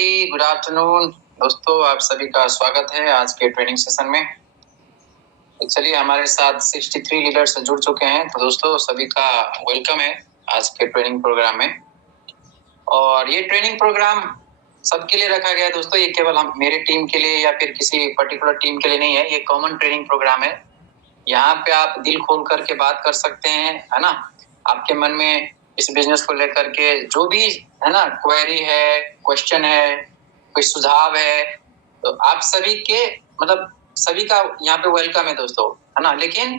Everybody, good afternoon दोस्तों, आप सभी का स्वागत है आज के ट्रेनिंग सेशन में। तो चलिए, हमारे साथ 63 लीडर्स जुड़ चुके हैं, तो दोस्तों सभी का वेलकम है आज के ट्रेनिंग प्रोग्राम में। और ये ट्रेनिंग प्रोग्राम सबके लिए रखा गया है दोस्तों, ये केवल हम मेरे टीम के लिए या फिर किसी पर्टिकुलर टीम के लिए नहीं है, ये कॉमन ट्रेनिंग प्रोग्राम है। यहाँ पे आप दिल खोल करके बात कर सकते हैं, है ना। आपके मन में इस बिजनेस को लेकर के जो भी है ना क्वेरी है, क्वेश्चन है, कोई सुझाव है, तो आप सभी के मतलब सभी का यहाँ पे वेलकम है दोस्तों, है ना। लेकिन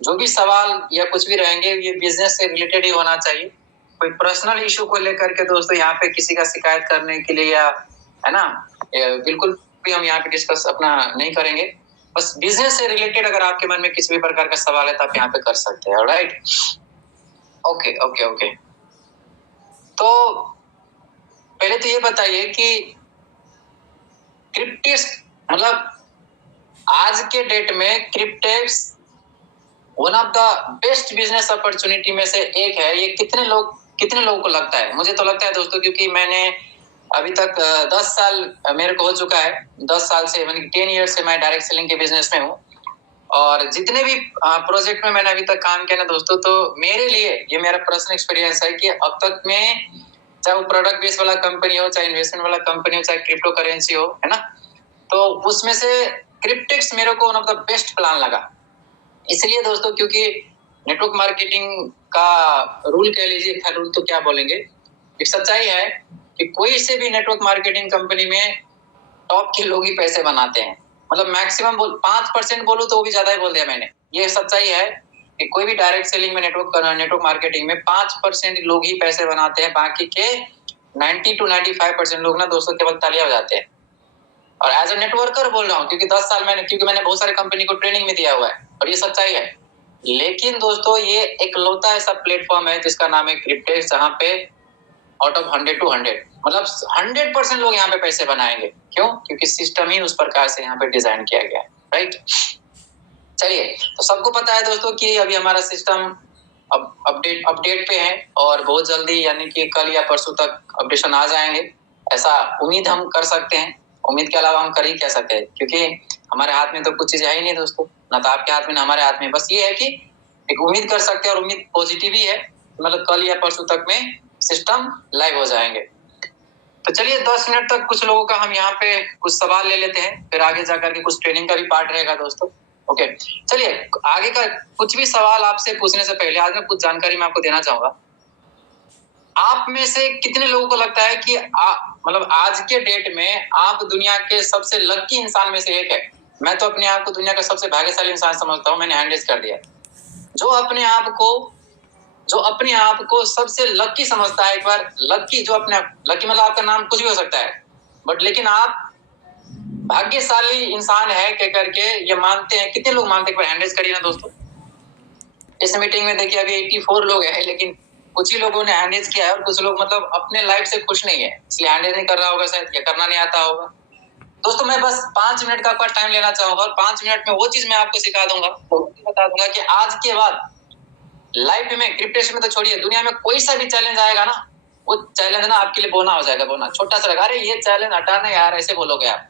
जो भी सवाल या कुछ भी रहेंगे ये बिजनेस से रिलेटेड ही होना चाहिए। कोई पर्सनल इशू को लेकर के दोस्तों यहाँ पे किसी का शिकायत करने के लिए या है ना, बिल्कुल भी हम यहाँ पे डिस्कस अपना नहीं करेंगे। बस बिजनेस से रिलेटेड अगर आपके मन में किसी भी प्रकार का सवाल है तो आप यहाँ पे कर सकते हैं। Alright, okay okay okay. तो पहले तो ये बताइए कि क्रिप्टेक्स मतलब आज के डेट में Cryptex one of the best business opportunity में से एक है। ये कितने लोगों को लगता है? मुझे तो लगता है दोस्तों, क्योंकि मैंने अभी तक 10 साल मेरे को हो चुका है। 10 साल से यानी 10 ईयर से मैं डायरेक्ट सेलिंग के बिजनेस में हूँ। और जितने भी प्रोजेक्ट में मैंने अभी तक काम किया ना दोस्तों, तो मेरे लिए ये मेरा पर्सनल एक्सपीरियंस है कि अब तक में चाहे वो प्रोडक्ट बेस्ड वाला कंपनी हो, चाहे इन्वेस्टमेंट वाला कंपनी हो, चाहे क्रिप्टो करेंसी हो, है ना, तो उसमें से क्रिप्टेक्स मेरे को one of the best plan लगा। इसलिए दोस्तों, क्योंकि नेटवर्क मार्केटिंग का रूल कह लीजिए, खैर रूल तो क्या बोलेंगे, एक सच्चाई है कि कोई से भी नेटवर्क मार्केटिंग कंपनी में टॉप के लोग ही पैसे बनाते हैं। मतलब मैक्सिमम 5% बोलूं तो वो भी ज्यादा ही बोल दिया मैंने। ये सच्चाई है कि कोई भी डायरेक्ट सेलिंग में नेटवर्क मार्केटिंग में 5% लोग ही पैसे बनाते हैं, बाकी के 90 to 95% लोग ना दोस्तों केवल तालियां बजाते हैं। और एज ए नेटवर्कर बोल रहा हूँ, क्योंकि 10 साल क्योंकि मैंने बहुत सारे कंपनी को ट्रेनिंग में दिया हुआ है और ये सच्चाई है। लेकिन दोस्तों ये एक लौता ऐसा प्लेटफॉर्म है जिसका नाम है क्रिप्टेक्स, जहाँ पे आउट ऑफ 100 to 100 मतलब 100% लोग यहाँ पे पैसे बनाएंगे। क्यों? क्योंकि सिस्टम ही उस प्रकार से यहाँ पे डिजाइन किया गया है। राइट, चलिए, तो सबको पता है दोस्तों कि अभी हमारा सिस्टम अपडेट पे है और बहुत जल्दी यानी कि कल या परसों तक अपडेशन आ जाएंगे, ऐसा उम्मीद हम कर सकते हैं। उम्मीद के अलावा हम कर ही क्या सकते हैं, क्योंकि हमारे हाथ में तो कुछ चीजें है ही नहीं दोस्तों, ना तो आपके हाथ में ना हमारे हाथ में। बस ये है कि एक उम्मीद कर सकते हैं और उम्मीद पॉजिटिव ही है, मतलब कल या परसों तक में सिस्टम लाइव हो जाएंगे। तो चलिए 10 मिनट तक कुछ लोगों का हम यहाँ पे कुछ सवाल ले लेते हैं, फिर आगे जाकर के कुछ ट्रेनिंग का भी पार्ट रहेगा दोस्तों। ओके, चलिए आगे का कुछ भी सवाल आपसे पूछने से पहले आज मैं कुछ जानकारी मैं आपको देना चाहूंगा। आप में से कितने लोगों को लगता है कि मतलब आज के डेट में आप दुनिया के सबसे लकी इंसान में से एक है? मैं तो अपने आप को दुनिया का सबसे भाग्यशाली इंसान समझता हूँ। मैंने हैंड रेज कर दिया। जो अपने आप को सबसे लकी समझता है, एक बार लकी, जो अपने लकी मतलब आपका नाम कुछ भी हो सकता है, बट लेकिन आप भाग्यशाली इंसान है कह करके ये मानते हैं, कितने लोग मानते हैं? एक बार हैंड रेज करिए ना दोस्तों। इस मीटिंग में देखिए अभी 84 लोग हैं, लेकिन कुछ ही लोगों ने हैंड रेज किया है और कुछ लोग मतलब अपने लाइफ से खुश नहीं है, इसलिए हैंड रेज नहीं कर रहा होगा, शायद या करना नहीं आता होगा। दोस्तों मैं बस 5 मिनट का आपका टाइम लेना चाहूंगा और 5 मिनट में वो चीज मैं आपको सिखा दूंगा, बता दूंगा कि आज के बाद लाइफ में, क्रिप्टेक्स में तो छोड़िए, दुनिया में कोई सा भी चैलेंज आएगा ना, वो चैलेंज ना आपके लिए बोना हो जाएगा। बोना छोटा सा लगा, अरे ये चैलेंज हटाना यार, ऐसे बोलोगे आप,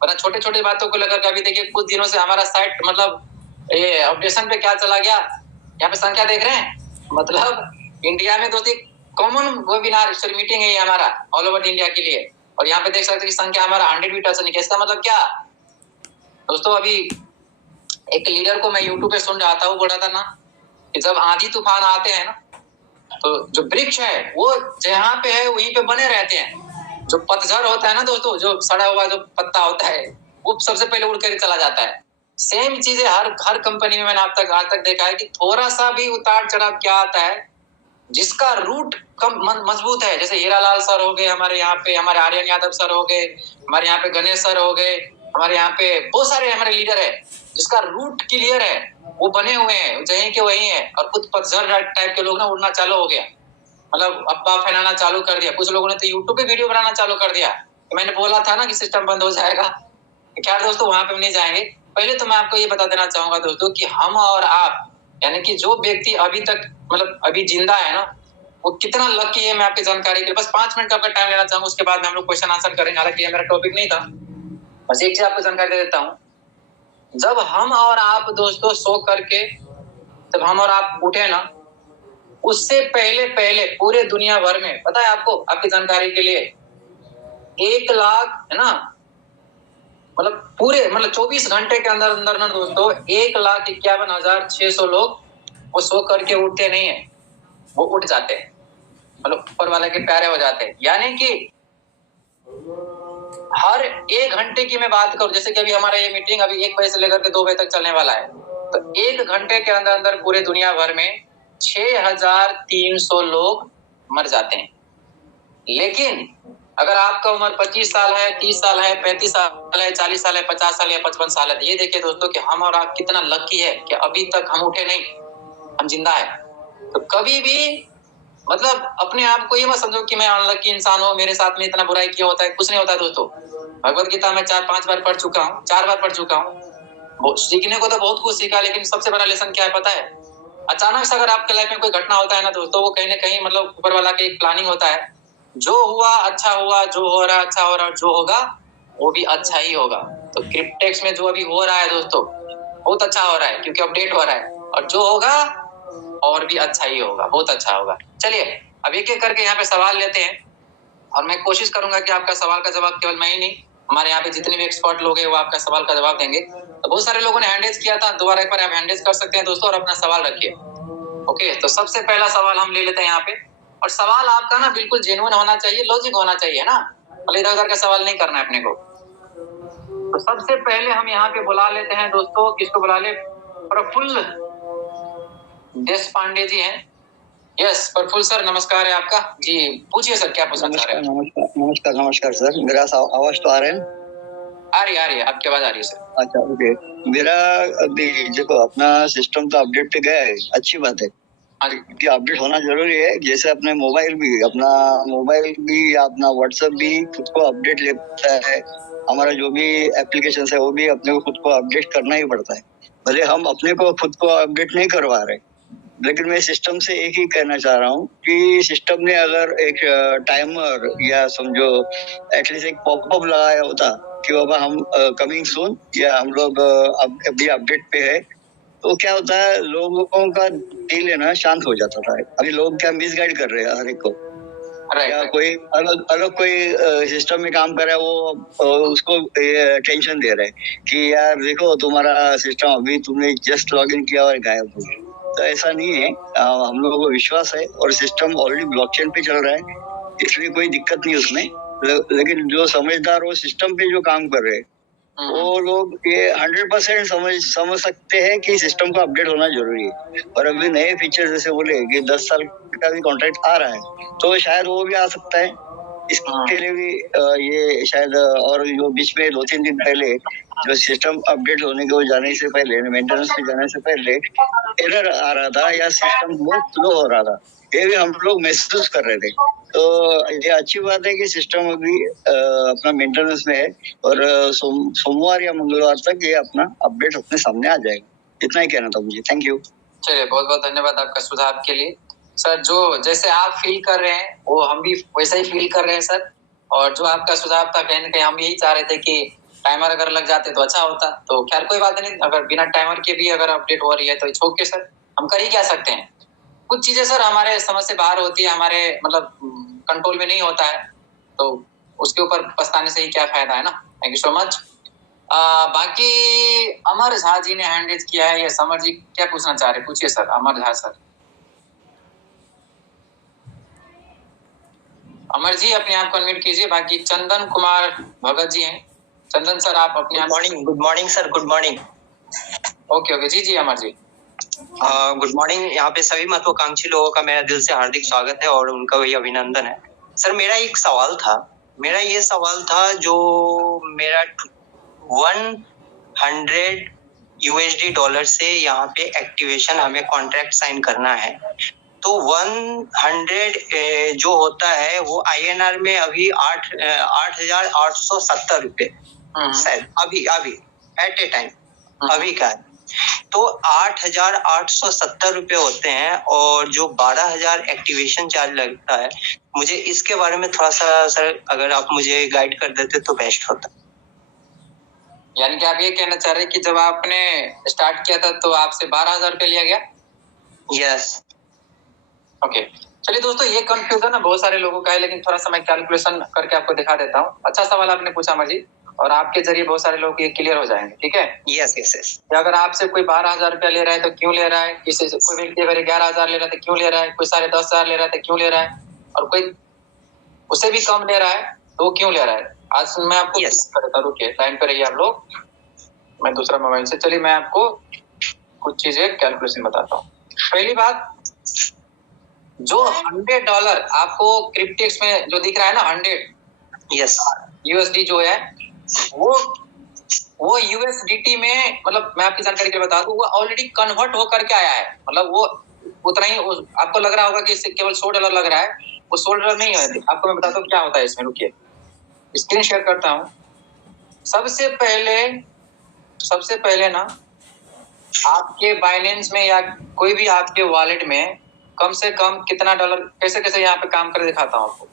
वरना छोटे छोटे बातों को लेकर अभी देखिए कुछ दिनों से हमारा साइट मतलब ये अपडेशन पे क्या चला गया, यहाँ पे संख्या देख रहे हैं, मतलब इंडिया में दोस्तों कॉमन वेबिनार मीटिंग है ये हमारा ऑल ओवर इंडिया के लिए, और यहाँ पे देख सकते हैं कि संख्या हमारा 100 भी टच नहीं किया। इसका मतलब क्या दोस्तों? अभी एक लीडर को मैं यूट्यूब पे सुन रहा था, वो बोल रहा था ना कि जब आंधी तूफान आते हैं ना, तो जो वृक्ष है वो जहाँ पे है वहीं पे बने रहते हैं। जो पतझड़ होता है ना दोस्तों, जो सड़ा हुआ जो पत्ता होता है वो सबसे पहले उड़ कर चला जाता है। सेम चीजें हर कंपनी में मैंने आज तक देखा है कि थोड़ा सा भी उतार चढ़ाव क्या आता है, जिसका रूट कम मजबूत है, जैसे हीरालाल सर हो गए हमारे यहाँ पे, हमारे आर्यन यादव सर हो गए, हमारे यहाँ पे गणेश सर हो गए, हमारे यहाँ पे बहुत सारे हमारे लीडर है जिसका रूट क्लियर है, वो बने हुए हैं, जहीं के वहीं है। और कुछ पतझड़ टाइप के लोग ना उड़ना चालू हो गया, मतलब अफवाह फैलाना चालू कर दिया। कुछ लोगों ने तो यूट्यूब पे वीडियो बनाना चालू कर दिया। मैंने बोला था ना कि सिस्टम बंद हो जाएगा, क्या दोस्तों वहां पे हम नहीं जाएंगे। पहले तो मैं आपको ये बता देना चाहूंगा दोस्तों कि हम और आप, यानी कि जो व्यक्ति अभी तक मतलब अभी जिंदा है ना, वो कितना लकी है, मैं आपकी जानकारी के लिए बस 5 मिनट का आपका टाइम लेना चाहूंगा, उसके बाद में हम लोग क्वेश्चन आंसर करेंगे। हालांकि ये मेरा टॉपिक नहीं था, बस एक चीज आपको जानकारी दे देता हूँ। जब हम और आप दोस्तों सो करके जब हम और आप उठे ना, उससे पहले पहले पूरे दुनिया भर में, पता है आपको, आपकी जानकारी के लिए 1 लाख है ना, मतलब पूरे 24 घंटे के अंदर अंदर ना दोस्तों 1,51,600 लोग वो सो करके उठते नहीं है, वो उठ जाते हैं, मतलब ऊपर वाले के प्यारे हो जाते हैं। यानी कि हर 1 घंटे की मैं बात करूं, जैसे कि अभी हमारा ये मीटिंग अभी 1 बजे से लेकर के 2 बजे तक चलने वाला है, तो 1 घंटे के अंदर अंदर पूरे दुनिया भर में 6,300 लोग मर जाते हैं। लेकिन अगर आपका उम्र 25 साल है, 30 साल है, 35 साल है, 40 साल है, 50 साल या 55 साल है, तो ये देखिए दोस्तों कि हम और आप कितना लकी है कि अभी तक हम उठे नहीं, हम जिंदा है। तो कभी भी मतलब अपने आप को ये मत समझो कि मैं अनलकी इंसान हूँ, मेरे साथ में इतना बुराई क्यों होता है, कुछ नहीं होता दोस्तों। भगवत गीता में 4-5 बार पढ़ चुका हूँ, 4 बार पढ़ चुका हूँ। सीखने को तो बहुत कुछ सीखा, लेकिन सबसे बड़ा लेसन क्या है पता है? अचानक से अगर आपके लाइफ में कोई घटना होता है ना दोस्तों, वो कहीं ना कहीं मतलब ऊपर वाला की एक प्लानिंग होता है। जो हुआ अच्छा हुआ, जो हो रहा है अच्छा हो रहा है, जो होगा वो भी अच्छा ही होगा। तो क्रिप्टेक्स में जो अभी हो रहा है दोस्तों, बहुत अच्छा हो रहा है, क्योंकि अपडेट हो रहा है, और जो होगा और भी अच्छा ही होगा, बहुत अच्छा होगा। चलिए अब एक एक करके यहाँ पे सवाल लेते हैं, और मैं कोशिश करूंगा कि आपका सवाल का जवाब केवल मैं ही नहीं, हमारे यहाँ पे जितने भी एक्सपर्ट लोग हैं वो आपका सवाल का जवाब देंगे। तो बहुत सारे लोगों ने हैंड रेज किया था, दोबारा एक बार आप हैंड रेज कर सकते हैं दोस्तों, और अपना सवाल रखिए। ओके, तो सबसे पहला सवाल हम ले लेते हैं यहाँ पे, और सवाल आपका ना बिल्कुल जेन्युइन होना चाहिए, लॉजिक होना चाहिए ना, मतलब इधर उधर का सवाल नहीं करना है अपने को। तो सबसे पहले हम यहाँ पे बुला लेते हैं दोस्तों, किसको बुला ले? प्रफुल्ल देश पांडे जी हैं। यस प्रफुल्ल सर, नमस्कार है आपका जी, पूछिए सर क्या पूछना चाह रहे हैं? नमस्कार सर, मेरा आवाज तो आ रहा है? आ रही है, आपकी आवाज आ रही है सर। अच्छा ओके, मेरा अभी देखो अपना सिस्टम तो अपडेट पे गया है, अच्छी बात है कि अपडेट होना जरूरी है। जैसे अपने मोबाइल भी अपना व्हाट्सएप भी खुद को अपडेट लेता है, हमारा जो भी एप्लीकेशन है वो भी अपने को खुद को अपडेट करना ही पड़ता है। भले हम अपने को खुद को अपडेट नहीं करवा रहे, लेकिन मैं सिस्टम से एक ही कहना चाह रहा हूँ कि सिस्टम ने अगर एक टाइमर या समझो एटलीस्ट एक पॉपअप लगाया होता कि बाबा हम कमिंग सून या हम लोग अभी अपडेट पे है, तो क्या होता है लोगों का दिल है ना शांत हो जाता था। अभी लोग क्या मिसगाइड कर रहे हैं हर एक को, या कोई अलग कोई सिस्टम में काम कर रहा है वो उसको टेंशन दे रहे हैं कि यार देखो तुम्हारा सिस्टम अभी तुमने जस्ट लॉग इन किया और गायब हो गया। तो ऐसा नहीं है, हम लोगों को विश्वास है और सिस्टम ऑलरेडी ब्लॉकचेन पे चल रहा है, इसलिए कोई दिक्कत नहीं उसमें। लेकिन जो समझदार वो सिस्टम पे जो काम कर रहे हैं वो लोग ये 100% समझ सकते हैं कि सिस्टम को अपडेट होना जरूरी है। और अभी नए फीचर जैसे बोले कि 10 साल का भी कॉन्ट्रैक्ट आ रहा है, तो शायद वो भी आ सकता है। इसके लिए भी ये शायद, और जो बीच में 2-3 दिन पहले जो सिस्टम अपडेट होने को जाने से पहले, मेंटेनेंस पे जाने से पहले एरर आ रहा था या सिस्टम बहुत स्लो हो रहा था, ये भी हम लोग महसूस कर रहे थे। तो ये अच्छी बात है कि सिस्टम अभी अपना मेंटेनेंस में है, और सोमवार या मंगलवार तक ये अपना अपडेट अपने सामने आ जाएगा। इतना ही कहना था मुझे, थैंक यू। चलिए बहुत बहुत धन्यवाद आपका सुझाव के लिए सर। जो जैसे आप फील कर रहे हैं वो हम भी वैसा ही फील कर रहे हैं सर, और जो आपका सुझाव था कहीं ना कहीं हम यही चाह रहे थे कि टाइमर अगर लग जाते तो अच्छा होता। तो खैर कोई बात नहीं, अगर बिना टाइमर के भी अगर अपडेट हो रही है तो इट्स ओके सर, हम कर ही क्या सकते हैं। कुछ चीजें सर हमारे समझ से बाहर होती है, हमारे मतलब कंट्रोल में नहीं होता है, तो उसके ऊपर पछताने से ही क्या फायदा है ना। Thank you so much. बाकी अमर झा जी ने हैंड रेज किया है, ये समर जी क्या पूछना चाह रहे हैं, पूछिए सर। अमर झा सर, अमर जी अपने आप को अनम्यूट कीजिए। बाकी चंदन कुमार भगत जी हैं, चंदन सर आप अपने आप। Good morning sir, good morning. Okay जी जी अमर जी गुड मॉर्निंग। यहाँ पे सभी महत्वाकांक्षी लोगों का मेरा दिल से हार्दिक स्वागत है और उनका वही अभिनंदन है। सर मेरा एक सवाल था, ये सवाल था जो मेरा 100 USD डॉलर से यहाँ पे एक्टिवेशन हमें कॉन्ट्रैक्ट साइन करना है, तो 100 जो होता है वो INR में अभी 8,870 रुपए शायद अभी एट ए टाइम अभी का है। तो 8,870 रुपये होते हैं, और जो 12,000 एक्टिवेशन चार्ज लगता है। मुझे इसके बारे में थोड़ा सा सर अगर आप मुझे गाइड कर देते तो बेस्ट होता। यानी कि आप ये कहना चाह रहे हैं कि जब आपने स्टार्ट किया था तो आपसे 12,000 रुपये लिया गया? यस। ओके, चलिए दोस्तों, ये कंफ्यूजन ना बहुत सारे लोगों का है, लेकिन थोड़ा सा मैं कैलकुलेशन करके आपको दिखा देता हूँ। अच्छा सवाल आपने पूछा अमर जी, और आपके जरिए बहुत सारे लोग ये क्लियर हो जाएंगे, ठीक है? Yes yes yes. अगर आपसे कोई 12,000 रुपया ले रहा है तो क्यों ले रहा है, किसी से कोई व्यक्ति अगर 11,000 ले रहा है तो क्यों ले रहा है, कोई 10,500 ले रहा है तो क्यों ले रहा है, और कोई उसे भी कम ले रहा है तो क्यों ले रहा है? आज मैं आपको करता, रुकिए लाइन पे रहिए आप लोग, मैं दूसरा मोबाइल से, चलिए मैं आपको कुछ चीजें कैलकुलेशन बताता हूँ। पहली बात, जो $100 आपको क्रिप्टेक्स में जो दिख रहा है ना 100 यस USD जो है, वो USDT में, मतलब मैं आपकी जानकारी के लिए बता दूं, वो ऑलरेडी कन्वर्ट होकर के आया है। मतलब वो उतना ही आपको लग रहा होगा कि इससे केवल $100 लग रहा है, वो $100 नहीं है। आपको मैं बताता हूँ क्या होता है इसमें, रुकिए स्क्रीन शेयर करता हूँ। सबसे पहले ना आपके बाइनेंस में या कोई भी आपके वॉलेट में कम से कम कितना डॉलर, कैसे यहाँ पे काम कर दिखाता हूँ आपको।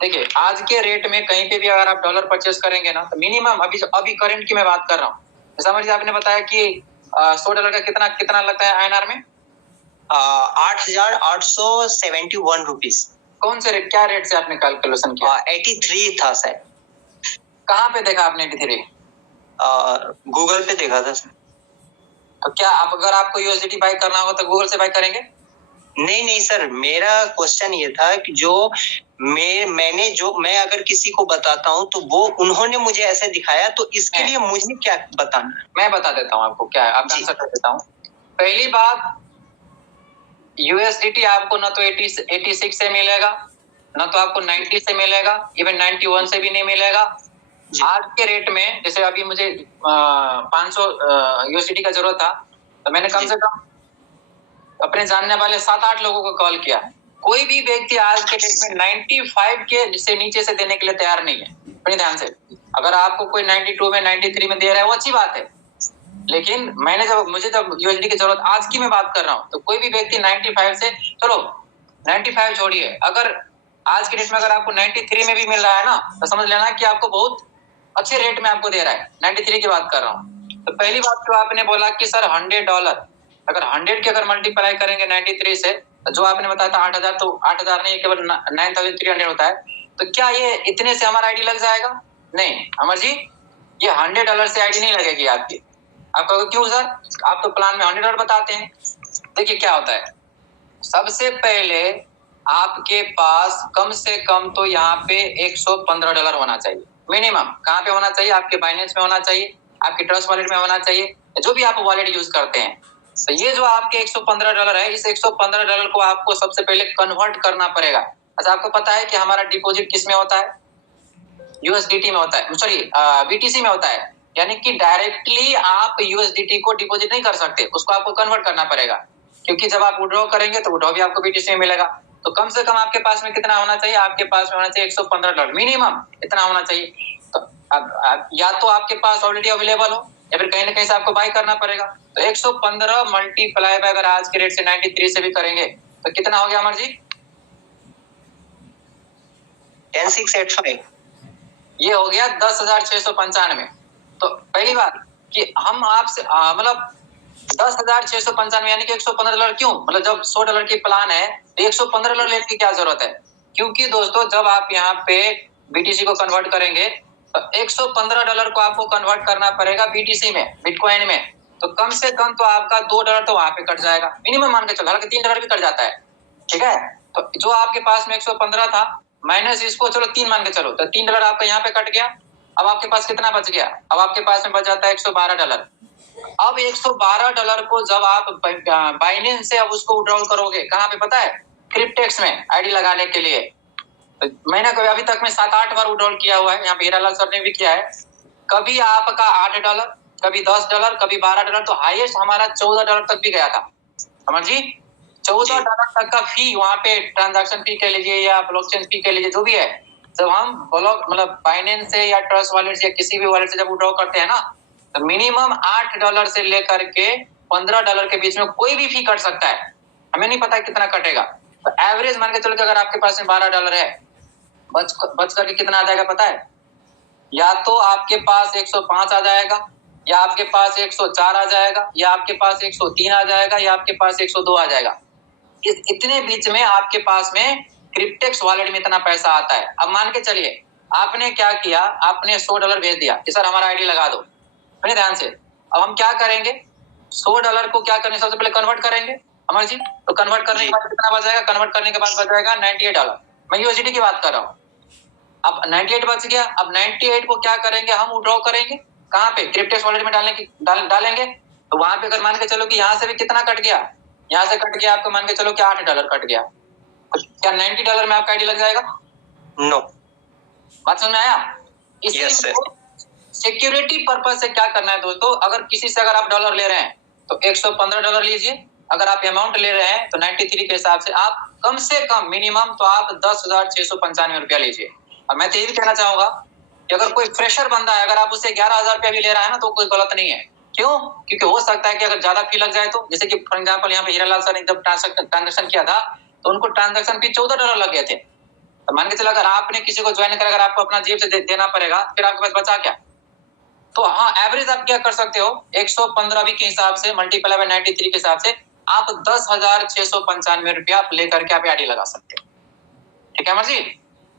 देखिए आज के रेट में कहीं पे भी अगर आप डॉलर परचेस करेंगे ना, तो मिनिमम अभी करंट की मैं बात कर रहा हूँ, जैसा समझिए आपने बताया कि $100 का कितना लगता है INR में? 8,871 रुपीज। कौन से रेट, क्या रेट से आपने कैलकुलेशन किया? 83 था सर। कहाँ पे देखा आपने 83? गूगल पे देखा था सर। तो क्या आप, अगर आपको USDT बाय करना होगा तो गूगल से बाय करेंगे? नहीं सर, मेरा क्वेश्चन ये था कि जो मैं अगर किसी को बताता हूँ तो वो उन्होंने मुझे ऐसे दिखाया, तो इसके लिए मुझे क्या बताना है? मैं बता देता हूँ आपको क्या है, आप आंसर कर देता हूँ। पहली बात, USDT आपको ना तो 86 से मिलेगा, ना तो आपको 90 से मिलेगा, इवन 91 से भी नहीं मिलेगा। आज के रेट में जैसे अभी मुझे 500 USDT का जरूरत था, तो मैंने कम से कम अपने जानने वाले 7-8 लोगों को कॉल किया। कोई भी व्यक्ति आज के डेट में 95 के से नीचे से देने के लिए तैयार नहीं है। बड़े ध्यान से, अगर आपको कोई 92 में 93 में दे रहा है वो अच्छी बात है, लेकिन मुझे जब USD की जरूरत आज की मैं बात कर रहा हूँ, तो कोई भी व्यक्ति 95 से, चलो 95 छोड़िए, अगर आज के डेट में अगर आपको 93 में भी मिल रहा है ना, तो समझ लेना कि आपको बहुत अच्छे रेट में आपको दे रहा है। 93 की बात कर रहा हूँ। तो पहली बात तो आपने बोला कि सर $100, अगर 100 के अगर मल्टीप्लाई करेंगे 93 से, तो जो आपने बताया था 8,000, तो 8,000 नहीं, केवल 9,300 होता है। तो क्या ये इतने से हमारा आईडी लग जाएगा? नहीं अमर जी, ये $100 से आईडी नहीं लगेगी आपकी। आप कहोगे क्यों सर, आप तो प्लान में $100 बताते हैं। देखिए क्या होता है, सबसे पहले आपके पास कम से कम तो यहाँ पे $115 होना चाहिए मिनिमम। कहाँ पे होना चाहिए? आपके बाइनेंस में होना चाहिए, आपके ट्रस्ट वॉलेट में होना चाहिए, जो भी आप वॉलेट यूज करते हैं। तो ये जो आपके $115 है, इस $115 को आपको सबसे पहले कन्वर्ट करना पड़ेगा। अच्छा आपको पता है कि हमारा डिपॉजिट किस में होता है? USDT में होता है, सॉरी BTC में होता है। यानी कि डायरेक्टली आप USDT को डिपॉजिट नहीं कर सकते, उसको आपको कन्वर्ट करना पड़ेगा, क्योंकि जब आप विड्रॉ करेंगे तो विड्रॉ भी आपको BTC में मिलेगा। तो कम से कम आपके पास में कितना होना चाहिए? आपके पास में होना चाहिए $115 मिनिमम, इतना होना चाहिए। तो अब या तो आपके पास ऑलरेडी अवेलेबल हो, या फिर कहीं ना कहीं से आपको बाय करना पड़ेगा। तो 115 मल्टीप्लाई बाय अगर आज के रेट से 93 से भी करेंगे तो कितना हो गया अमर जी? 10685। ये हो गया 10,695। तो पहली बात कि हम आपसे मतलब 10,695 यानी कि $115 क्यों? मतलब जब $100 की प्लान है तो $115 लेने की क्या जरूरत है? क्योंकि दोस्तों जब आप यहाँ पे BTC को कन्वर्ट करेंगे तो $115 को आपको कन्वर्ट करना पड़ेगा BTC में, बिटकॉइन में। तो कम से कम तो आपका $2 तो वहां पे कट जाएगा मिनिमम, मान के चलो, हालांकि $3 भी कट जाता है, ठीक है। तो जो आपके पास में 115 था माइनस इसको चलो 3 मान के चलो, तो $3 आपका यहाँ पे कट गया। अब आपके पास कितना बच गया? अब आपके पास में बच जाता है $112। अब $112 को जब आप बाइनेंस से अब उसको विड्रॉल करोगे, कहाँ पे पता है? क्रिप्टेक्स में आईडी लगाने के लिए। तो मैंने कभी अभी तक में 7-8 बार विड्रॉल किया हुआ है, यहाँ पे हीरालाल सर ने भी किया है। कभी आपका $8, कभी $10, कभी $12, तो हाईएस्ट हमारा $14 तक भी गया था। समझ जी, $14 तक का फी वहां पे, ट्रांजैक्शन फी कह लीजिए या ब्लॉकचेन फी कह लीजिए, जो भी है। जब हम ब्लॉक मतलब बाइनेंस से या ट्रस्ट वॉलेट से या किसी भी वॉलेट से जब विड्रॉ करते हैं ना, तो मिनिमम $8 से लेकर के $15 के बीच में कोई भी फी कट सकता है। हमें नहीं पता कितना कटेगा। तो एवरेज मान के चलो कि अगर आपके पास में $12 है, बच करके कितना आ जाएगा पता है? या तो आपके पास 105 आ जाएगा, या आपके पास 104 आ जाएगा, या आपके पास 103 आ जाएगा, या आपके पास 102 आ जाएगा। इतने बीच में आपके पास में क्रिप्टेक्स वॉलेट में इतना पैसा आता है। अब मान के चलिए आपने क्या किया, आपने $100 भेज दिया कि सर हमारा आईडी लगा दो। सुनिए ध्यान से, अब हम क्या करेंगे, $100 को क्या करेंगे, सबसे पहले कन्वर्ट करेंगे अमर जी। तो कन्वर्ट करने के बाद कितना बच जाएगा? कन्वर्ट करने के बाद बच जाएगा $98। मैं यूएसडी की बात कर रहा हूँ। अब 98 बच गया। अब 98 को क्या करेंगे, हम विड्रॉ करेंगे कहाँ पे? क्रिप्टेक्स वॉलेट में डालेंगे। तो वहां पे अगर मान के चलो कि यहाँ से भी कितना कट गया, यहाँ से कट गया आपको मान के चलो कि $8 कट गया, तो क्या $90 में आपका आईडी लग जाएगा? नो। बात समझ में आया? इसलिए सिक्योरिटी पर्पज से क्या करना है दोस्तों, अगर किसी से अगर आप डॉलर ले रहे हैं तो $115 लीजिए। अगर आप अमाउंट ले रहे हैं तो 93 के हिसाब से आप कम से कम मिनिमम तो आप 10,695 रुपया लीजिए। और मैं तो ये भी कहना चाहूंगा कि अगर कोई फ्रेशर बंदा है, अगर आप उससे 11,000 रुपया भी ले रहा है ना, तो कोई गलत नहीं है। क्यों? क्योंकि हो सकता है कि अगर ज्यादा फी लग जाए तो, जैसे कि फॉर एग्जाम्पल यहाँ पे हीरालाल सर ने जब ट्रांजेक्शन किया था तो उनको ट्रांजेक्शन फी $14 लग गए थे। तो मान के चलो अगर आपने किसी को ज्वाइन कर, अगर आपको अपना जेब से देना पड़ेगा, फिर आपके पास बचा क्या? तो हाँ, एवरेज आप क्या कर सकते हो, 115 भी के हिसाब से मल्टीप्लाई बाय 93 के हिसाब से आप 10,695 रुपया आप लेकर के आप आईडी लगा सकते हो। ठीक है Amar ji?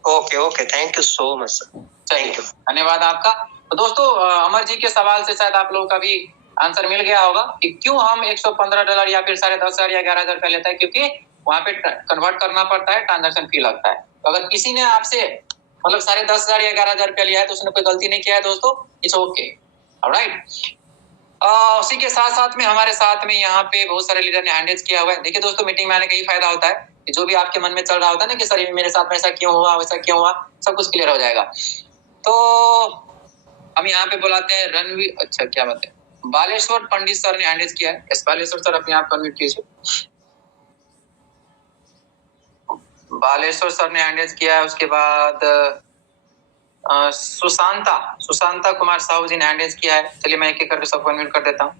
Okay, thank you so much sir. Thank you, धन्यवाद आपका। तो दोस्तों अमर जी के सवाल से शायद आप लोगों का भी आंसर मिल गया होगा कि क्यों हम $115 या फिर 10,500 या 11,000 रुपया लेता है, क्योंकि वहां पे कन्वर्ट करना पड़ता है, ट्रांजेक्शन फी लगता है। तो अगर किसी ने आपसे मतलब 10,500 या 11,000 रुपया लिया है तो उसने कोई गलती नहीं किया है दोस्तों, इट्स ओके, ऑलराइट। उसी के साथ साथ में हमारे साथ में यहाँ पे बहुत सारे लीडर ने हैंड रेज किया हुआ है। देखिए दोस्तों, मीटिंग में आने का यही फायदा होता है कि जो भी आपके मन में चल रहा होता है ना कि सर ये मेरे साथ में ऐसा क्यों हुआ, वैसा क्यों हुआ, सब कुछ क्लियर हो जाएगा। तो हम यहाँ पे बुलाते हैं रणवीर, अच्छा क्या बात है, बालेश्वर पंडित सर ने हैंड रेज किया है। यस बालेश्वर सर, अपने आप को अनम्यूट कीजिए। बालेश्वर सर ने हैंड रेज किया है। उसके बाद सुशांता कुमार साहू जी ने हैंड रेज किया है। चलिए मैं एक एक करके सबको अनम्यूट कर देता हूँ।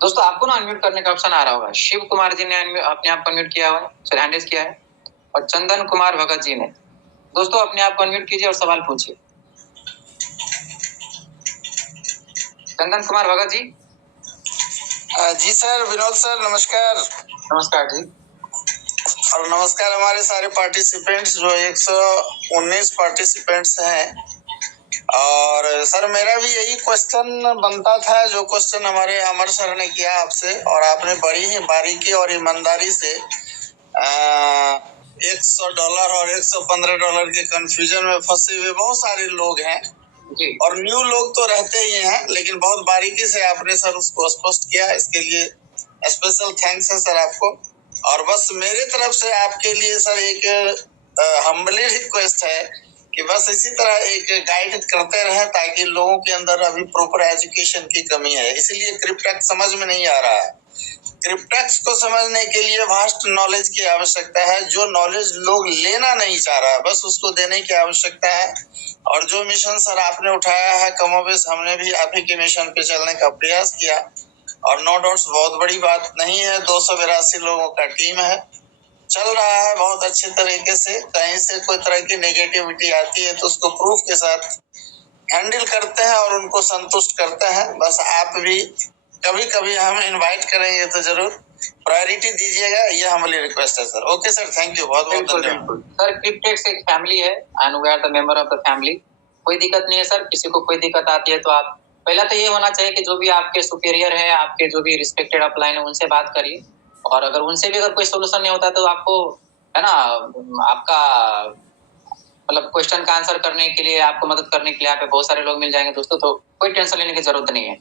दोस्तों आपको ना अनम्यूट करने का ऑप्शन आ रहा होगा। शिव कुमार जी ने अपने आप को अनम्यूट किया हुआ है, सर हैंड रेज किया है। और चंदन कुमार भगत जी ने, दोस्तों अपने आप को अनम्यूट कीजिए और सवाल पूछिए। चंदन कुमार भगत जी। जी सर, विनोद सर नमस्कार। नमस्कार जी। और नमस्कार हमारे सारे पार्टिसिपेंट्स, जो 119 पार्टिसिपेंट्स हैं। और सर मेरा भी यही क्वेश्चन बनता था जो क्वेश्चन हमारे अमर सर ने किया आपसे, और आपने बड़ी ही बारीकी और ईमानदारी से $100 और $115 के कंफ्यूजन में फंसे हुए बहुत सारे लोग हैं जी। और न्यू लोग तो रहते ही हैं, लेकिन बहुत बारीकी से आपने सर उसको स्पष्ट किया। इसके लिए स्पेशल थैंक्स है सर आपको। और बस मेरे तरफ से आपके लिए सर एक हम्बली रिक्वेस्ट है कि बस इसी तरह एक गाइड करते रहे, ताकि लोगों के अंदर अभी प्रॉपर एजुकेशन की कमी है, इसलिए क्रिप्टेक्स समझ में नहीं आ रहा है। क्रिप्टेक्स को समझने के लिए वास्ट नॉलेज की आवश्यकता है। जो नॉलेज लोग लेना नहीं चाह रहा है, बस उसको देने की आवश्यकता है। और जो मिशन सर आपने उठाया है, कमोबेश हमने भी आप ही के मिशन पे चलने का प्रयास किया। और नो डाउट्स बहुत बड़ी बात नहीं है, 282 लोगों का टीम है, चल रहा है बहुत अच्छे तरीके से। कहीं से कोई तरह की नेगेटिविटी आती है तो उसको प्रूफ के साथ हैंडल करते हैं और उनको संतुष्ट करते हैं। बस आप भी कभी कभी हम इनवाइट करेंगे तो जरूर प्रायोरिटी दीजिएगा, ये हमारी रिक्वेस्ट है sir. Okay sir, thank you, बहुत बहुत धन्यवाद सर। क्रिप्टेक्स एक फैमिली है and we are the member of the family. कोई दिक्कत नहीं है सर, किसी को कोई दिक्कत आती है तो आप पहला तो ये होना चाहिए कि जो भी आपके सुपीरियर है, आपके जो भी रिस्पेक्टेड अपलाइन है, उनसे बात करिए। और अगर उनसे भी अगर कोई सोल्यूशन नहीं होता तो आपको है ना, आपका मतलब क्वेश्चन का आंसर करने के लिए, आपको मदद करने के लिए यहाँ पे बहुत सारे लोग मिल जाएंगे दोस्तों, तो कोई टेंशन लेने की जरूरत नहीं है।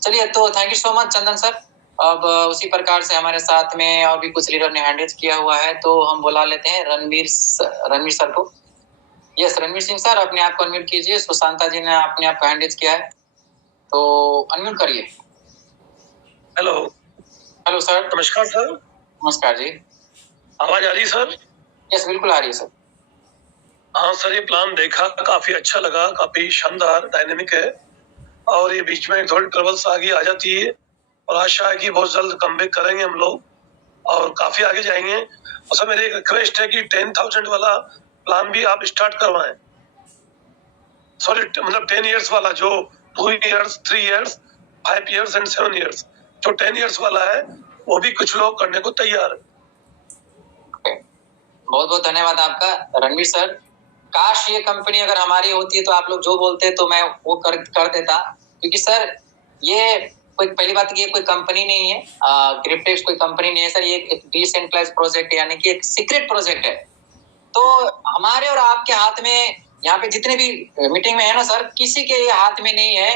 चलिए, तो thank you so much Chandan sir. अब उसी प्रकार से हमारे साथ में और भी कुछ लीडर ने हैंड रेज किया हुआ है, तो हम बुला लेते हैं रणवीर सर को। यस रणवीर सिंह सर, अपने आप को अनम्यूट कीजिए। सुशांता जी ने अपने आप को हैंड रेज किया है, तो अनम्यूट करिए। Hello sir. नमस्कार सर। नमस्कार जी। आवाज आ रही है सर? यस बिल्कुल आ रही है सर। हाँ सर, ये प्लान देखा, काफी अच्छा लगा, काफी शानदार डायनेमिक है। और ये बीच में थोड़ी ट्रबल्स आगे आ जाती है, और आशा है कि बहुत जल्द कमबैक करेंगे हम लोग और काफी आगे जाएंगे। और सर मेरी एक रिक्वेस्ट है कि 10,000 वाला प्लान भी आप स्टार्ट करवाएं। सॉरी, मतलब 10 इयर्स वाला, जो 2 years, 3 years, 5 years and 7 years, जो 10 इयर्स वाला है वो भी कुछ लोग करने को तैयार है। बहुत बहुत धन्यवाद आपका रणवीर सर। काश ये कंपनी अगर हमारी होती है तो आप लोग जो बोलते तो मैं वो कर देता, क्योंकि सर ये कोई, पहली बात ये कोई कंपनी नहीं है, क्रिप्टेक्स कोई कंपनी नहीं है सर, ये एक डिसेंट्रलाइज्ड प्रोजेक्ट है, यानी कि एक सीक्रेट प्रोजेक्ट है। तो हमारे और आपके हाथ में, यहाँ पे जितने भी मीटिंग में है ना सर, किसी के हाथ में नहीं है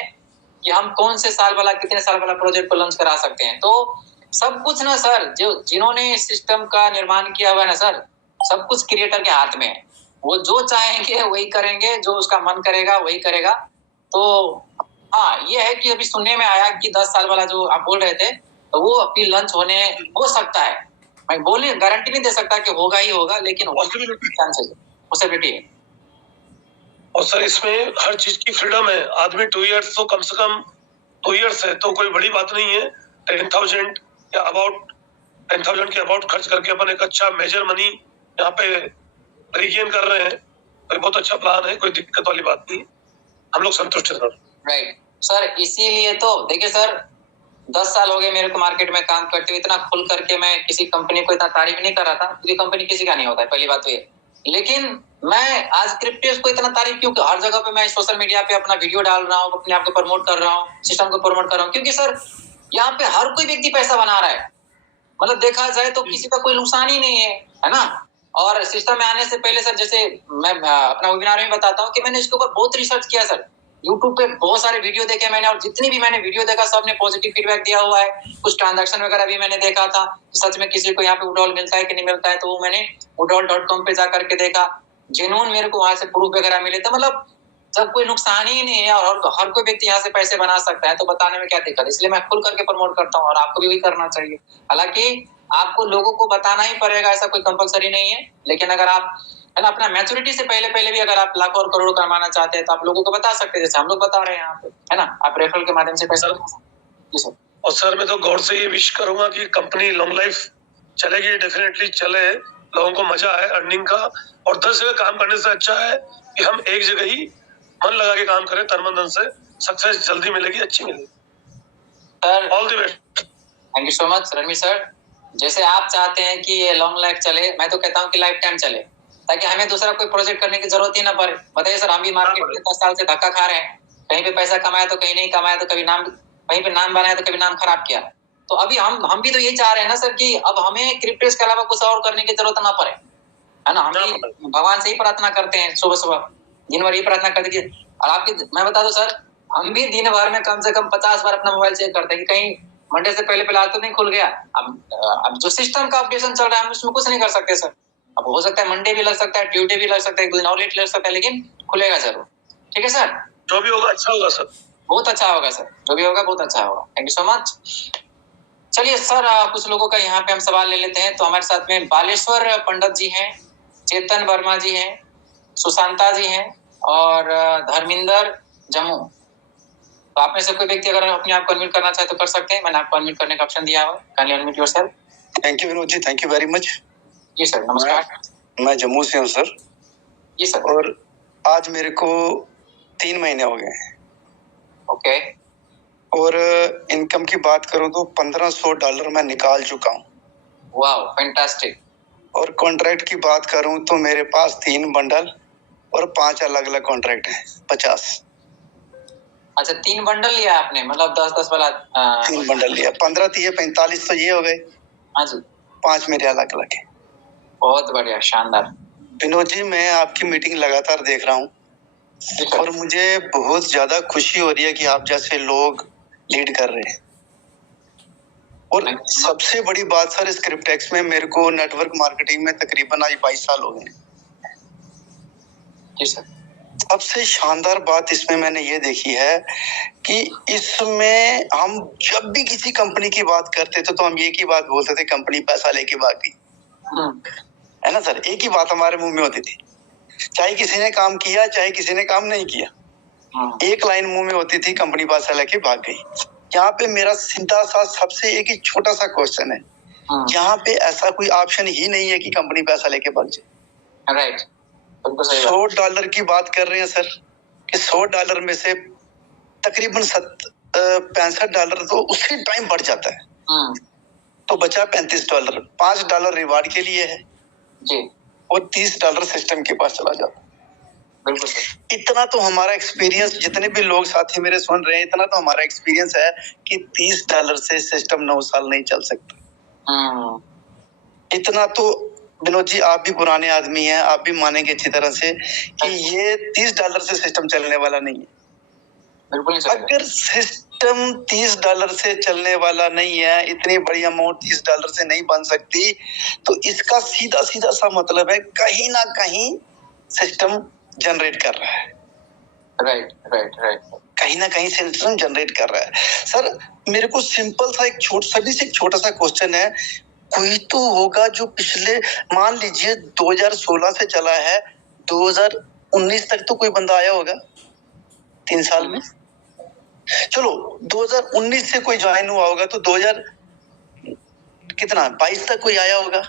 कि हम कौन से साल वाला, कितने साल वाला प्रोजेक्ट को लॉन्च करा सकते हैं। तो सब कुछ ना सर, जो जिन्होंने सिस्टम का निर्माण किया हुआ है ना सर, सब कुछ क्रिएटर के हाथ में है। वो जो चाहेंगे वही करेंगे, जो उसका मन करेगा वही करेगा। तो हाँ, ये है कि अभी सुनने में आया कि 10 साल वाला जो आप बोल रहे थे, तो वो अभी लॉन्च होने हो सकता है। मैं बोलने गारंटी नहीं दे सकता कि होगा ही होगा, लेकिन पॉसिबिलिटी है। और सर इसमें हर चीज की फ्रीडम है। आदमी 2 इयर्स तो कम से कम 2 इयर्स है तो कोई बड़ी बात नहीं है। 10,000 या अबाउट 10,000 के अबाउट खर्च करके अपन एक अच्छा मेजर मनी यहाँ पे रिगेन कर रहे हैं, तो बहुत अच्छा प्लान है, कोई दिक्कत वाली बात नहीं, हम लोग संतुष्ट हैं सर। राइट सर, इसीलिए तो देखिए सर, 10 साल हो गए मेरे को मार्केट में काम करते हुए। इतना खुल करके मैं किसी कंपनी को इतना तारीफ नहीं कर रहा था, क्योंकि कंपनी किसी का नहीं होता है, पहली बात तो ये। लेकिन मैं आज क्रिप्टेक्स को इतना तारीफ क्यों, हर जगह पे मैं सोशल मीडिया पे अपना वीडियो डाल रहा हूँ, अपने आप को प्रमोट कर रहा हूँ, सिस्टम को प्रमोट कर रहा हूँ, क्योंकि सर यहाँ पे हर कोई व्यक्ति पैसा बना रहा है। मतलब देखा जाए तो किसी का कोई नुकसान ही नहीं है ना। और सिस्टम में आने से पहले सर, जैसे मैं अपना वेबिनार में बताता हूँ कि मैंने इसके ऊपर बहुत रिसर्च किया सर, यूट्यूब पे बहुत सारे वीडियो देखे मैंने, और जितनी भी मैंने वीडियो देखा सबने पॉजिटिव फीडबैक दिया हुआ है। कुछ ट्रांजैक्शन वगैरह भी मैंने देखा था, सच में किसी को यहाँ पे विड्रॉल मिलता है कि नहीं मिलता है, तो वो मैंने withdrawal.com पे जाकर के देखा, जेन्युइन मेरे को वहां से प्रूफ वगैरह मिले थे। मतलब जब कोई नुकसान ही नहीं है और हर कोई व्यक्ति यहाँ से पैसे बना सकता है, तो बताने में क्या दिक्कत है। इसलिए मैं खुल करके प्रमोट करता हूँ, और आपको भी वही करना चाहिए। हालांकि आपको लोगों को बताना ही पड़ेगा, ऐसा कोई कंपलसरी नहीं है, लेकिन अगर आप है ना अपना मैच्योरिटी से पहले भी अगर आप लाखों और करोड़ों कमाना चाहते हैं, तो आप लोगों को बता सकते हैं, जैसे हम लोग बता रहे हैं यहाँ पे, है ना। आप रेफरल के माध्यम से पैसा। जी सर। और सर मैं तो गौर से ये विश करूंगा कि कंपनी लॉन्ग लाइफ चलेगी, डेफिनेटली चले, लोगों को मजा आए अर्निंग का। और 10 जगह काम करने से अच्छा है कि हम एक जगह ही मन लगा के काम करें, तन मन धन से। सक्सेस जल्दी मिलेगी, अच्छी मिलेगी sir. All the best. Thank you so much Ranveer sir. जैसे आप चाहते हैं कि ये लॉन्ग लाइफ चले, मैं तो कहता हूँ कि लाइफ टाइम चले, ताकि हमें दूसरा कोई प्रोजेक्ट करने की जरूरत ही ना पड़े। बताइए सर, हम भी मार्केट में 10 साल से धक्का खा रहे हैं, कहीं पे पैसा कमाया तो कहीं नहीं कमाया, तो कभी नाम, कहीं पे नाम बनाया तो कभी नाम खराब किया। तो अभी हम भी तो ये चाह रहे हैं ना सर कि अब हमें क्रिप्टेक्स के अलावा कुछ और करने की जरूरत ना पड़े, है ना। हम भी भगवान से ही प्रार्थना करते हैं, सुबह सुबह दिन भर ही प्रार्थना करते हैं। और आपकी मैं बता दूं सर, हम भी दिन भर में कम से कम 50 बार अपना मोबाइल चेक करते हैं कि कहीं मंडे से पहले आज तो नहीं खुल गया। अब जो सिस्टम का अपडेशन चल रहा है हम उसमें कुछ नहीं कर सकते सर। अब हो सकता है मंडे भी लग सकता है, ट्यूसडे भी लग सकता है, एक दिन और लेट लग सकता है, लेकिन खुलेगा जरूर। ठीक है सर, जो भी होगा अच्छा होगा सर, बहुत अच्छा होगा सर, जो भी होगा बहुत अच्छा होगा। Thank you so much. चलिए सर, कुछ लोगों का यहाँ पे हम सवाल ले लेते हैं। तो हमारे साथ में बालेश्वर पंडित जी हैं, चेतन वर्मा जी हैं, सुशांता जी हैं, और धर्मिंदर जम्मू। तो आप में से कोई व्यक्ति अगर अपने आप को अनम्यूट करना चाहे तो कर सकते हैं, मैंने आपको अनम्यूट करने का ऑप्शन दिया हुआ है। Kindly unmute yourself. Thank you Vinod ji, thank you very much. जी सर, नमस्कार। मैं जम्मू से हूँ सर। जी सर। और आज मेरे को 3 महीने हो गए हैं। ओके। और इनकम की बात करूँ तो $1500 मैं निकाल चुका हूँ। Wow, fantastic. और कॉन्ट्रैक्ट की बात करूँ तो मेरे पास 3 बंडल और 5 अलग अलग कॉन्ट्रैक्ट हैं, 50। अच्छा, 3 बंडल लिया आपने, मतलब 10-10 वाला? 3 बंडल लिया, 15 30 45 तो ये हो गए। हाँ जी। 5 मेरे अलग अलग है। बहुत बढ़िया, शानदार। विनोद जी, मैं आपकी मीटिंग लगातार देख रहा हूँ और मुझे बहुत ज्यादा खुशी हो रही है कि आप जैसे लोग लीड कर रहे हैं। और सबसे बड़ी बात सर, क्रिप्टेक्स में मेरे को नेटवर्क मार्केटिंग में तकरीबन आज 22 साल हो गए। जी सर। सबसे शानदार बात इसमें मैंने ये देखी है कि इसमें हम जब भी किसी कंपनी की बात करते थे तो हम एक ही बात बोलते थे, कंपनी पैसा लेके भाग गई, है ना सर। एक ही बात हमारे मुंह में होती थी, चाहे किसी ने काम किया चाहे किसी ने काम नहीं किया। एक लाइन मुंह में होती थी, कंपनी पैसा लेके भाग गई। यहाँ पे मेरा सीधा सा सबसे एक ही छोटा सा क्वेश्चन है, यहाँ पे ऐसा कोई ऑप्शन ही नहीं है कि कंपनी पैसा लेके भाग जाए। राइट, $100 की बात कर रहे हैं सर कि $100 में से तकरीबन $65 तो उसी टाइम बढ़ जाता है, तो बचा $35। $5 रिवार्ड के लिए है जी, और $30 सिस्टम के पास चला जाता है। बिल्कुल सर। इतना तो हमारा एक्सपीरियंस, जितने भी लोग साथी मेरे सुन रहे हैं, इतना तो हमारा एक्सपीरियंस है कि $30 से सिस्टम 9 साल नहीं चल सकता। इतना तो विनोद जी, आप भी पुराने आदमी हैं, आप भी मानेंगे अच्छी तरह से कि ये $30 से सिस्टम चलने वाला नहीं है। बिल्कुल नहीं चलेगा। अगर सिस्टम $30 से चलने वाला नहीं है, इतनी बड़ी अमाउंट $30 से नहीं बन सकती, तो इसका सीधा सीधा सा मतलब है कहीं ना कहीं सिस्टम जनरेट कर रहा है। राइट राइट राइट, कहीं ना कहीं सिस्टम जनरेट कर रहा है। सर मेरे को सिंपल सा सभी से एक छोटा सा क्वेश्चन है, कोई तो होगा जो पिछले, मान लीजिए 2016 से चला है, 2019 तक तो कोई बंदा आया होगा 3 साल में। चलो 2019 से कोई ज्वाइन हुआ होगा तो 2022 तक कोई आया होगा,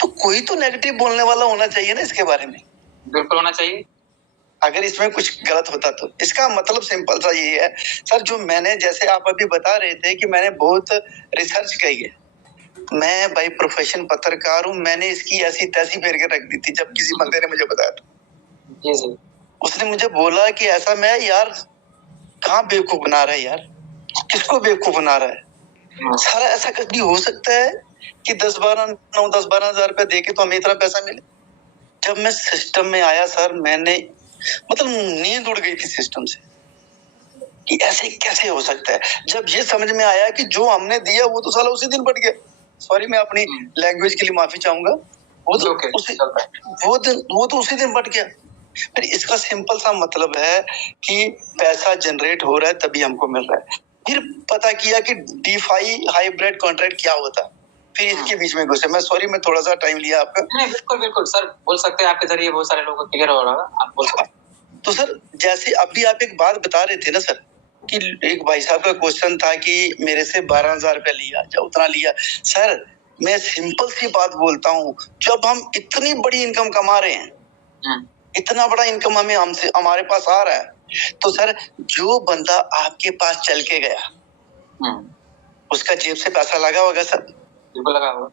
तो कोई तो नेगेटिव बोलने वाला होना चाहिए ना इसके बारे में। बिल्कुल होना चाहिए। अगर इसमें कुछ गलत होता तो इसका मतलब सिंपल सा ये है सर, जो मैंने, जैसे आप अभी बता रहे थे कि मैंने बहुत रिसर्च की है, मैं भाई प्रोफेशन पत्रकार हूँ, मैंने इसकी ऐसी तैसी फेर के रख दी थी जब किसी बंदे ने मुझे बताया था। जी जी, उसने मुझे बोला कि ऐसा, मैं यार कहाँ बेवकूफ बना रहा है यार, किसको बेवकूफ बना रहा है सारा, ऐसा कभी हो सकता है कि 10-12 हजार रुपया दे के तो हमें इतना पैसा मिले। जब मैं सिस्टम में आया सर, मैंने मतलब नींद उड़ गई थी सिस्टम से कि ऐसे कैसे हो सकता है। जब ये समझ में आया कि जो हमने दिया वो तो साला उसी दिन बढ़ गया, सॉरी मैं अपनी लैंग्वेज के लिए माफी चाहूंगा, वो तो उसी दिन बढ़ गया। फिर इसका सिंपल सा मतलब है कि पैसा जनरेट हो रहा है तभी हमको मिल रहा है। फिर पता किया कि डीफाई हाइब्रिड कॉन्ट्रैक्ट क्या होता है, फिर इसके बीच में घुसे। मैं सॉरी, मैं थोड़ा सा टाइम लिया आपका। नहीं बिल्कुल बिल्कुल सर, बोल सकते हैं, आपके जरिए बहुत सारे लोगों को क्लियर हो रहा है, आप बोल सकते हैं। तो सर जैसे अभी आप एक बात बता रहे थे ना सर, कि एक भाई साहब का क्वेश्चन था कि मेरे से 12,000 रुपया लिया, जब उतना लिया। सर मैं सिंपल सी बात बोलता हूँ, जब हम इतनी बड़ी इनकम कमा रहे हैं, इतना बड़ा इनकम हमसे हमारे पास आ रहा है, तो सर जो बंदा आपके पास चल के गया उसका जेब से पैसा लगा होगा सर, बिल्कुल लगा होगा।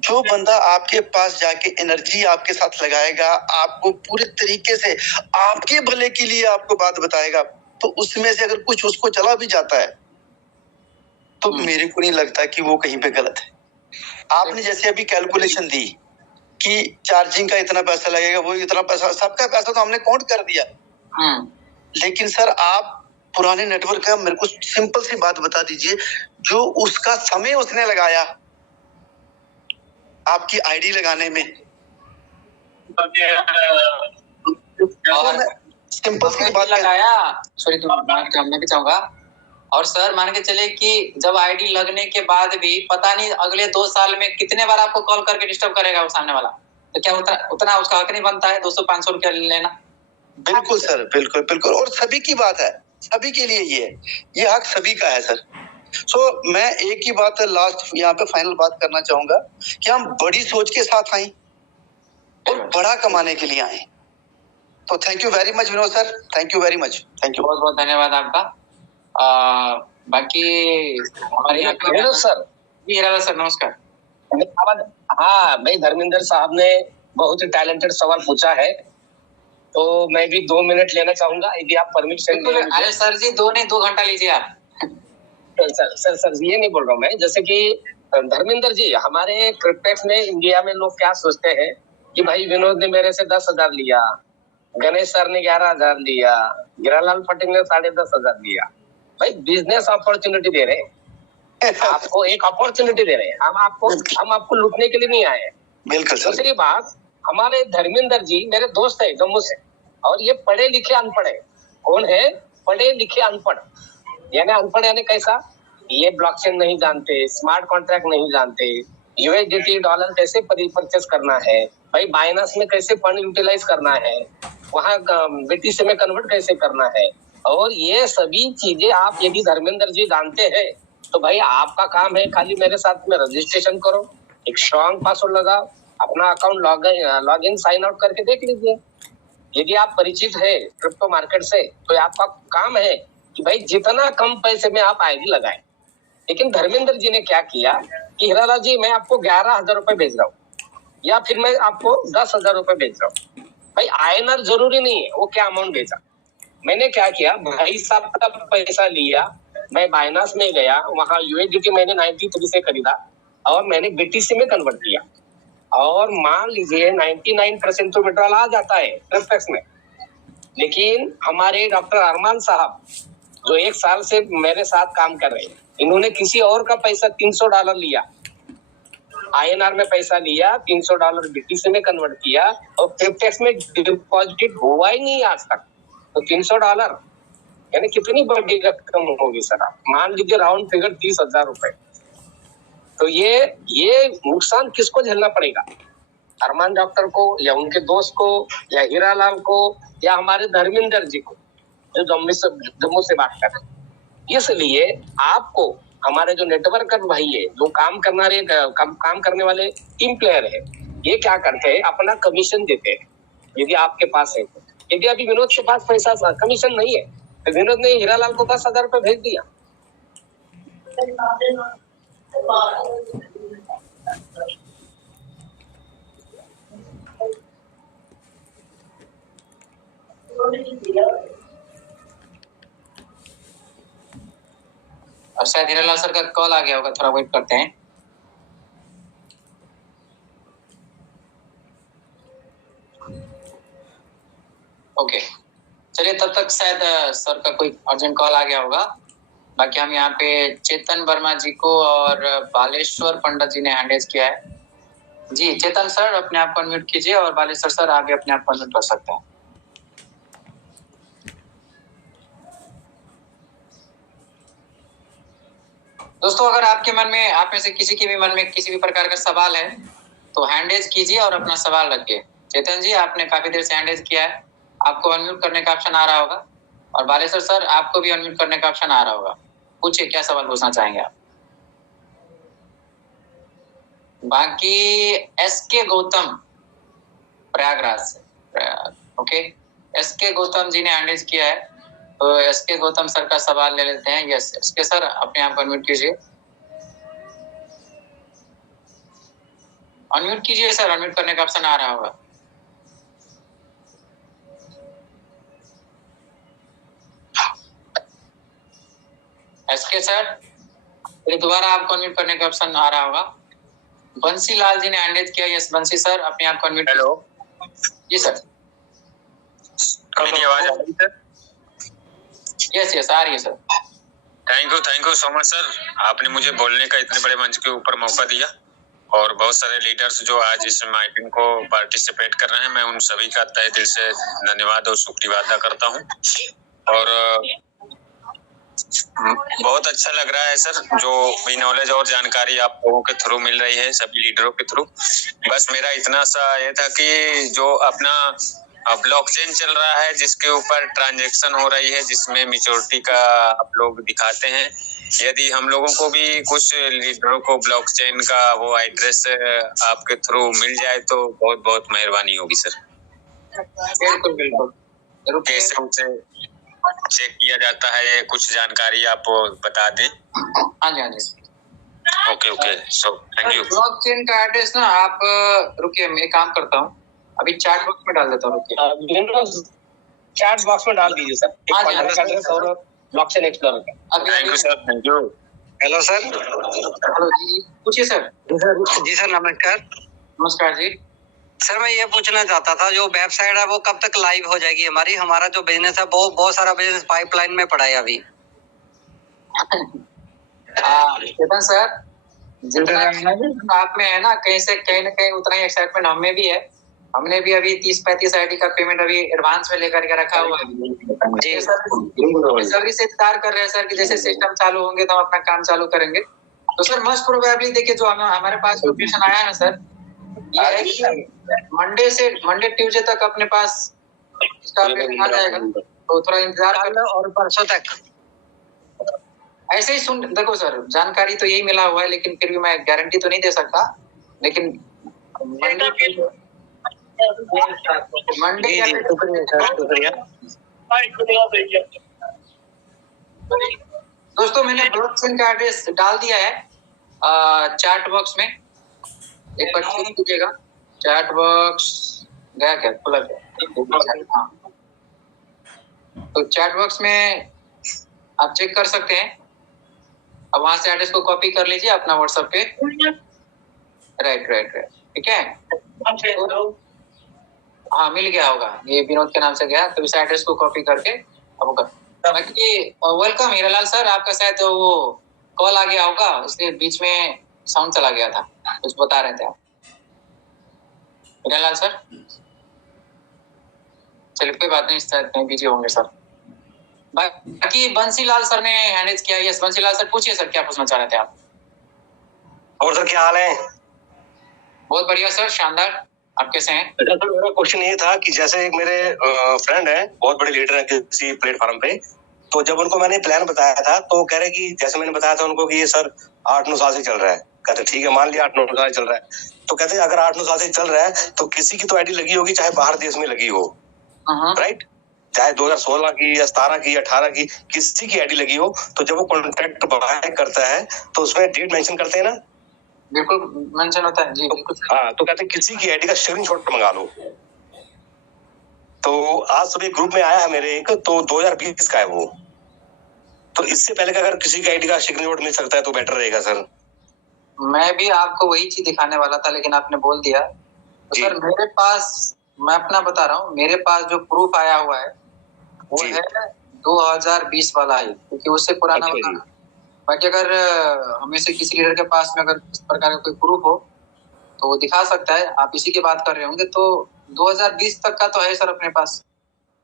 जो बंदा आपके पास जाके एनर्जी आपके साथ लगाएगा, आपको पूरे तरीके से आपके भले के लिए आपको बात बताएगा, तो उसमें से अगर कुछ उसको चला भी जाता है तो मेरे को नहीं लगता कि वो कहीं पे गलत है। आपने जैसे अभी कैलकुलेशन दी कि चार्जिंग का इतना पैसा लगेगा, वो इतना पैसा, सबका पैसा तो हमने काउंट कर दिया। लेकिन सर आप पुराने नेटवर्क का मेरे को सिंपल सी बात बता दीजिए, जो उसका समय उसने लगाया आपकी आईडी लगाने में, सिंपल सी बात लगाया, सॉरी तो मैं भी चाहूंगा। और सर मान के चले कि जब आईडी लगने के बाद भी पता नहीं अगले 2 साल में कितने बार आपको कॉल करके डिस्टर्ब करेगा वो सामने वाला, तो क्या उतना उसका हक नहीं बनता है 200-500 रुपया लेना? बिल्कुल सर, बिल्कुल बिल्कुल, और सभी की बात है, सभी के लिए ये हक सभी का है सर। सो मैं एक ही बात लास्ट यहाँ पे फाइनल बात करना चाहूंगा कि हम बड़ी सोच के साथ आए और बड़ा कमाने के लिए आए। तो thank you very much Vinod sir, thank you very much, thank you, बहुत बहुत धन्यवाद आपका। बाकी हमारे हेलो सर। जी हेलो सर, नमस्कार। हाँ भाई, धर्मेंद्र साहब ने बहुत ही टैलेंटेड सवाल पूछा है, तो मैं भी 2 मिनट लेना चाहूंगा यदि आप परमिशन। अरे सर जी 2 घंटा लीजिए आप। सर ये नहीं बोल रहा हूँ मैं, जैसे कि धर्मेंद्र जी, हमारे क्रिप्टेक्स में इंडिया में लोग क्या सोचते हैं कि भाई विनोद ने मेरे से 10,000 लिया, गणेश सर ने 11,000 लिया, गिरालाल पटेल ने 10,500 लिया। भाई बिजनेस अपॉर्चुनिटी दे रहे हैं आपको, एक अपॉर्चुनिटी दे रहे हैं हम आपको लूटने के लिए नहीं आए। बिल्कुल। दूसरी बात, हमारे धर्मेंद्र जी मेरे दोस्त है जम्मू से, और ये पढ़े लिखे अनपढ़ है। कौन है? पढ़े लिखे अनपढ़। यानी अनपढ़ यानी कैसा? ये ब्लॉकचेन नहीं जानते, स्मार्ट कॉन्ट्रैक्ट नहीं जानते, यूएसडीटी डॉलर कैसे परचेस करना है, भाई बाइनेंस में कैसे फंड यूटिलाइज करना है, वहाँ BTC में कन्वर्ट कैसे करना है, और ये सभी चीजें आप यदि धर्मेंद्र जी जानते हैं तो भाई आपका काम है खाली मेरे साथ में रजिस्ट्रेशन करो, एक स्ट्रॉन्ग पासवर्ड लगाओ, अपना account log in sign out करके देख लीजिए। यदि आप परिचित है क्रिप्टो मार्केट से तो आपका काम है कि भाई जितना कम पैसे में आप आईडी लगाएं। लेकिन धर्मेंद्र जी ने क्या किया कि हीरालाल जी मैं आपको 11,000 रुपए भेज रहा हूँ या फिर मैं आपको 10,000 रुपए भेज रहा हूँ। भाई INR जरूरी नहीं है वो क्या अमाउंट भेजा। मैंने क्या किया, भाई साहब का पैसा लिया, मैं बाइनास में गया, वहां USDT मैंने 93 से खरीदा और मैंने BTC में कन्वर्ट किया, और मान लीजिए 99% तो विड्रॉल आ जाता है ट्रिप्टेक्स में। लेकिन हमारे डॉक्टर अरमान साहब जो 1 साल से मेरे साथ काम कर रहे हैं, इन्होंने किसी और का पैसा $300 लिया, INR में पैसा लिया, $300 BTC में कन्वर्ट किया और ट्रिप्टेक्स में डिपॉजिट हुआ ही नहीं आज तक। तो $300 यानी कितनी बड़ी रकम होगी सर, आप मान लीजिए राउंड फिगर 30,000 रुपए। तो ये नुकसान किसको झेलना पड़ेगा, अरमान डॉक्टर को या उनके दोस्त को या हीरालाल को या हमारे धर्मेंद्र जी को जो जम्मू से बात कर रहे हैं। इसलिए आपको हमारे जो नेटवर्कर भाई है, जो काम करने वाले टीम प्लेयर है, ये क्या करते हैं, अपना कमीशन देते हैं यदि आपके पास है। यदि अभी विनोद के पास पैसा कमीशन नहीं है तो विनोद ने हीरालाल को 10,000 रुपए भेज दिया। अब शायद हीरालाल सर का कॉल आ गया होगा, थोड़ा वेट करते हैं। ओके चलिए, तब तक शायद सर का कोई अर्जेंट कॉल आ गया होगा। बाकी हम यहाँ पे चेतन वर्मा जी को और बालेश्वर पंडित जी ने हैंड रेज किया है। जी चेतन सर अपने आप को अनम्यूट कीजिए और बालेश्वर सर आप भी अपने आप को अनम्यूट कर सकते हैं। दोस्तों अगर आपके मन में, आप में से किसी के भी मन में किसी भी प्रकार का सवाल है तो हैंड रेज कीजिए और अपना सवाल रखिए। चेतन जी आपने काफी देर से हैंड रेज किया है, आपको अनम्यूट करने का ऑप्शन आ रहा होगा, और बालेश्वर सर आपको भी अनम्यूट करने का ऑप्शन आ रहा होगा। पूछिए क्या सवाल पूछना चाहेंगे आप। बाकी SK गौतम प्रयागराज से, ओके SK गौतम जी ने हैंड रेज किया है, तो SK गौतम सर का सवाल ले लेते हैं। यस SK सर अपने आप को अनम्यूट कीजिए, अनम्यूट कीजिए सर, अनम्यूट करने का ऑप्शन आ रहा होगा। SK सर फिर दोबारा आपको अनम्यूट करने का ऑप्शन आ रहा होगा। बंसी लाल जी ने हैंड रेज किया। यस बंसी सर अपने आप को अनम्यूट। हेलो जी सर, मेरी आवाज आ रही है सर? यस आ रही है sir. Thank you so much sir, आपने मुझे बोलने का इतने बड़े मंच के ऊपर मौका दिया, और बहुत सारे लीडर्स जो आज इस मीटिंग को पार्टिसिपेट कर रहे हैं, मैं उन सभी का तहे दिल से धन्यवाद और शुक्रिया अदा करता हूं। और बहुत अच्छा लग रहा है सर जो भी नॉलेज और जानकारी आप लोगों के थ्रू मिल रही है, सभी लीडरों के थ्रू। बस मेरा इतना सा ये था कि जो अपना ब्लॉकचेन चल रहा है जिसके ऊपर ट्रांजैक्शन हो रही है, जिसमें मैच्योरिटी का आप लोग दिखाते हैं, यदि हम लोगों को भी कुछ लीडरों को ब्लॉकचेन का वो एड्रेस आपके थ्रू मिल जाए तो बहुत बहुत मेहरबानी होगी सर। बिल्कुल कैसे उसे चेक किया जाता है, ये कुछ जानकारी आप बता दें। हाँ जी okay so thank you. Blockchain का एड्रेस ना आप रुकिए, मैं काम करता हूँ, अभी चैट बॉक्स में डाल देता हूँ। रुकिए चैट बॉक्स में डाल दीजिए सर कॉन्टैक्ट एड्रेस और ब्लॉकचेन एक्सप्लोरर का। Thank you sir, thank you. Hello sir. Hello जी पूछिए सर। जी सर नमस्कार। नमस्कार जी। सर मैं ये पूछना चाहता था, जो वेबसाइट है वो कब तक लाइव हो जाएगी हमारी? हमारा जो बिजनेस है वो बहुत सारा बिजनेस पाइपलाइन में पड़ा है अभी। चेतन सर जितना आप में है ना, कहीं ना कहीं उतना ही एक्साइटमेंट हमें भी है। हमने भी अभी 30-35 आईडी का पेमेंट अभी एडवांस में लेकर के रखा हुआ है जी सर। सभी से इंतजार कर रहे हैं सर कि जैसे सिस्टम चालू होंगे तो हम अपना काम चालू करेंगे। तो सर मोस्ट प्रोबेबली देखिए जो हमारे पास लोकेशन आया है ना सर, ये है कि मंडे ट्यूसडे तक अपने पास इसका अपडेट आ जाएगा, तो थोड़ा इंतजार कर और परसों तक ऐसे ही सुन। देखो सर, जानकारी तो यही मिला हुआ है, लेकिन फिर भी मैं गारंटी तो नहीं दे सकता, लेकिन मंडे दोस्तों मैंने ब्लॉकचेन का एड्रेस डाल दिया है चैट बॉक्स में, एक बार चेक कीजिएगा। चैट बॉक्स गया क्या, खुला क्या? हाँ, तो चैट बॉक्स में आप चेक कर सकते हैं। अब वहां से एड्रेस को कॉपी कर लीजिए अपना व्हाट्सएप पे। राइट, ठीक है। हाँ, मिल गया होगा, ये विनोद के नाम से गया, तो इस एड्रेस को कॉपी करके अब वेलकम हीरालाल सर, आपका शायद वो कॉल आ गया होगा, इसलिए बीच में साउंड चला गया था, कुछ बता रहे थे आप हीरालाल सर। चलिए कोई बात नहीं, इस तरह कहीं बिजी होंगे सर। बाकी बंसीलाल सर ने हैंडल किया। यस बंसीलाल सर, पूछिए सर, क्या पूछना चाह रहे थे आप? और सर क्या हाल है? बहुत बढ़िया सर, शानदार। आप कैसे हैं? सर मेरा क्वेश्चन ये था कि जैसे एक मेरे फ्रेंड है, बहुत बड़े लीडर है किसी प्लेटफॉर्म पे, तो जब उनको मैंने प्लान बताया था तो कह रहे कि जैसे मैंने बताया था उनको कि ये सर 8-9 साल से चल रहा है। कहते ठीक है, मान लिया 8-9 साल चल रहा है, तो कहते अगर 8-9 साल से चल रहा है तो किसी की तो आईडी लगी होगी, चाहे बाहर देश में लगी हो, राइट, चाहे 2016 की या 17 की या 18 की, किसी की आईडी लगी हो, तो जब वो कॉन्ट्रैक्ट बाय करता है तो उसमें डेट मेंशन करते हैं ना? बिल्कुल मेंशन होता है जी, बिल्कुल। हाँ, तो कहते किसी की आईडी का स्क्रीनशॉट मंगा लो। तो आज सुबह ग्रुप में आया है मेरे एक, तो 2020 का है वो, तो इससे पहले का अगर किसी की आईडी का स्क्रीनशॉट मिल सकता है तो बेटर रहेगा सर। मैं भी आपको वही चीज दिखाने वाला था, लेकिन आपने बोल दिया। तो सर मेरे पास, मैं अपना बता रहा हूँ, मेरे पास जो प्रूफ आया हुआ है वो है 2020 वाला ही, क्योंकि उससे पुराना वाला। बाकी अगर हमें से किसी लीडर के पास में अगर इस प्रकार का कोई प्रूफ हो तो वो दिखा सकता है। आप इसी की बात कर रहे होंगे, तो 2020 तक का तो है सर अपने पास।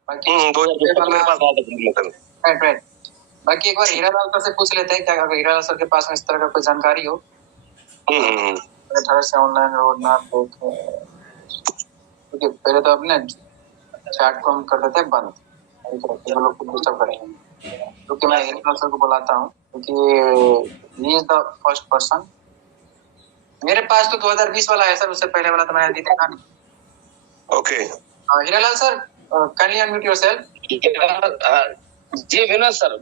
बाकी 2020 तक मेरे पास राइट। बाकी एक बार हीरालाल सर से पूछ लेते हैं, क्या अगर हीरालाल सर के पास में इस तरह का कोई जानकारी हो। 18 से ऑनलाइन रोड मैप देखें, क्योंकि पहले तो अपने चैट को हम कर देते हैं बंद, लोग को डिस्टर्ब करेंगे, क्योंकि मैं हीरालाल सर को बुलाता हूँ, क्योंकि he is the first person. मेरे पास तो 2020 वाला है सर, उससे पहले वाला तो मैंने देखा नहीं। Okay, Hiralal sir, kindly unmute yourself. जी विनोद सर,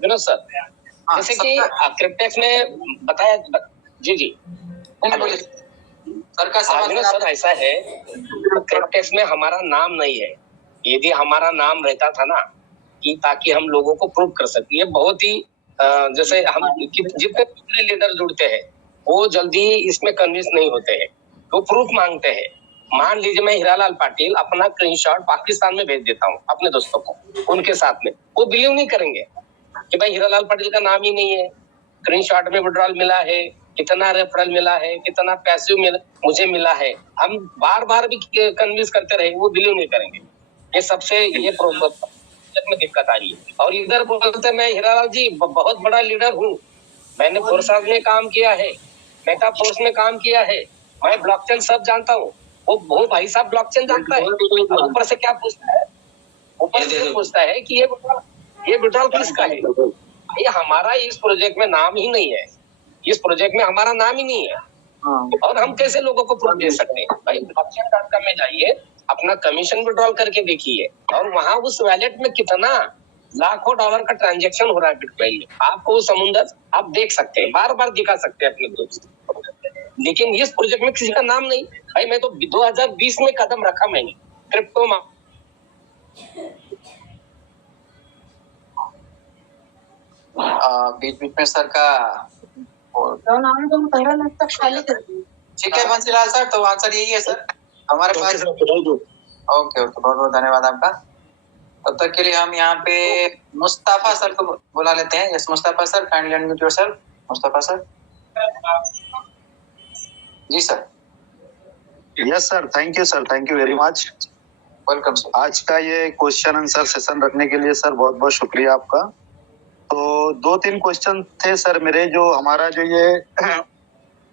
जैसे कि क्रिप्टेक्स ने बताया। जी सर का सवाल सर ऐसा है, क्रिप्टेक्स में हमारा नाम नहीं है। यदि हमारा नाम रहता था ना, कि ताकि हम लोगों को प्रूव कर सके, ये बहुत ही जैसे हम जितने लीडर जुड़ते हैं वो जल्दी इसमें कन्विंस नहीं होते हैं, वो प्रूफ मांगते हैं। मान लीजिए मैं हीरालाल पाटिल अपना स्क्रीनशॉट पाकिस्तान में भेज देता हूँ अपने दोस्तों को, उनके साथ में, वो बिलीव नहीं करेंगे कि भाई हीरालाल पाटिल का नाम ही नहीं है, स्क्रीनशॉट में विड्रॉल मिला है, कितना रेफरल मिला है, कितना पैसिव मुझे मिला है। हम बार बार भी कन्विंस करते रहे, वो बिलीव नहीं करेंगे। ये सबसे ये प्रॉब्लम में दिक्कत आ रही है। और इधर बोलते मैं हीरालाल जी बहुत बड़ा लीडर हूँ, मैंने फोर्साज में काम किया है, मेटा फोर्स में काम किया है, मैं ब्लॉकचेन सब जानता हूँ। वो भाई साहब ब्लॉकचेन जानता है, ऊपर से क्या पूछता है, ऊपर से पूछता है कि ये विड्रॉल किसका है। ये हमारा इस प्रोजेक्ट में नाम ही नहीं है, इस प्रोजेक्ट में हमारा नाम ही नहीं है, और हम कैसे लोगों को प्रूफ दे सकते हैं? भाई blockchain.com में जाइए, अपना कमीशन विड्रॉल करके देखिए, और वहां उस वैलेट में कितना लाखों डॉलर का ट्रांजैक्शन हो रहा है बिटकॉइन में। आपको वो समुद्र आप देख सकते हैं, बार बार दिखा सकते हैं अपने दोस्त। लेकिन इस प्रोजेक्ट में किसी का नाम नहीं। भाई मैं तो 2020 में कदम रखा मैंने क्रिप्टो में। बीच में सर का ठीक है बंसीलाल सर, तो आंसर यही है सर हमारे पास। ओके, बहुत बहुत धन्यवाद आपका। तब तक के लिए हम यहाँ पे मुस्तफा सर को बुला लेते हैं। Yes Mustafa sir, kindly unmute yourself. Mustafa sir. Ji sir. Yes sir, thank you very much. Welcome sir. आज का ये क्वेश्चन आंसर सेशन रखने के लिए सर बहुत बहुत शुक्रिया आपका। तो 2-3 क्वेश्चन थे सर मेरे, जो हमारा जो ये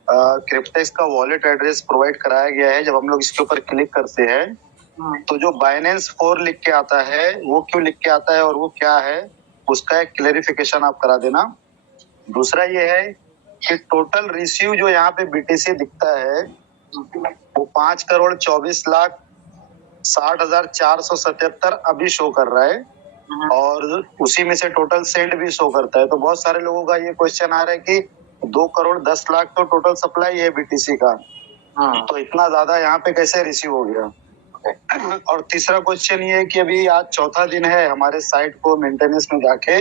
क्रिप्टेक्स का वॉलेट एड्रेस प्रोवाइड कराया गया है, जब हम लोग इसके ऊपर क्लिक करते हैं तो जो बाइनेंस 4 लिख के आता है वो क्यों लिख के आता है और वो क्या है, उसका एक क्लेरिफिकेशन आप करा देना। दूसरा ये है कि टोटल रिसीव जो यहाँ पे बीटीसी दिखता है वो 5,24,60,477 अभी शो कर रहा है और उसी में से टोटल सेंड भी शो करता है। तो बहुत सारे लोगों का ये क्वेश्चन आ रहा है कि 2,10,00,000 तो टोटल सप्लाई है बीटीसी का, तो इतना ज्यादा यहाँ पे कैसे रिसीव हो गया। और तीसरा क्वेश्चन ये है कि अभी आज चौथा दिन है हमारे साइट को मेंटेनेंस में जाके,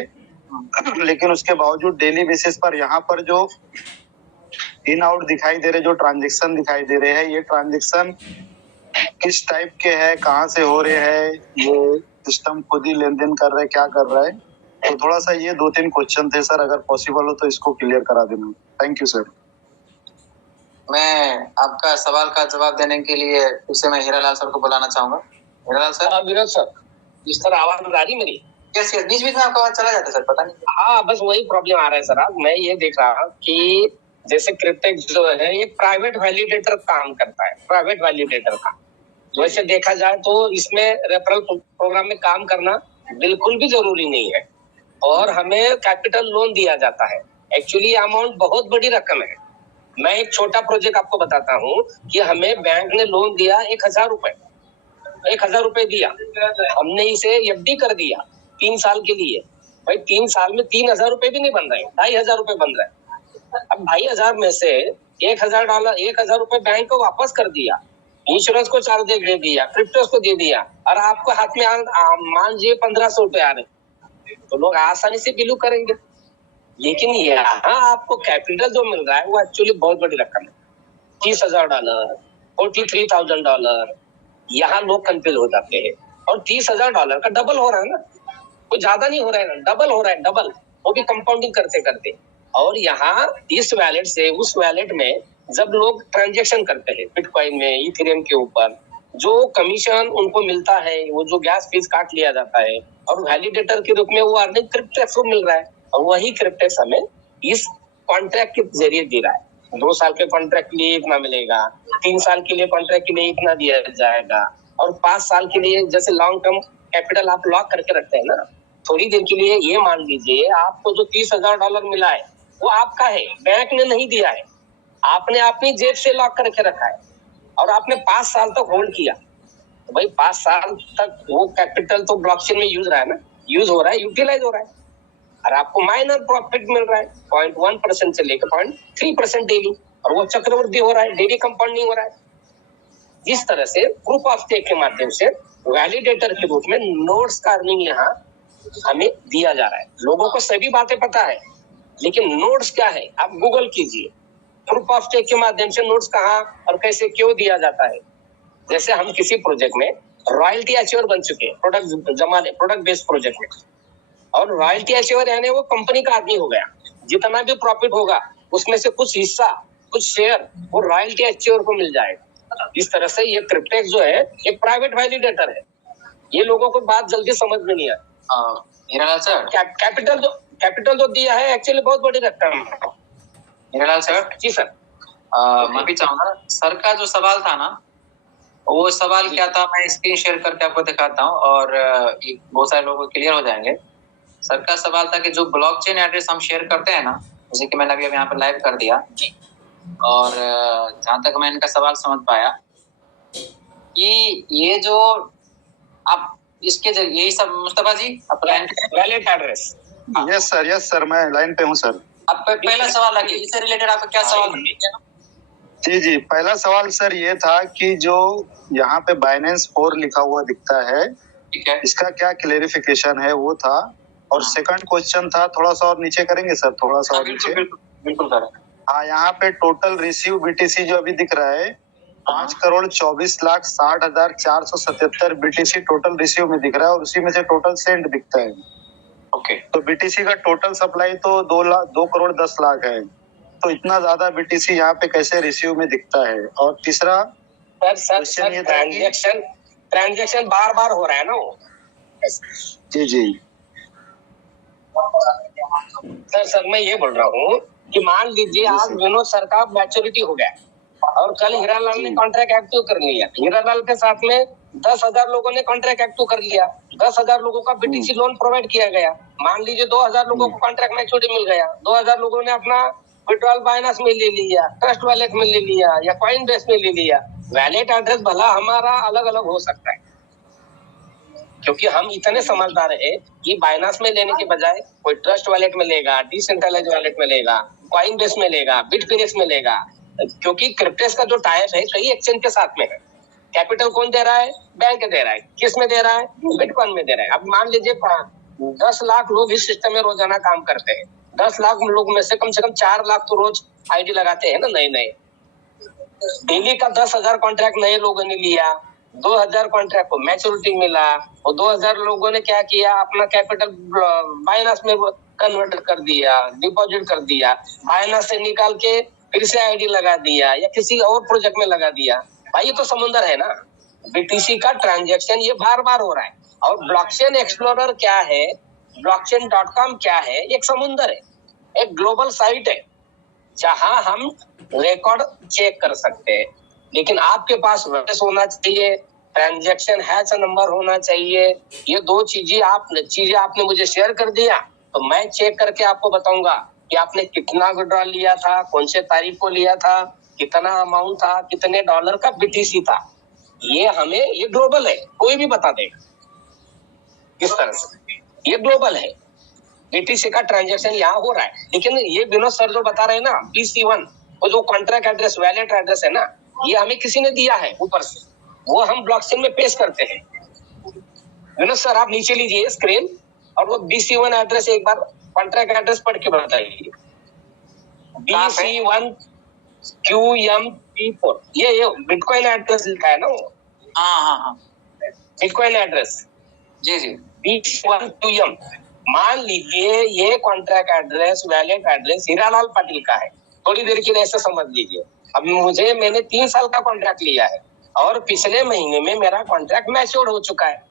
लेकिन उसके बावजूद डेली बेसिस पर यहाँ पर जो इन आउट दिखाई दे रहे, जो ट्रांजेक्शन दिखाई दे रहे हैं, ये ट्रांजेक्शन किस टाइप के है, कहाँ से हो रहे हैं, ये सिस्टम खुद ही लेन देन कर रहा है, क्या कर रहा है। तो थोड़ा सा ये 2-3 क्वेश्चन थे सर, अगर पॉसिबल हो तो इसको क्लियर करा देना। Thank you sir. मैं आपका सवाल का जवाब देने के लिए फिर से मैं हीरालाल सर को बुलाना चाहूंगा। हीरालाल सर। विनोद सर, इस तरह आवाज आ रही मेरी? यस यस, बीच बीच में आपका आवाज चला जाता है सर, पता नहीं। हाँ, बस वही प्रॉब्लम आ रहा है सर। आज मैं ये देख रहा कि जैसे क्रिप्टेक्स जो है ये प्राइवेट वैलिडेटर काम करता है, प्राइवेट वैलिडेटर का। वैसे देखा जाए तो इसमें रेफरल प्रोग्राम में काम करना बिल्कुल भी जरूरी नहीं है और हमें कैपिटल लोन दिया जाता है। एक्चुअली अमाउंट बहुत बड़ी रकम है। मैं एक छोटा प्रोजेक्ट आपको बताता हूँ कि हमें बैंक ने लोन दिया 1,000 रुपए, 1,000 रुपए दिया। हमने इसे एफडी कर दिया 3 साल के लिए। भाई 3 साल में 3,000 रुपए भी नहीं बन रहे, 2,500 रुपए बन रहे। अब 2,500 में से $1,000 1,000 रुपए बैंक को वापस कर दिया, इंश्योरेंस को चार्ज दे दिया, क्रिप्टोस को दे दिया और आपको हाथ में मान लीजिए 1,500 रुपए आ रहे, तो लोग आसानी से बिलू करेंगे। लेकिन यहाँ आपको कैपिटल जो मिल रहा है वो एक्चुअली बहुत बड़ी रकम है, $30,000, $43,000। यहाँ लोग कंफ्यूज हो जाते हैं। और $30,000 का डबल हो रहा है ना, कुछ ज्यादा नहीं हो रहा है ना, डबल हो रहा है, डबल, वो भी कंपाउंडिंग करते करते। और यहाँ इस वैलेट से उस वैलेट में जब लोग ट्रांजेक्शन करते हैं बिटकॉइन में, इथेरियम के ऊपर, जो कमीशन उनको मिलता है, वो जो गैस फीस काट लिया जाता है और वैलिडेटर के रूप में वो अर्निंग क्रिप्टेक्स को मिल रहा है और वही क्रिप्टेक्स हमें इस कॉन्ट्रैक्ट के जरिए दे रहा है। 2 साल के कॉन्ट्रैक्ट के लिए इतना मिलेगा, 3 साल के लिए कॉन्ट्रैक्ट के लिए इतना दिया जाएगा और 5 साल के लिए जैसे लॉन्ग टर्म कैपिटल आप लॉक करके रखते हैं ना, थोड़ी देर के लिए ये मान लीजिए आपको जो $30,000 मिला है वो आपका है, बैंक ने नहीं दिया है, आपने अपनी जेब से लॉक करके रखा है और आपने 5 साल तक होल्ड किया। तो भाई 5 साल तक वो कैपिटल तो ब्लॉकचेन में यूज रहा है ना, यूज हो रहा है, यूटिलाइज हो रहा है और आपको माइनर प्रॉफिट मिल रहा है 0.1% से लेकर 0.3% डेली, और वो चक्रवृद्धि हो रहा है, डेली कंपाउंडिंग हो रहा है। इस तरह से प्रूफ ऑफ स्टेक के माध्यम से वैलिडेटर के रूप में नोड्स का अर्निंग यहाँ हमें दिया जा रहा है। लोगों को सभी बातें पता है, लेकिन नोड्स क्या है आप गूगल कीजिए। प्रूफ ऑफ स्टेक के माध्यम से नोड्स कहाँ और कैसे क्यों दिया जाता है। जैसे हम किसी प्रोजेक्ट में रॉयल्टी अचीवर बन चुके हैं, प्रोडक्ट बेस्ड प्रोजेक्ट में, और रॉयल्टी अचीवर यानी वो कंपनी का आदमी हो गया, जितना भी प्रॉफिट होगा उसमें से कुछ हिस्सा, कुछ शेयर वो रॉयल्टी अचीवर को मिल जाएगा। इस तरह से ये क्रिप्टेक्स जो है एक प्राइवेट वैलिडेटर है। ये लोगों को बात जल्दी समझ में नहीं आई। हीरालाल सर, कैपिटल जो दिया है एक्चुअली बहुत बड़ी रकम है। हीरालाल सर। जी सर। मैं भी चाहूंगा, सर का जो सवाल था ना, वो सवाल क्या था, मैं स्क्रीन शेयर करके आपको दिखाता हूँ और बहुत सारे लोगों को क्लियर हो जाएंगे। सर का सवाल था कि जो ब्लॉकचेन एड्रेस हम शेयर करते हैं ना, जैसे कि मैंने अभी यहाँ पे लाइव कर दिया, और जहां तक मैं इनका सवाल समझ पाया कि ये जो आप इसके जरिए यही सब, मुस्तफा जी वैलिड एड्रेस। यस सर, मैं लाइन पे हूँ सर। अब पहला सवाल है, इससे रिलेटेड आपका क्या सवाल है? जी, पहला सवाल सर ये था कि जो यहाँ पे बाइनेंस 4 लिखा हुआ दिखता है, ठीक है, इसका क्या क्लेरिफिकेशन है वो था। और सेकंड क्वेश्चन था, थोड़ा सा और नीचे करेंगे सर, थोड़ा सा और नीचे। बिल्कुल सर। हाँ, यहाँ पे टोटल रिसीव बीटीसी जो अभी दिख रहा है 5,24,60,477 बीटीसी टोटल रिसीव में दिख रहा है और उसी में से टोटल सेंड दिखता है। ओके, तो बीटीसी का टोटल सप्लाई तो 2,10,00,000 है, तो इतना ज्यादा बीटीसी यहाँ पे कैसे रिसीव में दिखता है। और तीसरा सर ट्रांजेक्शन बार हो रहा है ना वो। जी सर मैं ये बोल रहा हूँ कि मान लीजिए आज विनोद सर का मैच्योरिटी हो गया और कल हीरालाल ने कॉन्ट्रैक्ट एक्टिव कर लिया, हीरालाल के साथ में 10,000 लोगों ने कॉन्ट्रैक्ट एक्टिव कर लिया, 10,000 लोगों का बीटीसी लोन प्रोवाइड किया गया। मान लीजिए 2,000 लोगों को कॉन्ट्रैक्ट मैच्योरिटी मिल गया, 2,000 लोगों ने अपना विड्रॉल बाइनांस में ले लिया, ट्रस्ट वॉलेट में ले लिया या कॉइन बेस में ले लिया। वैलेट एड्रेस भला हमारा अलग अलग हो सकता है, क्योंकि हम इतने समझदार है कि बाइनांस में लेने के बजाय कोई ट्रस्ट वॉलेट में लेगा, डिसेंट्रलाइज्ड वॉलेट में लेगा, कॉइन बेस में लेगा, बिटफिनिक्स में लेगा, क्योंकि क्रिप्टेक्स का जो टाइप है कई एक्सचेंज के साथ में है। कैपिटल कौन दे रहा है? बैंक दे रहा है। किस में दे रहा है? बिटकॉइन में दे रहा है। अब मान लीजिए 10 लाख लोग इस सिस्टम में रोजाना काम करते हैं, 10 लाख लोग में से कम 4 लाख तो रोज आईडी लगाते हैं ना, नए। डेली का 10,000 कॉन्ट्रैक्ट नए लोगों ने लिया, 2,000 कॉन्ट्रैक्ट को मैच्योरिटी मिला और 2,000 लोगों ने क्या किया, अपना कैपिटल बाइनांस में कन्वर्ट कर दिया, डिपॉजिट कर दिया, बाइनांस से निकाल के फिर से आईडी लगा दिया या किसी और प्रोजेक्ट में लगा दिया। भाई ये तो समुंदर है ना। बीटीसी का ट्रांजैक्शन ये बार हो रहा है। और ब्लॉकचेन एक्सप्लोरर क्या है, blockchain.com क्या है? एक समुंदर है, एक ग्लोबल साइट है जहां हम रिकॉर्ड चेक कर सकते हैं। लेकिन आपके पास वैलेट होना चाहिए, ट्रांजैक्शन हैश नंबर होना चाहिए। ये 2 चीजें आपने मुझे शेयर कर दिया तो मैं चेक करके आपको बताऊंगा कि आपने कितना विड्रॉल लिया था, कौन से तारीख को लिया था, कितना अमाउंट था, कितने डॉलर का बीटीसी था। ये ग्लोबल है, कोई भी बता देगा किस तरह से। ये ग्लोबल है, बीटीसी का ट्रांजैक्शन यहाँ हो रहा है। लेकिन ये विनोद सर जो बता रहे हैं ना, BC1 वो जो कॉन्ट्रैक्ट एड्रेस, वैलेट एड्रेस है ना, ये हमें किसी ने दिया है ऊपर से, वो हम ब्लॉकचेन में पेश करते हैं। विनोद सर आप नीचे लीजिए स्क्रीन और वो BC1 एड्रेस एक बार कॉन्ट्रैक्ट एड्रेस पढ़ के बताइए। BC1 QM34 ये बिटकॉइन एड्रेस लिखा है ना वो। हाँ बिटकॉइन एड्रेस जी BC1 QM। मान लीजिए ये contract address, wallet address Hiralal Patil का है। थोड़ी देर के लिए ऐसे समझ लीजिए। अब मैंने 3 साल का कॉन्ट्रैक्ट लिया है और पिछले महीने में मेरा कॉन्ट्रैक्ट मैच्योर हो चुका है।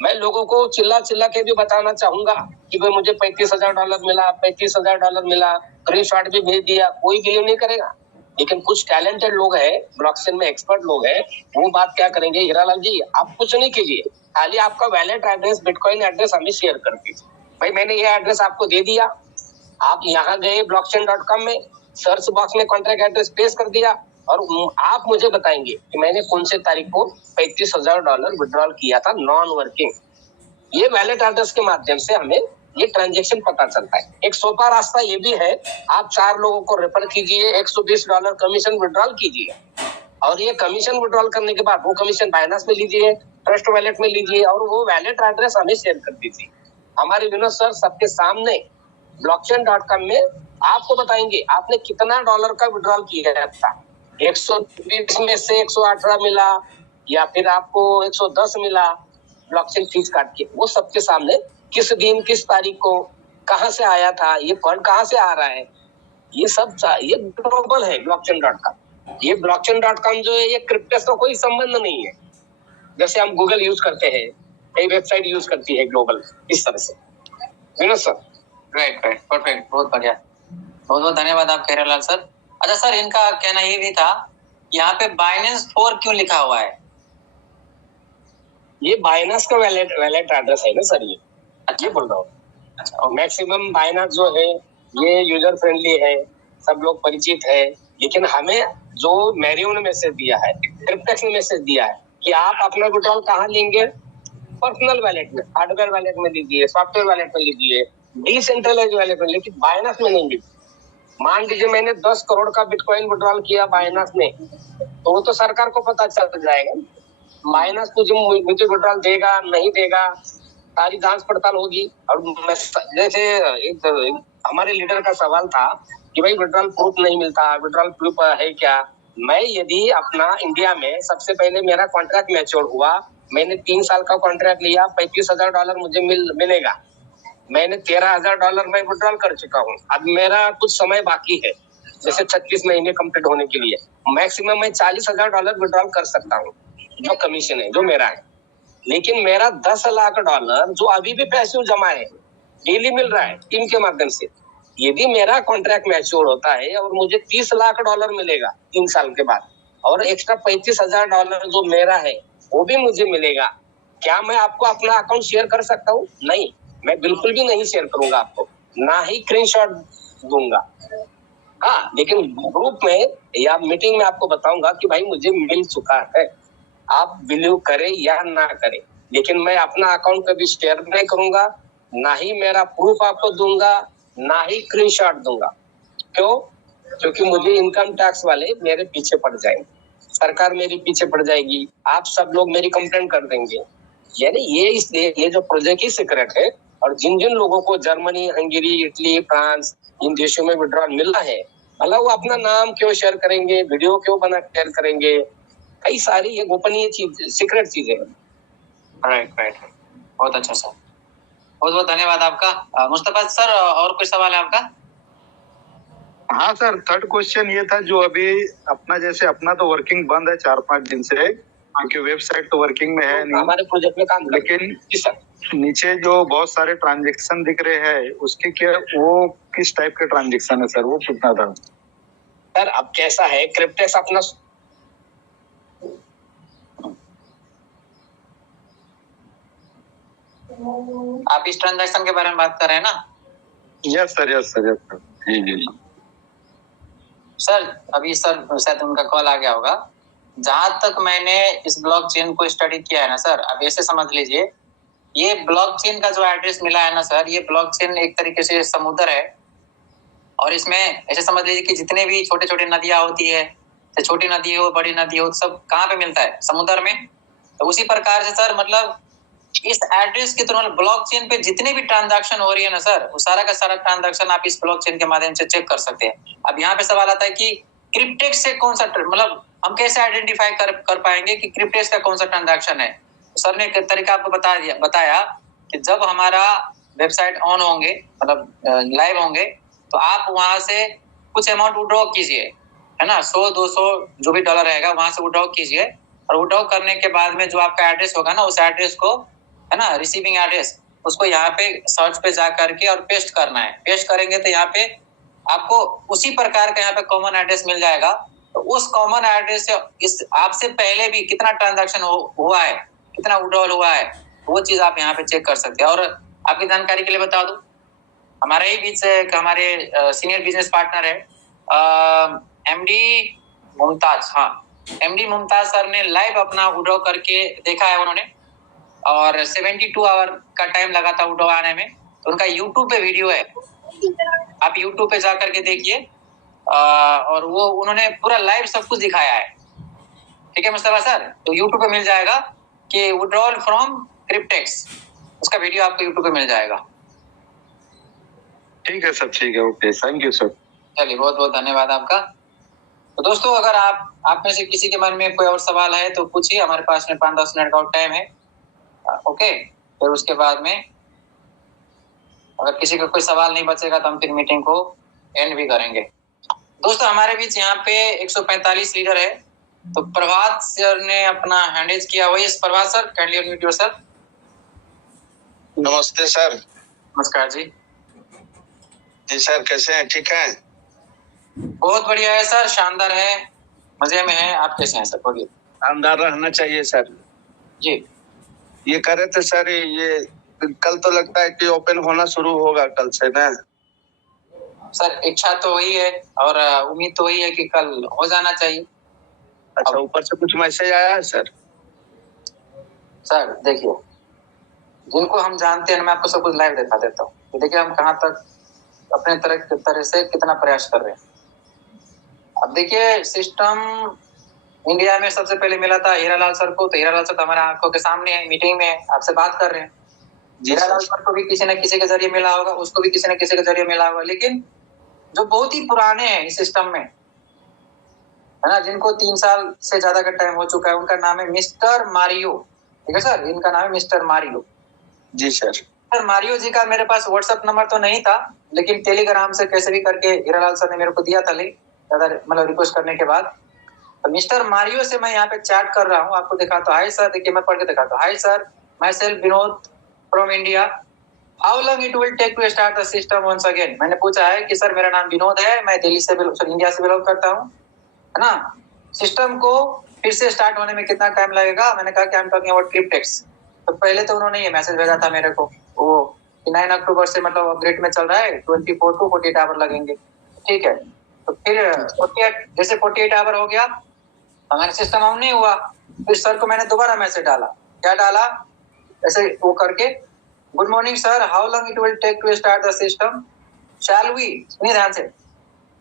मैं लोगों को चिल्ला के भी बताना चाहूंगा कि भाई मुझे $35,000 मिला, $35,000 मिला, स्क्रीनशॉट भी भेज दिया, कोई बिलीव नहीं करेगा। लेकिन कुछ टैलेंटेड लोग हैं, ब्लॉकचेन में एक्सपर्ट लोग हैं, वो बात क्या करेंगे, हीरालाल जी आप कुछ नहीं कीजिए, खाली आपका वैलेट एड्रेस, बिटकॉइन एड्रेस हमें शेयर कर दीजिए। भाई मैंने ये एड्रेस आपको दे दिया, आप यहाँ गए blockchain.com में, सर्च बॉक्स में कॉन्ट्रैक्ट एड्रेस पेश कर दिया और आप मुझे बताएंगे कि मैंने कौन से तारीख को $35,000 विड्रॉल किया था नॉन वर्किंग। ये वैलेट एड्रेस के माध्यम से हमें ये ट्रांजैक्शन पता चलता है। एक सोपा रास्ता ये भी है, आप 4 लोगों को रेफर कीजिए, $120 कमीशन विड्रॉल कीजिए और ये कमीशन विड्रॉल करने के बाद वो कमीशन बाइनांस में लीजिए, ट्रस्ट वैलेट में लीजिए और वो वैलेट एड्रेस हमें शेयर कर दीजिए। हमारे विनोद सर सबके सामने blockchain.com में आपको बताएंगे आपने कितना डॉलर का विड्रॉल किया था। 120 में से 118 मिला या फिर आपको 110 मिला ब्लॉकचेन फीस काट के, वो सबके सामने किस दिन किस तारीख को कहां से आया था, ये फंड कहां से आ रहा है, ये सब ये ग्लोबल है blockchain.com। ये blockchain.com जो है ये क्रिप्टो का कोई संबंध नहीं है। जैसे हम गूगल यूज करते हैं, कई वेबसाइट यूज करती है ग्लोबल, इस तरह से। विनोद सर राइट परफेक्ट, बहुत बढ़िया, बहुत धन्यवाद आप हीरालाल सर। अच्छा सर, इनका कहना ये भी था यहाँ पे बाइनेंस 4 क्यों लिखा हुआ है? ये बाइनांस का वैलेट एड्रेस है ना सर, ये बोल रहा हूँ। अच्छा, मैक्सिमम बाइनांस जो है ये यूजर फ्रेंडली है, सब लोग परिचित है। लेकिन हमें जो मैरियो ने मैसेज दिया है, क्रिप्टेक्स ने मैसेज दिया है कि आप अपना विड्रॉल कहाँ लेंगे, पर्सनल वैलेट में, हार्डवेयर वैलेट में लीजिए, सॉफ्टवेयर वैलेट में लीजिए, डिसेंट्रलाइज्ड वैलेट में, लेकिन बाइनांस में नहीं लीजिए। मान लीजिए मैंने 10 करोड़ का बिटकॉइन विड्रॉल किया बाइनांस में, तो वो तो सरकार को पता चल जाएगा। बाइनांस मुझे विड्रॉल देगा नहीं देगा, सारी जांच पड़ताल होगी। और जैसे एक हमारे लीडर का सवाल था कि भाई विड्रॉल प्रूफ नहीं मिलता, विड्रॉल प्रूफ है क्या? मैं यदि अपना इंडिया में सबसे पहले मेरा कॉन्ट्रैक्ट मैच्योर हुआ, मैंने 3 साल का कॉन्ट्रैक्ट लिया, $35,000 मुझे मिलेगा, मैंने $13,000 में विड्रॉल कर चुका हूँ। अब मेरा कुछ समय बाकी है, जैसे 36 महीने कंप्लीट होने के लिए, मैक्सिमम मैं $40,000 विड्रॉल कर सकता हूँ जो कमीशन है, जो मेरा है। लेकिन मेरा $10 लाख जो अभी भी पैसे जमा है, डेली मिल रहा है टीम के माध्यम से, यदि मेरा कॉन्ट्रैक्ट मैच्योर होता है और मुझे $30 लाख मिलेगा 3 साल के बाद, और एक्स्ट्रा $35,000 जो मेरा है वो भी मुझे मिलेगा। क्या मैं आपको अपना अकाउंट शेयर कर सकता हूँ? नहीं, मैं बिल्कुल भी नहीं शेयर करूंगा आपको, ना ही स्क्रीनशॉट दूंगा। हाँ, लेकिन ग्रुप में या मीटिंग में आपको बताऊंगा कि भाई मुझे मिल चुका है, आप बिलीव करें या ना करें, लेकिन मैं अपना अकाउंट कभी शेयर नहीं करूंगा, ना ही मेरा प्रूफ आपको दूंगा, ना ही स्क्रीनशॉट दूंगा। क्यों? क्योंकि मुझे इनकम टैक्स वाले मेरे पीछे पड़ जाएंगे, सरकार मेरे पीछे पड़ जाएगी, आप सब लोग मेरी कंप्लेंट कर देंगे। यानी ये जो प्रोजेक्ट की सीक्रेट है, और जिन जिन लोगों को Germany, Hungary, Italy, France in देशों में विड्रॉल मिला है, भला वो अपना नाम क्यों शेयर करेंगे, वीडियो क्यों बना शेयर करेंगे? कई सारी ये गोपनीय चीज, सीक्रेट चीजें। राइट। बहुत अच्छा सर, बहुत बहुत धन्यवाद आपका। मुस्तफा सर, और कोई सवाल है आपका? हाँ सर, थर्ड क्वेश्चन ये था, जो अभी अपना तो वर्किंग बंद है 4-5 दिन से, क्योंकि वेबसाइट तो वर्किंग में है नहीं हमारे प्रोजेक्ट में काम, लेकिन नीचे जो बहुत सारे ट्रांजेक्शन दिख रहे हैं, उसके क्या, वो किस टाइप के ट्रांजेक्शन है सर, वो पूछना था सर। अब कैसा है, क्रिप्टेक्स अपना आप इस ट्रांजैक्शन के बारे में बात कर रहे हैं ना? Yes sir. जी सर, अभी सर शायद उनका कॉल आ गया होगा। जहां तक मैंने इस ब्लॉकचेन को स्टडी किया है ना सर, अब ऐसे समझ लीजिए, ये ब्लॉकचेन का जो एड्रेस मिला है ना सर, ये ब्लॉकचेन एक तरीके से समुद्र है, और इसमें ऐसे समझ लीजिए कि जितने भी छोटे छोटे नदियां होती है, चाहे छोटी नदी हो बड़ी नदी हो, सब कहाँ पे मिलता है? समुद्र में। तो उसी प्रकार से सर, मतलब इस एड्रेस के थ्रू ब्लॉकचेन पे जितने भी ट्रांजैक्शन हो रही है ना सर, वो सारा का सारा ट्रांजैक्शन आप इस ब्लॉकचेन के माध्यम से चेक कर सकते हैं। अब यहाँ पे सवाल आता है कि क्रिप्टेक्स से कौन सा, मतलब हम कैसे आइडेंटिफाई कर पाएंगे कि क्रिप्टेक्स का कौन सा ट्रांजैक्शन है? सर ने एक तरीका आपको बताया कि जब हमारा वेबसाइट ऑन होंगे, मतलब लाइव होंगे, तो आप वहां से कुछ अमाउंट विड्रॉ कीजिए, है ना, 100-200 जो भी डॉलर रहेगा वहां से विड्रॉ कीजिए, और विड्रॉ करने के बाद में जो आपका एड्रेस होगा ना, उस एड्रेस को, है ना, रिसीविंग एड्रेस, उसको यहाँ पे सर्च पे जा करके और पेस्ट करना है। पेस्ट करेंगे तो यहाँ पे आपको उसी प्रकार का यहाँ पे कॉमन एड्रेस मिल जाएगा। तो उस कॉमन एड्रेस से इस आपसे पहले भी कितना ट्रांजैक्शन हुआ है, कितना विड्रॉल हुआ है, वो चीज आप यहाँ पे चेक कर सकते हैं। और आपकी जानकारी के लिए बता दूं, हमारे ही बीच से हमारे सीनियर बिजनेस पार्टनर है एमडी मुमताज। हाँ, एमडी मुमताज सर ने लाइव अपना विड्रॉ करके देखा है उन्होंने, और 72 आवर का टाइम लगा था विड्रॉ आने में। तो उनका यूट्यूब पे वीडियो है, आप यूट्यूब पे जा करके देखिए, और वो उन्होंने पूरा लाइव सब कुछ दिखाया है। ठीक है मुस्तफा सर, तो यूट्यूब पे मिल जाएगा कि विड्रॉल फ्रॉम क्रिप्टेक्स, उसका वीडियो आपको यूट्यूब पे मिल जाएगा। ठीक है सर, ठीक है, ओके, थैंक यू सर। चलिए, बहुत बहुत धन्यवाद आपका। तो दोस्तों, अगर आप में से किसी के मन में कोई और सवाल है तो पूछिए, हमारे पास में 5-10 मिनट का टाइम है। ओके, फिर उसके बाद में अगर किसी का कोई सवाल नहीं बचेगा तो हम फिर मीटिंग को एंड भी करेंगे। दोस्तों, हमारे बीच यहाँ पे 145 लीडर है। तो प्रभात सर ने अपना हैंड रेज किया हुआ है। प्रभात सर, काइंडली अनम्यूट योरसेल्फ। नमस्ते सर। नमस्कार जी। जी सर, कैसे हैं? ठीक है? बहुत बढ़िया है सर, शानदार है, मजे में है। आप कैसे हैं सर? बोलिए। शानदार रहना चाहिए सर जी। ये करे थे सर, ये कल तो लगता है कि ओपन होना शुरू होगा कल से ना सर? इच्छा तो वही है और उम्मीद तो वही है कि कल हो जाना चाहिए। अच्छा, ऊपर से कुछ मैसेज आया है सर? सर देखिए, जिनको हम जानते हैं, मैं आपको सब कुछ लाइव दिखा देता हूँ। तो देखिए हम कहाँ तक अपने तरह से कितना प्रयास कर रहे हैं। अब देखिए, सिस्टम इंडिया में सबसे पहले मिला था हीरालाल सर को। तो हीरालाल सर तो हमारे आंखों के सामने है, मीटिंग में आपसे बात कर रहे हैं। हीरालाल सर को भी किसी न किसी के जरिए मिला होगा, उसको भी किसी न किसी के जरिए मिला होगा। लेकिन जो बहुत ही पुराने हैं इस सिस्टम में, है ना, जिनको 3 साल से ज्यादा का टाइम हो चुका है, उनका नाम है मिस्टर मारियो। ठीक है सर, इनका नाम है मिस्टर मारियो। जी सर। सर मारियो जी का मेरे पास व्हाट्सएप नंबर तो नहीं था, लेकिन टेलीग्राम से कैसे भी करके हीरालाल सर ने मेरे को दिया था लिंक, मतलब रिक्वेस्ट करने के बाद। तो मिस्टर मारियो से मैं यहाँ पे चैट कर रहा हूँ, आपको दिखाता हूँ। हाय सर, देखिए मैं पढ़ के दिखाता हूँ। Hi sir, myself Vinod from India, how long it will take to start the system once again. मैंने पूछा है कि सर मेरा नाम विनोद है, मैं दिल्ली से इंडिया से बिलोंग करता हूँ, है ना। सिस्टम को फिर से स्टार्ट होने में कितना टाइम लगेगा? मैंने कहा कि आई एम टॉकिंग अबाउट क्रिप्टेक्स। तो पहले तो उन्होंने ये मैसेज भेजा था मेरे को वो 9 अक्टूबर से मतलब अपग्रेड में चल रहा है, 24 to 48 आवर लगेंगे। ठीक है, तो फिर 48 जैसे 48 आवर हो गया, हमारा सिस्टम ऑन नहीं हुआ। फिर सर को मैंने दोबारा मैसेज डाला। क्या डाला? ऐसे वो करके, good morning sir, how long it will take to start the system? Shall we, सुनिए ध्यान से,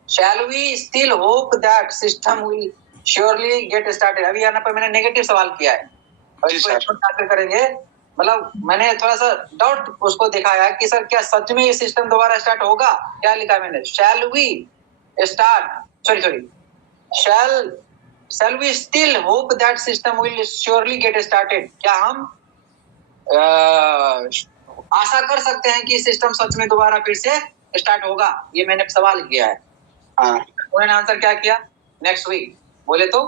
shall we still hope that system will surely get started. अभी यहाँ पर मैंने नेगेटिव सवाल किया है और इसको करेंगे, मतलब मैंने थोड़ा सा डाउट उसको दिखाया कि सर क्या सच में ये सिस्टम दोबारा स्टार्ट होगा? क्या लिखा मैंने? Shall we start, sorry, shall we still hope that system will surely get started? क्या हम आशा कर सकते हैं कि सिस्टम सच में दोबारा फिर से स्टार्ट होगा? ये मैंने सवाल किया है। उन्होंने आंसर क्या किया? Next week. बोले तो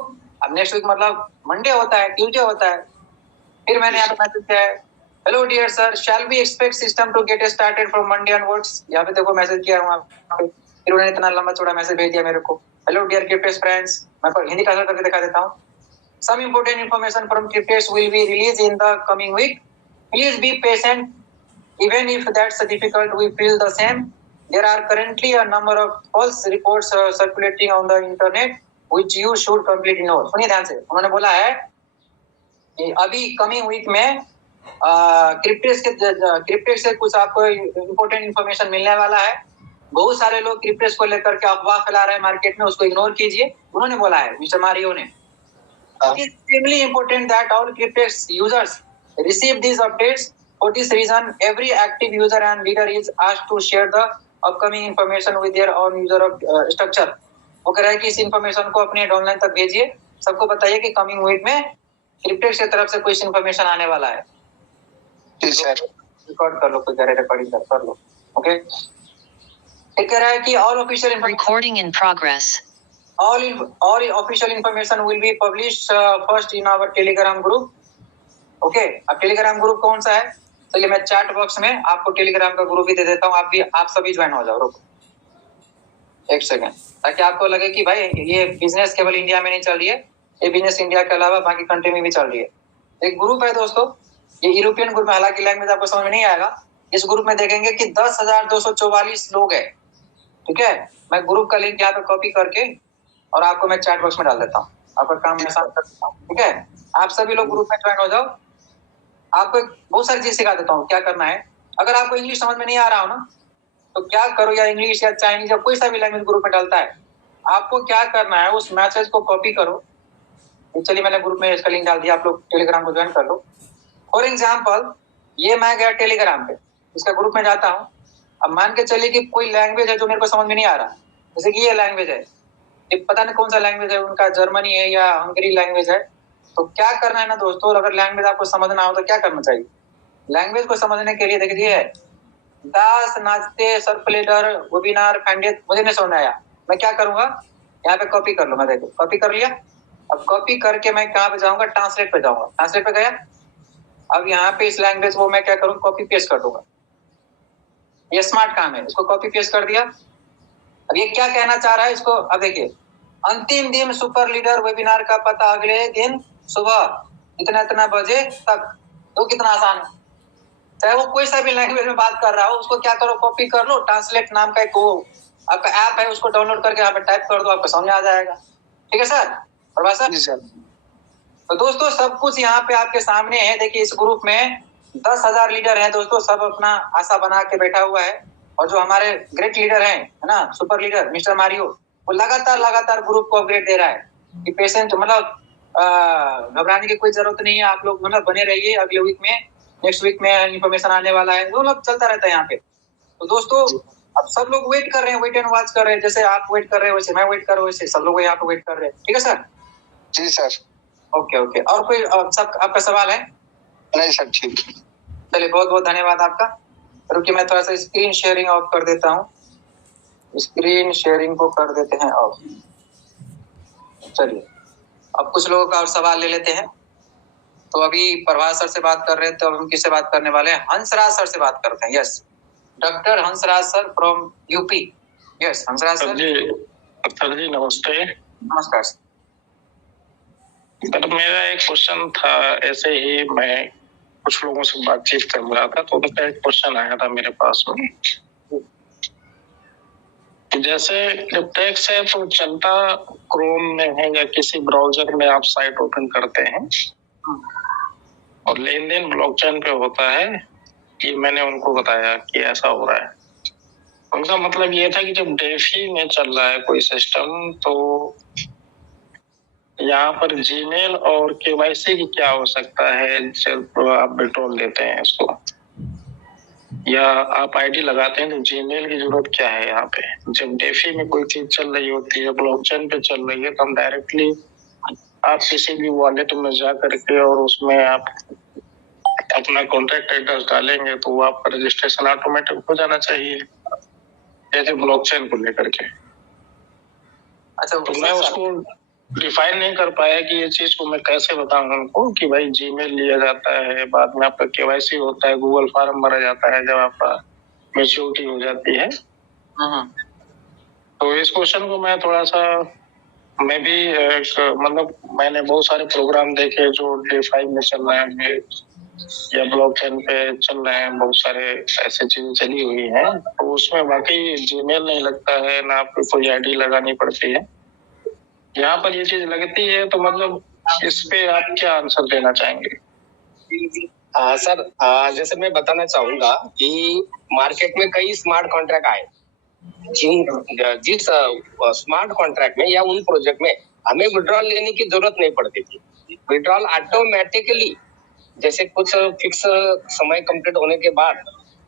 अब नेक्स्ट वीक मतलब मंडे होता है, ट्यूसडे होता है। फिर मैंने यहाँ पे मैसेज किया है, hello dear sir, shall we expect system to get started from Monday onwards? यहाँ पे देखो मैसेज किया वहाँ पे। फिर उन्होंने इतना लंबा चौड़ा मैसेज भेज दिया मेरे को, हेलो डियर क्रिप्टेक्स फ्रेंड्स। मैं हिंदी ट्रांसलेट करके दिखा देता हूँ। Some important information from Cryptex will be release in the coming week, please be patient even if that's difficult, we feel the same. There are currently a number of false reports circulating on the internet which you should completely know. सुनिए ध्यान से, उन्होंने बोला है कि अभी coming week में क्रिप्टेक्स से कुछ आपको इम्पोर्टेंट इन्फॉर्मेशन मिलने वाला है। बहुत सारे लोग क्रिप्टेक्स को लेकर के अफवाह फैला रहे हैं मार्केट में, उसको इग्नोर कीजिए। उन्होंने बोला है, मिस्टर मारियो ने, it is extremely important that all Cryptex users receive these updates. For this reason, every active user and leader is asked to share the upcoming information with their own user structure. वो कह रहा है कि इस information को अपने online तक भेजिए, सबको बताइए कि कमिंग वीक में क्रिप्टेक्स की तरफ से कुछ इंफॉर्मेशन आने वाला है। रिकॉर्ड कर लो, कोई कह रहा है रिकॉर्डिंग कर लो, ओके। एक कह रहा है कि all official recording in progress, all official information will be published first in our Telegram group. Okay, अब टेलीग्राम ग्रुप कौन सा है? चलिए मैं चैट बॉक्स में आपको टेलीग्राम का ग्रुप भी दे देता हूँ, आप सभी ज्वाइन हो जाओ। रुको एक सेकंड, ताकि आपको लगे कि भाई ये बिजनेस केवल इंडिया में नहीं चल रही है, ये बिजनेस इंडिया के अलावा बाकी कंट्री में भी चल रही है। एक ग्रुप है दोस्तों, ये यूरोपियन ग्रुप में, हालांकि लैंग्वेज आपको समझ में नहीं आएगा। इस ग्रुप में देखेंगे कि 10,244 लोग है। ठीक है, मैं ग्रुप का लिंक यहाँ पे कॉपी करके और आपको मैं चैट बॉक्स में डाल देता हूँ, आपका काम आसान कर देता हूँ। ठीक है, आप सभी लोग ग्रुप में ज्वाइन हो जाओ। आपको बहुत सारी चीज सिखा देता हूँ क्या करना है। अगर आपको इंग्लिश समझ में नहीं आ रहा हो ना, तो क्या करो, या इंग्लिश या चाइनीज या कोई सा भी लैंग्वेज ग्रुप में डलता है, आपको क्या करना है, उस मैसेज को कॉपी करो। चलिए मैंने ग्रुप में इसका लिंक डाल दिया, आप लोग टेलीग्राम को ज्वाइन कर लो। फॉर एग्जाम्पल, ये मैं गया टेलीग्राम पे, इसका ग्रुप में जाता हूँ। अब मान के चलिए कि कोई लैंग्वेज है जो मेरे को समझ में नहीं आ रहा, जैसे कि ये लैंग्वेज है, ये पता नहीं कौन सा लैंग्वेज है, उनका जर्मनी है या हंगरी लैंग्वेज है। तो क्या करना है ना दोस्तों, अगर लैंग्वेज आपको समझना हो तो क्या करना चाहिए? लैंग्वेज को समझने के लिए देखिए, दास नाचते सर्कुलेटर वेबिनार पंडित, मुझे नहीं समझ आया, मैं क्या करूंगा, यहाँ पे कॉपी कर लो। मैं देखो कॉपी कर लिया। अब कॉपी करके मैं कहाँ पे जाऊंगा? ट्रांसलेट पे जाऊंगा। ट्रांसलेट पे गया, अब यहाँ पे इस लैंग्वेज को मैं क्या करूँ, कॉपी पेस्ट कर दूंगा। ये स्मार्ट काम है, इसको कॉपी पेस्ट कर दिया। अब ये क्या कहना चाह रहा है इसको, अब देखिए, अंतिम दिन सुपर लीडर वेबिनार का पता अगले दिन सुबह इतना बजे तक। तो कितना आसान है, चाहे वो कोई सा भी लैंग्वेज में बात कर रहा हो, उसको क्या करो, कॉपी कर लो। ट्रांसलेट नाम का एक वो आपका ऐप है, उसको डाउनलोड करके यहाँ पे टाइप कर दो, आपको समझ आ जाएगा। ठीक है सर, प्रभास सर। तो दोस्तों सब कुछ यहाँ पे आपके सामने है। देखिए इस ग्रुप में 10,000 लीडर है दोस्तों, सब अपना आशा बना के बैठा हुआ है। और जो हमारे ग्रेट लीडर है ना, सुपर लीडर मिस्टर मारियो, वो लगातार ग्रुप को अपडेट दे रहा है कि पेशेंट, मतलब घबराने की कोई जरूरत नहीं है, आप लोग मतलब बने रहिए। अगले वीक में, नेक्स्ट वीक में इंफॉर्मेशन आने वाला है, वो मतलब चलता रहता है यहाँ पे। तो दोस्तों अब सब लोग वेट कर रहे हैं, वेट एंड वॉच कर रहे हैं। जैसे आप वेट कर रहे हैं वैसे मैं वेट कर रहा हूँ, वैसे सब लोग यहाँ पे वेट कर रहे हैं। ठीक है सर? जी सर। ओके। और कोई सब आपका सवाल है? नहीं सर, ठीक। चलिए बहुत बहुत धन्यवाद आपका। रुकिए मैं थोड़ा सा स्क्रीन शेयरिंग ऑफ कर देता हूँ, स्क्रीन शेयरिंग को कर देते हैं ऑफ। चलिए अब कुछ लोगों का और सवाल ले लेते हैं। तो अभी प्रभास सर से बात कर रहे थे, तो अब हम किससे बात करने वाले हैं? हंसराज सर से बात करते हैं। Yes, doctor Hansraj sir from UP. Yes Hansraj sir ji. Sir ji नमस्ते। नमस्कार सर। पर मेरा एक क्वेश्चन था, ऐसे ही मैं कुछ लोगों से बातचीत कर रहा था तो उनका एक क्वेश्चन आया था मेरे पास में, जैसे क्रिप्टेक्स है तो चलता क्रोम में है या किसी ब्राउजर में आप साइट ओपन करते हैं और लेन देन ब्लॉकचेन पे होता है, ये मैंने उनको बताया कि ऐसा हो रहा है। उनका मतलब ये था कि जब डेफी में चल रहा है कोई सिस्टम तो यहाँ पर जीमेल और केवाईसी की क्या हो सकता है जब आप विड्रॉल लेते हैं इसको, या आप आईडी लगाते हैं तो जीमेल की जरूरत क्या है यहाँ पे? जब डेफी में कोई चीज चल रही होती है, ब्लॉकचेन पे चल रही है, तो हम डायरेक्टली आप किसी भी वॉलेट में जा करके और उसमें आप अपना कॉन्टैक्ट एड्रेस डालेंगे तो आपका रजिस्ट्रेशन ऑटोमेटिक हो जाना चाहिए, जैसे ब्लॉकचेन को लेकर के। अच्छा, तो मैं उसको डिफाइन नहीं कर पाया कि ये चीज को मैं कैसे बताऊं उनको कि भाई जीमेल लिया जाता है, बाद में आपका केवाईसी होता है, गूगल फॉर्म भरा जाता है जब आपका मैच्योरिटी हो जाती है। तो इस क्वेश्चन को मैं थोड़ा सा, मैं भी मतलब मैंने बहुत सारे प्रोग्राम देखे जो DeFi में चल रहे हैं या ब्लॉकचेन पे चल रहे हैं, बहुत सारे ऐसे चीजें चली हुई हैं, तो उसमें वाकई जीमेल नहीं लगता है, ना आपको कोई आईडी लगानी पड़ती है। यहाँ पर ये चीज लगती है, तो मतलब इस पे आप क्या आंसर देना चाहेंगे? सर, जैसे मैं बताना चाहूंगा कि मार्केट में कई स्मार्ट कॉन्ट्रैक्ट आए, जिस स्मार्ट कॉन्ट्रैक्ट में या उन प्रोजेक्ट में हमें विड्रॉल लेने की जरूरत नहीं पड़ती थी। विड्रॉल ऑटोमेटिकली, जैसे कुछ फिक्स समय कंप्लीट होने के बाद,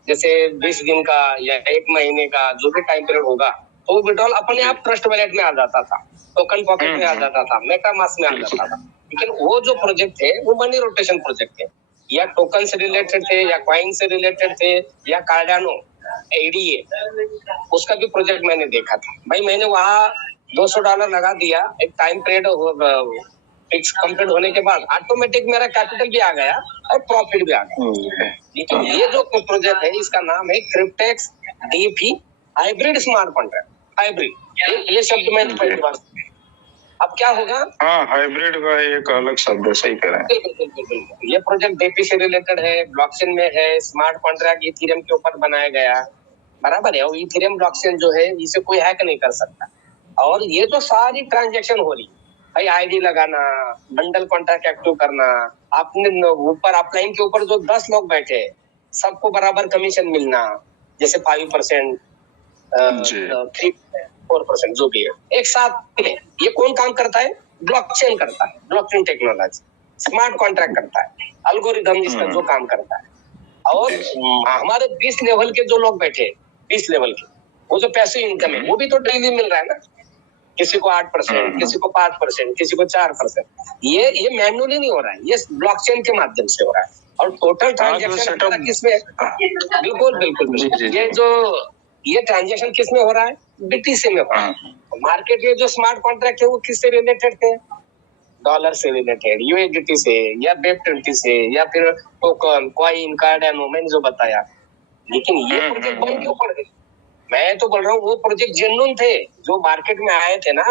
जैसे 20 दिन का या 1 महीने का जो भी टाइम पीरियड होगा, तो विड्रॉल अपने आप ट्रस्ट वॉलेट में आ जाता था, टोकन पॉकेट में आ जाता था, मेटामास्क में आ जाता था। लेकिन वो जो प्रोजेक्ट थे वो मनी रोटेशन प्रोजेक्ट थे, या टोकन से रिलेटेड थे, या कॉइन से रिलेटेड थे, या कार्डानो ADA, उसका भी प्रोजेक्ट मैंने देखा था। भाई मैंने वहाँ $200 लगा दिया, एक टाइम पीरियड फिक्स कंप्लीट होने के बाद ऑटोमेटिक मेरा कैपिटल भी आ गया और प्रॉफिट भी आ गया। लेकिन ये जो प्रोजेक्ट है इसका नाम है क्रिप्टेक्स DeFi hybrid smart contract. Hybrid ये शब्द मैंने पहली बार। अब क्या होगा? हाँ, हाइब्रिड का एक अलग शब्द है, सही कह रहे हैं। बिल्कुल। ये प्रोजेक्ट DeFi से रिलेटेड है, ब्लॉकचेन में है, स्मार्ट कॉन्ट्रैक्ट इथेरियम के ऊपर बनाया गया, बराबर है। और इथेरियम ब्लॉकचेन जो है इसे कोई हैक नहीं कर सकता। और ये तो सारी ट्रांजेक्शन हो रही, भाई आईडी लगाना, बंडल कॉन्ट्रैक्ट एक्टिव करना, आपने ऊपर अपलाइन के ऊपर जो 10 लोग बैठे सबको बराबर कमीशन मिलना, जैसे 5%, 3-4% जो भी है, एक साथ में ये कौन काम करता है? ब्लॉकचेन करता है, ब्लॉकचेन टेक्नोलॉजी, स्मार्ट कॉन्ट्रैक्ट करता है, एल्गोरिदम इसका जो काम करता है। और हमारे 20 लेवल के जो लोग बैठे, 20 लेवल के, वो जो पैसिव इनकम है वो भी तो डेली मिल रहा है ना, किसी को 8%, किसी को 5%, किसी को 4%। ये मैन्युअली नहीं हो रहा है, ये ब्लॉकचेन के माध्यम से हो रहा है। और टोटल ट्रांजेक्शन किसमें? बिल्कुल। ये ट्रांजेक्शन किसमें हो रहा है? BTC में हो रहा है। मार्केट में जो स्मार्ट कॉन्ट्रैक्ट है वो किससे रिलेटेड थे? डॉलर से रिलेटेड, USDT से, या BEP20 से, या फिर टोकन, कॉइन, कार्डानो, मैंने जो बताया। लेकिन ये प्रोजेक्ट बंद क्यों पड़ गए? मैं तो बोल रहा हूँ वो प्रोजेक्ट जेन्युइन थे जो मार्केट में आए थे ना,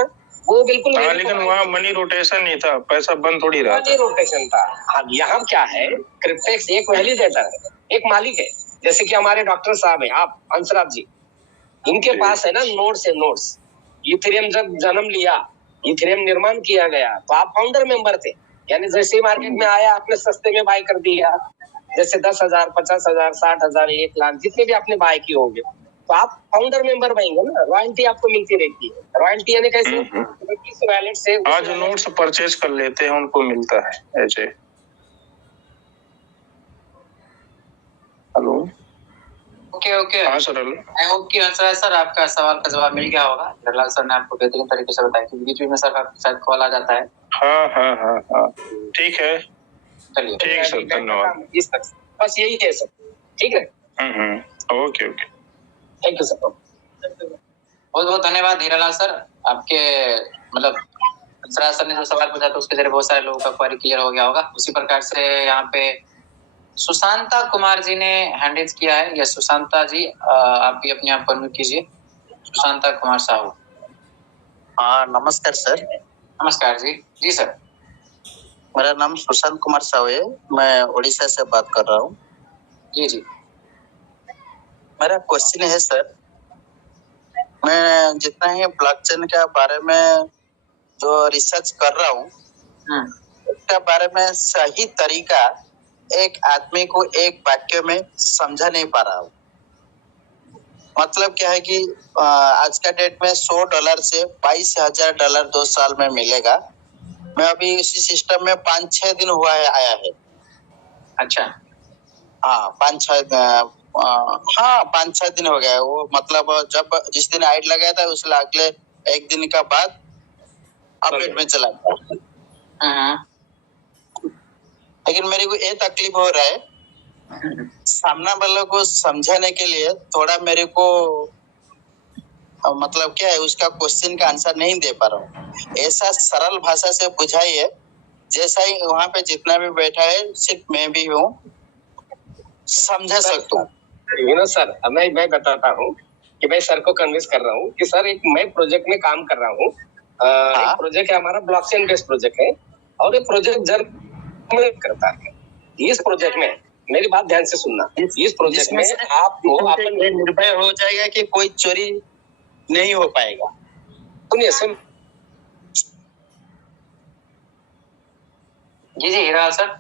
वो बिल्कुल। लेकिन वहाँ मनी रोटेशन नहीं था, पैसा बंद थोड़ी रहा। मनी रोटेशन था। अब यहाँ क्या है, क्रिप्टेक्स एक वैलिडेटर है, एक मालिक है। जैसे कि हमारे डॉक्टर साहब है, आप हंसराज जी, इनके पास है ना नोट्स है, नोट्स। इथेरियम जब जन्म लिया, इथेरियम निर्माण किया गया, तो आप फाउंडर मेंबर थे। यानी जैसे ही मार्केट में आया आपने सस्ते में बाय कर दिया, जैसे 10,000, 50,000, 60,000, 1 लाख, जितने भी आपने बाय किए होंगे, तो आप फाउंडर मेंबर बनेंगे ना, रॉयल्टी आपको मिलती रहती है। रॉयल्टी यानी कैसे? किस वैलेट से आज नोट्स परचेज कर लेते हैं उनको मिलता है ऐसे। Hello, okay. हाँ सर। आई होप कि आंसर सर आपका सवाल का जवाब मिल गया होगा। दलाल सर ने आपको बेहतरीन तरीके से बताया कि बीच में सर का शायद कॉल आ जाता है। हाँ, ठीक है, चलिए ठीक है सर, धन्यवाद। बस यही है सर, ठीक है। ओके। Thank you sir. बहुत बहुत धन्यवाद हीरालाल सर, आपके मतलब हंसराज सर ने जो सवाल पूछा था उसके जरिए बहुत सारे लोगों का क्वेरी क्लियर हो गया होगा। उसी प्रकार से यहाँ पे सुशांता कुमार जी ने हैंड रेज किया है। या सुशांता जी, आप भी अपने आप को अनम्यूट कीजिए। सुशांता कुमार साहू। हाँ, नमस्कार सर। नमस्कार जी। जी सर। मेरा नाम सुशांत कुमार साहू है, मैं उड़ीसा से बात कर रहा हूँ। जी जी। मेरा क्वेश्चन है सर, मैं जितना ही ब्लॉकचेन के बारे में जो रिसर्च कर रहा हूँ, उसके बारे में सही तरीका एक आदमी को एक वाक्य में समझा नहीं पा रहा हूँ। मतलब क्या है कि आज का डेट में $100 से $22,000 2 साल में मिलेगा। मैं अभी इसी सिस्टम में 5-6 दिन हुआ है आया है। अच्छा। हाँ 5-6 दिन हो गया है। वो मतलब जब जिस दिन ऐड लगाया था उसके अगले एक दिन का बाद अपडेट में चला गया। लेकिन मेरे को ये तकलीफ हो रहा है, सामने वालों को समझाने के लिए थोड़ा मेरे को मतलब क्या है उसका क्वेश्चन का आंसर नहीं दे पा रहा हूँ। ऐसा सरल भाषा से बुझाइए जैसा ही वहाँ पे जितना भी बैठा है सिर्फ मैं भी हूँ समझा सकता हूँ। विनोद सर, मैं बताता हूँ कि मैं सर को कन्विंस कर रहा हूँ कि सर एक मैं प्रोजेक्ट में काम कर रहा हूँ। एक प्रोजेक्ट है हमारा, ब्लॉकचेन बेस्ड प्रोजेक्ट है और ये प्रोजेक्ट जर्मनी करता है। इस प्रोजेक्ट में मेरी बात ध्यान से सुनना, इस प्रोजेक्ट में आपको अपने निर्भय हो जाएगा कि कोई चोरी नहीं हो पाएगा। सुनिए सुन। जी जी हीरा सर।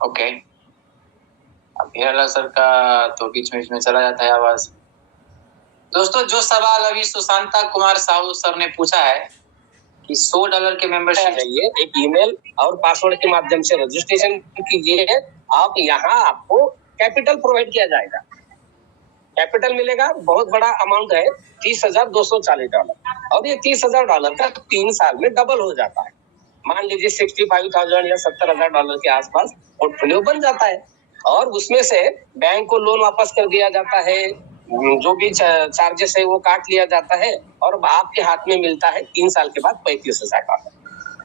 ओके। अब हीरा सर का तो बीच में चला जाता है आवाज। दोस्तों जो सवाल अभी सुशांता कुमार साहू सर ने पूछा है कि $100 के मेंबरशिप चाहिए, एक ईमेल और पासवर्ड के माध्यम से रजिस्ट्रेशन कीजिए। आप यहाँ आपको कैपिटल प्रोवाइड किया जाएगा। कैपिटल मिलेगा, बहुत बड़ा अमाउंट है, $30,240 और ये $30,000 का 3 साल में डबल हो जाता है। मान लीजिए 65,000 या $70,000 के आसपास पोर्टफोलियो बन जाता है और उसमें से बैंक को लोन वापस कर दिया जाता है, जो भी चार्जेस है वो काट लिया जाता है और आपके हाथ में मिलता है 3 साल के बाद $35,000।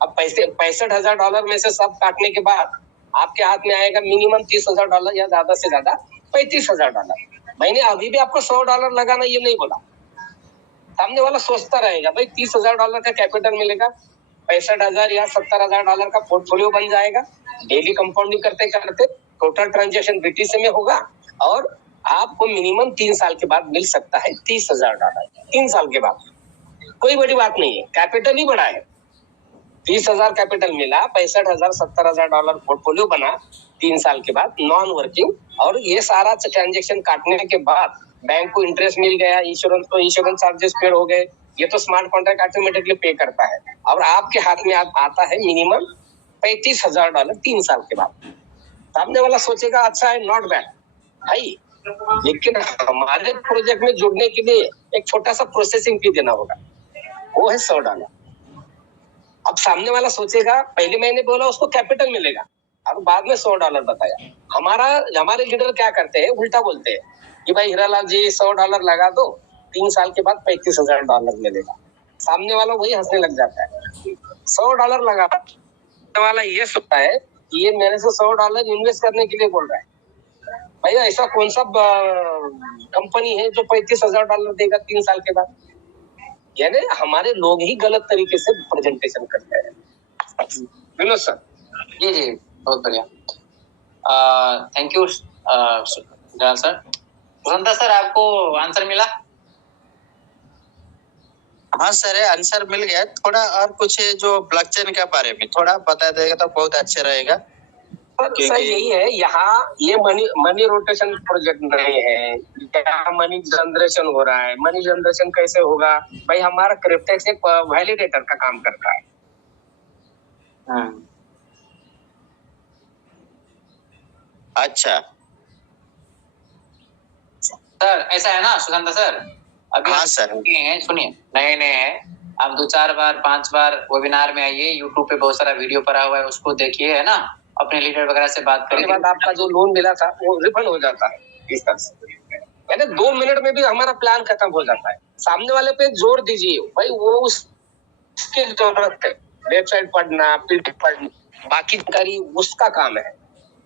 अब $65,000 में से सब काटने के बाद आपके हाथ में आएगा मिनिमम $30,000 या ज्यादा से ज्यादा $35,000। मैंने अभी भी आपको $100 लगाना ये नहीं बोला। सामने वाला सोचता रहेगा भाई $30,000 का कैपिटल मिलेगा, $65,000 या $70,000 का पोर्टफोलियो बन जाएगा। डेली कंपाउंडिंग करते करते टोटल ट्रांजेक्शन BTC में होगा और आपको मिनिमम 3 साल के बाद मिल सकता है $30,000। 3 साल के बाद कोई बड़ी बात नहीं है, कैपिटल ही बड़ा है। 30,000 कैपिटल मिला, $65,000 $70,000 पोर्टफोलियो बना 3 साल के बाद नॉन वर्किंग, और ये सारा ट्रांजेक्शन काटने के बाद बैंक को इंटरेस्ट मिल गया, इंश्योरेंस चार्जेस पेड हो गए। ये तो स्मार्ट कॉन्ट्रैक्ट ऑटोमेटिकली पे करता है और आपके हाथ में आता है मिनिमम $35,000 3 साल के बाद। सामने वाला सोचेगा अच्छा है, नॉट बैड भाई, लेकिन हमारे प्रोजेक्ट में जुड़ने के लिए एक छोटा सा प्रोसेसिंग फी देना होगा, वो है $100। अब सामने वाला सोचेगा पहले मैंने बोला उसको कैपिटल मिलेगा और बाद में $100 बताया। हमारे लीडर क्या करते हैं, उल्टा बोलते हैं कि भाई हीरालाल जी $100 लगा दो, 3 साल के बाद $35,000 मिलेगा। सामने वाला वही हंसने लग जाता है। $100 लगा वाला ये सोचता है कि ये मेरे से $100 इन्वेस्ट करने के लिए बोल रहा है। भैया ऐसा कौन सा कंपनी है जो $35,000 देगा 3 साल के बाद? यानी हमारे लोग ही गलत तरीके से प्रेजेंटेशन करते हैं। विनोद सर। जी जी बहुत बढ़िया, thank you sir. Sushanta sir आपको आंसर मिला? हाँ सर आंसर मिल गया। थोड़ा और कुछ जो ब्लॉकचेन के बारे में थोड़ा बता देगा तो बहुत अच्छा रहेगा। सर यही है, यहाँ ये मनी रोटेशन प्रोजेक्ट नहीं है, यहाँ मनी जनरेशन हो रहा है। मनी जनरेशन कैसे होगा भाई, हमारा क्रिप्टेक्स एक वैलिडेटर का काम करता है। अच्छा सर ऐसा है ना सुशांता सर, अभी हाँ सर सुनिए, नए हैं आप, 2-4 बार 5 बार वेबिनार में आइए, यूट्यूब पे बहुत सारा वीडियो पड़ा हुआ है, उसको देखिए, है ना, अपने लीडर वगैरह से बात करिए। बाद आपका जो लोन मिला था वो रिफंड हो जाता है इस तरह से, यानी 2 मिनट में भी हमारा प्लान खत्म हो जाता है। सामने वाले पे जोर दीजिए भाई, वो उसकी जरूरत है, वेबसाइट पढ़ना, पीडीएफ पढ़ना, बाकी जानकारी उसका काम है।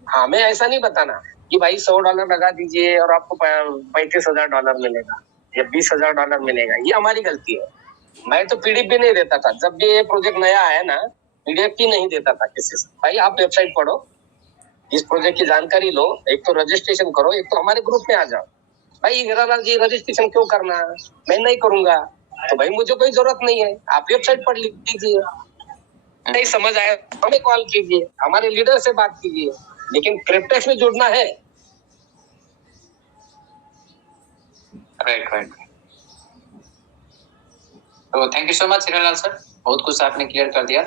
हमें ऐसा नहीं बताना कि भाई $100 लगा दीजिए और आपको $35,000 मिलेगा या $20,000 मिलेगा, ये हमारी गलती है। मैं तो पीडीएफ भी नहीं देता था। जब भी ये प्रोजेक्ट नया आया ना, पीडीएफ भी नहीं देता था किसी से। भाई आप वेबसाइट पढ़ो, इस प्रोजेक्ट की जानकारी लो, एक तो रजिस्ट्रेशन करो, एक तो हमारे ग्रुप में आ जाओ। भाई हीरालाल जी रजिस्ट्रेशन क्यों करना, मैं नहीं करूंगा। तो भाई मुझे कोई जरूरत नहीं है, आप वेबसाइट पढ़ लीजिए, नहीं समझ आए हमें कॉल कीजिए, हमारे लीडर से बात कीजिए, लेकिन क्रिप्टेक्स में जुड़ना है। राइट। तो thank you so much Hiralal sir, बहुत कुछ आपने क्लियर कर दिया।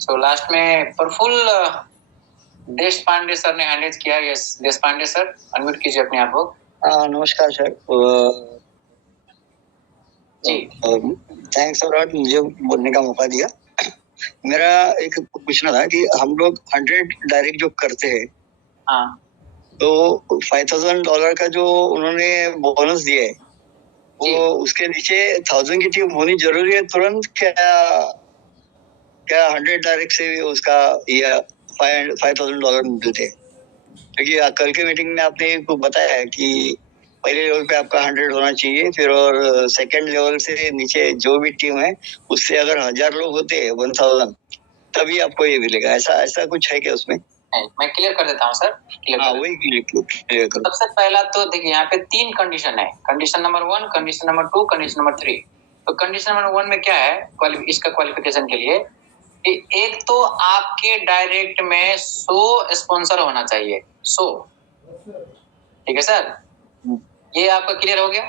सो लास्ट में प्रफुल्ल देश पांडे सर ने हैंड रेज किया। Yes Desh Pandey sir, unmute कीजिए अपने आप को। नमस्कार sir ji, thanks a lot मुझे बोलने का मौका दिया। मेरा एक पूछना था कि हम लोग 100 डायरेक्ट जो करते हैं, हाँ, तो $5,000 का जो उन्होंने बोनस दिया है, वो उसके नीचे 1000 की टीम होनी जरूरी है तुरंत? क्या 100 डायरेक्ट से उसका ये $5,000 मिलते? क्योंकि कल के मीटिंग में आपने को बताया है कि पहले लेवल पे आपका 100 होना चाहिए, फिर और सेकंड लेवल से नीचे जो भी टीम है उससे अगर 1000 लोग होते हैं 1000 तभी आपको ये मिलेगा। ऐसा कुछ है क्या उसमें? मैं क्लियर कर देता हूँ सर। वही क्लियर करो। सबसे पहला तो देखिए यहाँ पे 3 कंडीशन है। Condition number 1, condition number 2, condition number 3। तो कंडीशन नंबर 1 में क्या है इसका क्वालिफिकेशन के लिए कि एक तो आपके डायरेक्ट में 100 स्पॉन्सर होना चाहिए, 100। ठीक है सर, ये आपका क्लियर हो गया।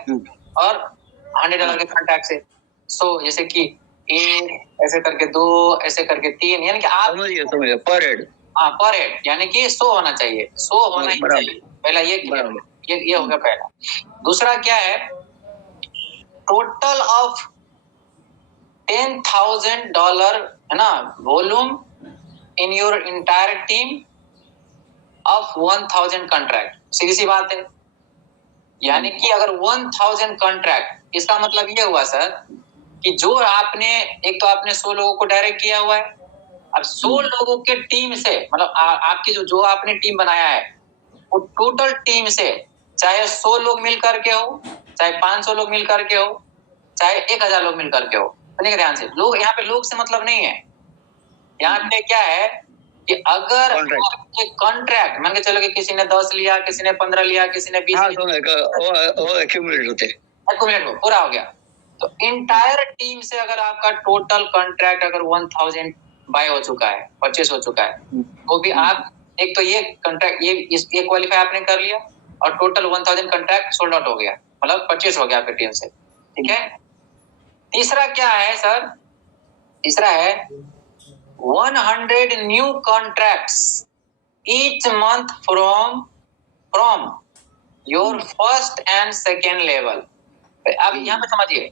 और $100 के कॉन्ट्रैक्ट से 100, जैसे कि 1 ऐसे करके 2 ऐसे करके 3, यानी कि आप समझिए पर हेड। हाँ पर हेड, यानी कि 100 होना चाहिए, 100 होना ही चाहिए। पहला ये हो गया पहला। दूसरा क्या है, टोटल ऑफ $10,000 है ना volume in your entire team of 1000 contract. सीधी सी बात है, यानी कि अगर 1000 कॉन्ट्रैक्ट, इसका मतलब ये हुआ सर कि जो आपने एक तो आपने 100 लोगों को डायरेक्ट किया हुआ है। अब 100 लोगों के टीम से मतलब आपकी जो आपने टीम बनाया है वो टोटल टीम से, चाहे 100 लोग मिल करके हो, चाहे 500 लोग मिल करके हो, चाहे 1000 लोग मिल करके हो। सुनिए ध्यान से, लोग यहाँ पे लोग से मतलब नहीं है। यहाँ पे क्या है कि अगर कॉन्ट्रैक्ट मान के चलो कि किसी ने 10 लिया, किसी ने 15 लिया, किसी ने 20 एक्यूमुलेट पूरा हो गया, तो इंटायर टीम से अगर आपका टोटल कॉन्ट्रैक्ट अगर 1000 बाय हो चुका है, परचेस हो चुका है, वो भी आप एक तो ये कॉन्ट्रैक्ट ये क्वालिफाई आपने कर लिया और टोटल 1000 कॉन्ट्रैक्ट सोल्ड आउट हो गया, मतलब परचेस हो गया आपकी टीम से। ठीक है। तीसरा क्या है सर, तीसरा है 100 new contracts each month from your first and second level. अब यहाँ पे समझिए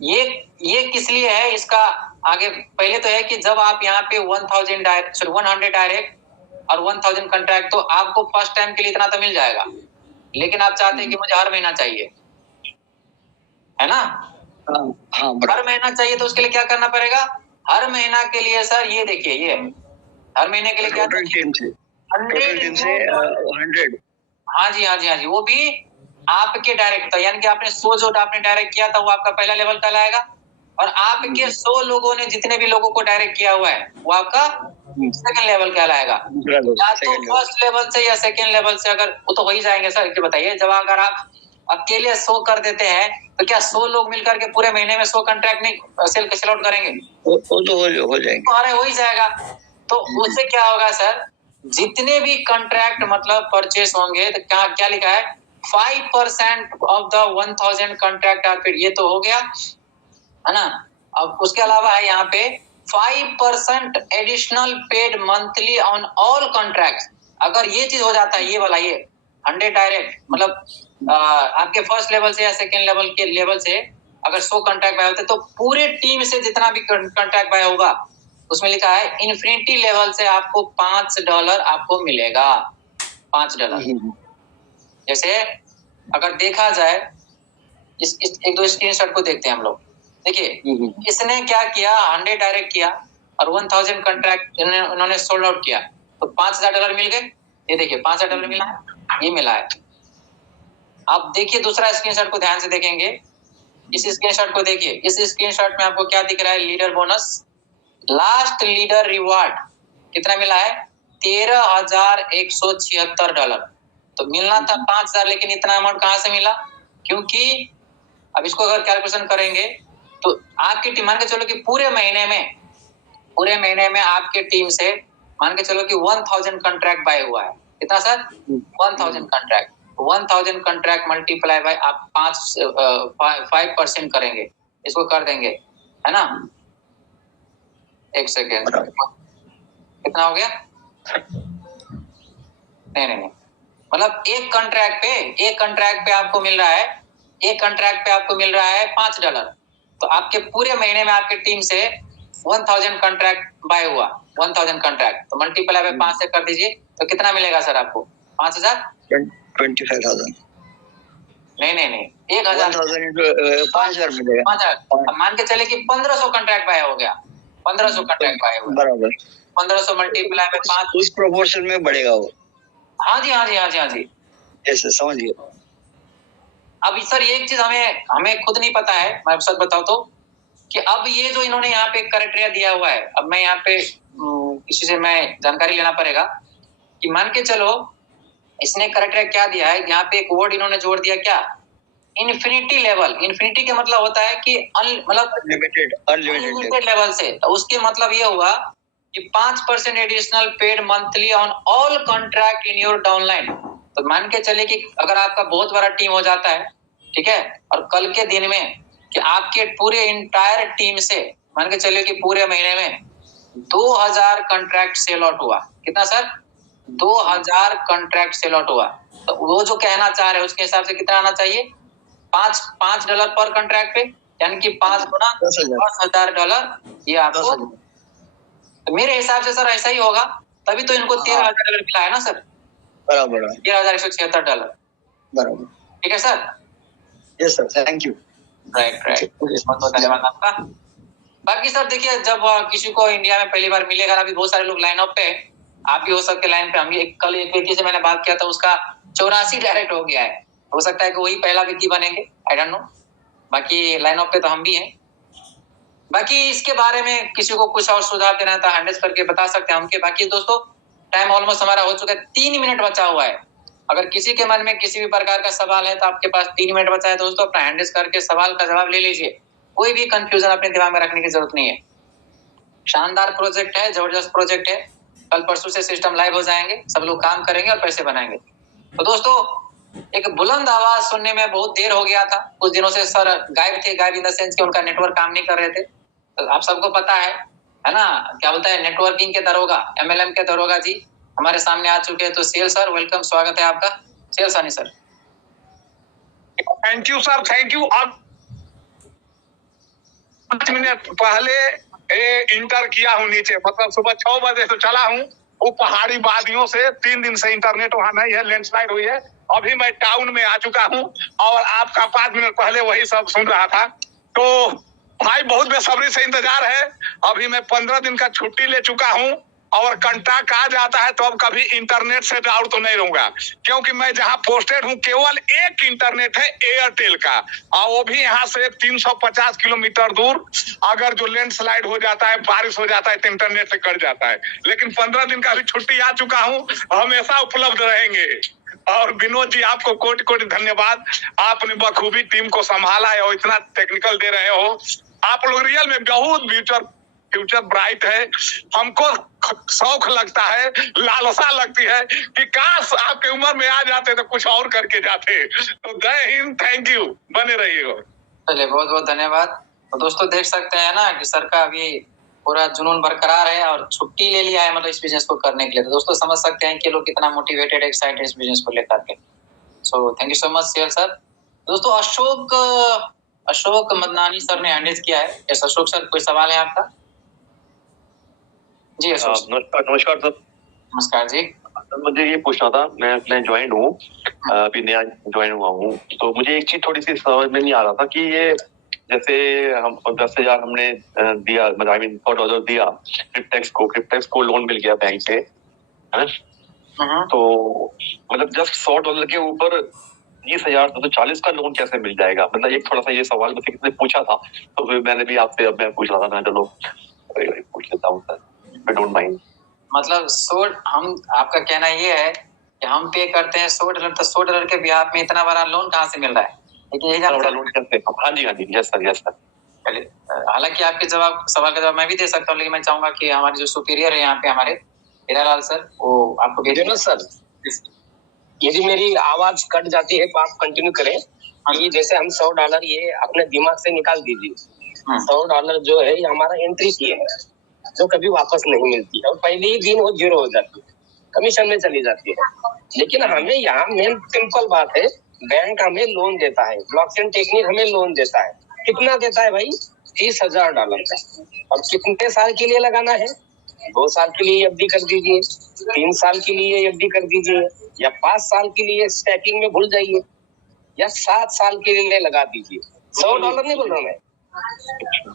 ये किस लिए है, इसका आगे पहले तो है कि जब आप यहाँ पे 100 डायरेक्ट और 1000 कॉन्ट्रैक्ट, तो आपको फर्स्ट टाइम के लिए इतना तो मिल जाएगा, लेकिन आप चाहते हैं कि मुझे हर महीना चाहिए, है ना? हर महीना चाहिए, तो उसके लिए क्या करना पड़ेगा? हर महीना के लिए सर ये देखिए, ये हर महीने के लिए क्या 100। हाँ जी, वो भी आपके डायरेक्ट था, यानी कि आपने 100 जो आपने डायरेक्ट किया था वो आपका पहला लेवल कहलाएगा, और आपके 100 लोगों ने जितने भी लोगों को डायरेक्ट किया हुआ है वो आपका सेकंड लेवल कहलाएगा। या तो फर्स्ट लेवल से या सेकंड लेवल से, अगर वो तो हो ही जाएंगे सर। ये बताइए, जब अगर आप अकेले 100 कर देते हैं तो क्या 100 लोग मिलकर के पूरे महीने में 100 कॉन्ट्रैक्ट नहीं सेल आउट करेंगे? वो तो हो जाएंगे, अरे हो ही जाएगा। तो उससे क्या होगा सर, जितने भी कॉन्ट्रैक्ट मतलब परचेस होंगे, तो क्या लिखा है, 5% of the 1000 contract are paid. ये तो हो गया, है ना? अब उसके अलावा है यहाँ पे 5% additional paid monthly on all contract. अगर ये चीज हो जाता है, ये वाला, ये 100 डायरेक्ट मतलब आपके फर्स्ट लेवल से या सेकेंड लेवल के लेवल से अगर 100 कॉन्ट्रैक्ट बाय होते, तो पूरे टीम से जितना भी कॉन्ट्रैक्ट बाय होगा उसमें लिखा है इन्फिनिटी लेवल से आपको $5 आपको मिलेगा, $5। जैसे अगर देखा जाए, इस एक दो स्क्रीनशॉट को देखते हैं हम लोग। देखिए इसने क्या किया, 100 डायरेक्ट किया और 1000 कॉन्ट्रैक्ट उन्होंने सोल्ड आउट किया, तो $5,000 मिल गए। ये देखिए $5,000 मिला है, ये मिला है। अब देखिए दूसरा स्क्रीनशॉट को ध्यान से देखेंगे, इस स्क्रीनशॉट को देखिए, इस स्क्रीनशॉट में आपको क्या दिख रहा है? Leader bonus, last leader reward कितना मिला है? $13,176। तो मिलना था 5,000, लेकिन इतना अमाउंट कहां से मिला? क्योंकि अब इसको अगर कैलकुलेशन करेंगे तो आपकी टीम, मान के चलो कि पूरे महीने में आपके टीम से मान के चलो कि 1000 कॉन्ट्रैक्ट बाय हुआ है। कितना sir? 1000 contract. 1000 contract multiply by आप 5% करेंगे, इसको कर देंगे, है ना? एक सेकेंड, कितना हो गया? नहीं, मतलब एक कॉन्ट्रैक्ट पे आपको मिल रहा है, $5। तो आपके पूरे महीने में आपके टीम से 1000 कॉन्ट्रैक्ट बाय हुआ, 1000 कॉन्ट्रैक्ट, तो मल्टीप्लाई बाय 5 से कर दीजिए, तो कितना मिलेगा सर आपको? 5,000? 25,000। नहीं, 1,000 5,000 मिलेगा। 5,000। अब मान के चले कि 1500 कॉन्ट्रैक्ट बाय हो गया, 1500 कॉन्ट्रैक्ट बाय हुआ, बराबर। 1500 मल्टीप्लाई बाय 5 उस प्रोपोर्शन में बढ़ेगा वो। हाँ जी। ऐसे समझिए। अब सर एक चीज हमें खुद नहीं पता है, मैं सच बताऊं तो, कि अब ये जो इन्होंने यहाँ पे क्राइटेरिया दिया हुआ है, अब मैं यहाँ पे किसी से मैं जानकारी लेना पड़ेगा कि मान के चलो इसने क्राइटेरिया क्या दिया है। यहाँ पे एक वर्ड इन्होंने जोड़ दिया, क्या? Infinity level. इन्फिनिटी का मतलब होता है कि अनलिमिटेड लेवल से। तो उसके मतलब ये हुआ कि 5% additional paid monthly on all contract in your downline. तो मान के चले कि अगर आपका बहुत बड़ा टीम हो जाता है, ठीक है, और कल के दिन में कि आपके पूरे इंटायर टीम से मान के चले कि पूरे महीने में 2000 कॉन्ट्रैक्ट सेल आउट हुआ। कितना सर? 2000 कॉन्ट्रैक्ट सेल आउट हुआ। तो वो जो कहना चाह रहे हैं उसके हिसाब से कितना आना चाहिए? $5 पर कॉन्ट्रैक्ट पे, यानी कि 5 गुना $10,000 ये आपको। तो मेरे हिसाब से सर ऐसा ही होगा, तभी तो इनको $13,000 मिला है ना सर? बराबर। $13,176। बराबर। ठीक है sir? Yes sir, thank you. Right. बहुत धन्यवाद आपका। बाकी सर देखिए, जब किसी को इंडिया में पहली बार मिलेगा, अभी बहुत सारे लोग लाइन अप पे, आप भी हो सकते लाइन पे। हम भी कल एक व्यक्ति से मैंने बात किया था, उसका 84 डायरेक्ट हो गया है। हो सकता है कि वही पहला व्यक्ति बनेंगे, आई डोंट नो। बाकी लाइन अप पे तो हम भी हैं। बाकी इसके बारे में किसी को कुछ और सुझाव देना है तो हैंडल्स करके बता सकते हैं हमके। बाकी दोस्तों टाइम ऑलमोस्ट हमारा हो चुका है, 3 मिनट बचा हुआ है। अगर किसी के मन में किसी भी प्रकार का सवाल है तो आपके पास 3 मिनट बचा है दोस्तों, अपना हैंडल्स करके सवाल का जवाब ले लीजिए। कोई भी कंफ्यूजन अपने दिमाग में रखने की जरूरत नहीं है। शानदार प्रोजेक्ट है, जबरदस्त प्रोजेक्ट है। कल परसों से सिस्टम लाइव हो जाएंगे, सब लोग काम करेंगे और पैसे बनाएंगे। तो दोस्तों एक बुलंद आवाज सुनने में बहुत देर हो गया था, कुछ दिनों से सर गायब थे, गायब इन द सेंस कि उनका नेटवर्क काम नहीं कर रहे थे। तो आप सबको पता है ना, क्या बोलता है नेटवर्किंग के दरोगा, MLM के दरोगा जी हमारे सामने आ चुके हैं। तो सेल सर वेलकम, स्वागत है आपका। सेल सानी sir. Thank you sir, thank you. अब 5 मिनट पहले इंटर किया हूँ नीचे, मतलब सुबह 6 बजे से चला हूँ। वो पहाड़ी वादियों से 3 दिन से इंटरनेट वहां नहीं है, लैंडस्लाइड हुई है। अभी मैं टाउन में आ चुका हूँ और आपका 5 मिनट पहले वही सब सुन रहा था। तो भाई बहुत बेसब्री से इंतजार है। अभी मैं 15 दिन का छुट्टी ले चुका हूँ और कॉन्टैक्ट आ जाता है तो अब कभी इंटरनेट से डाउट तो नहीं रहूंगा, क्योंकि मैं जहां पोस्टेड हूं केवल एक इंटरनेट है एयरटेल का, और वो भी यहाँ से 350 किलोमीटर दूर। अगर जो लैंडस्लाइड हो जाता है, बारिश हो जाता है तो इंटरनेट से कट जाता है। लेकिन 15 दिन का भी छुट्टी आ चुका हूँ, हमेशा उपलब्ध रहेंगे। और विनोद जी आपको कोटि कोटि धन्यवाद, आपने बखूबी टीम को संभाला है और इतना टेक्निकल दे रहे हो। आप लोग रियल में बहुत फ्यूचर ब्राइट है। हमको शौक लगता है, लालसा लगती है कि काश आपके उम्र में आ जाते तो कुछ और करके जाते। तो जय हिंद, थैंक यू, बने रहिएगा। चलिए बहुत बहुत धन्यवाद। तो दोस्तों देख सकते हैं ना कि सर का अभी पूरा जुनून बरकरार है और छुट्टी ले लिया है, मतलब इस बिजनेस को करने के लिए। तो दोस्तों समझ सकते हैं कि लोग कितना मोटिवेटेड, एक्साइटेड इस बिजनेस को लेकर के। So thank you so much सेल सर। दोस्तों अशोक मदनानी सर ने हैंडल किया है। यस अशोक सर, कोई सवाल है आपका? जी अशोक। नमस्कार सर। नमस्कार जी। मुझे ये पूछना था, मैं ज्वाइन हूँ, अभी नया ज्वाइन हुआ हूँ, तो मुझे एक चीज थोड़ी सी समझ में नहीं आ रहा था कि ये जैसे हम 10,000 हमने दिया, मतलब $100 दिया क्रिप्टेक्स को लोन मिल गया बैंक से, है ना? तो मतलब जस्ट $100 के ऊपर 20,240 का लोन कैसे मिल जाएगा? मतलब एक थोड़ा सा ये सवाल मुझसे किसी ने पूछा था, तो फिर मैंने भी आपसे अब मैं पूछ रहा था, मैं चलो पूछ लेता हूँ सर, आई डोंट माइंड। मतलब हम आपका कहना ये है कि हम पे करते हैं $100, तो $100 के ब्याज में इतना बड़ा लोन कहाँ से मिल रहा है? लेकिन यही लोन कैसे? हाँ जी, यस सर। हालांकि आपके सवाल का जवाब मैं भी दे सकता हूँ, लेकिन मैं चाहूंगा कि हमारे जो सुपीरियर है यहाँ पे हमारे हीरालाल सर, वो आपको विनोद सर, यदि मेरी आवाज कट जाती है तो आप कंटिन्यू करें। कि जैसे हम $100 ये अपने दिमाग से निकाल दीजिए। $100 जो है ये हमारा एंट्री फी है, जो कभी वापस नहीं मिलती और पहले ही दिन वो 0 हो जाती है, कमीशन में चली जाती है। लेकिन हमें यहाँ मेन सिंपल बात है, बैंक हमें लोन देता है, ब्लॉकचेन टेक्निक हमें लोन देता है। कितना देता है भाई? $30,000 का। और कितने साल के लिए लगाना है? 2 साल के लिए एफडी कर दीजिए, 3 साल के लिए एफडी कर दीजिए, या 5 साल के लिए स्टैकिंग में भूल जाइए, या 7 साल के लिए लगा दीजिए। $100 नहीं बोल रहा मैं,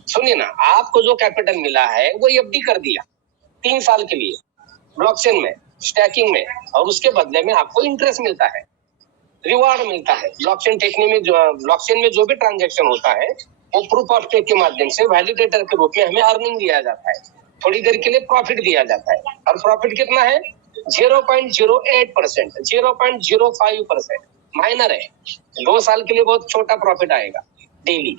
सुनिए ना, आपको जो कैपिटल मिला है वो एफडी कर दिया 3 साल के लिए ब्लॉकचेन में, स्टैकिंग में, और उसके बदले में आपको इंटरेस्ट मिलता है, रिवार्ड मिलता है। ब्लॉकचेन टेक्निक में ब्लॉकचेन में जो भी ट्रांजैक्शन होता है वो प्रूफ ऑफ स्टेक के माध्यम से वैलिडेटर के रूप में हमें अर्निंग दिया जाता है, थोड़ी देर के लिए प्रॉफिट दिया जाता है। और प्रॉफिट कितना है? 0.08%, 0.05%, माइनर है। 2 साल के लिए बहुत छोटा प्रॉफिट आएगा डेली,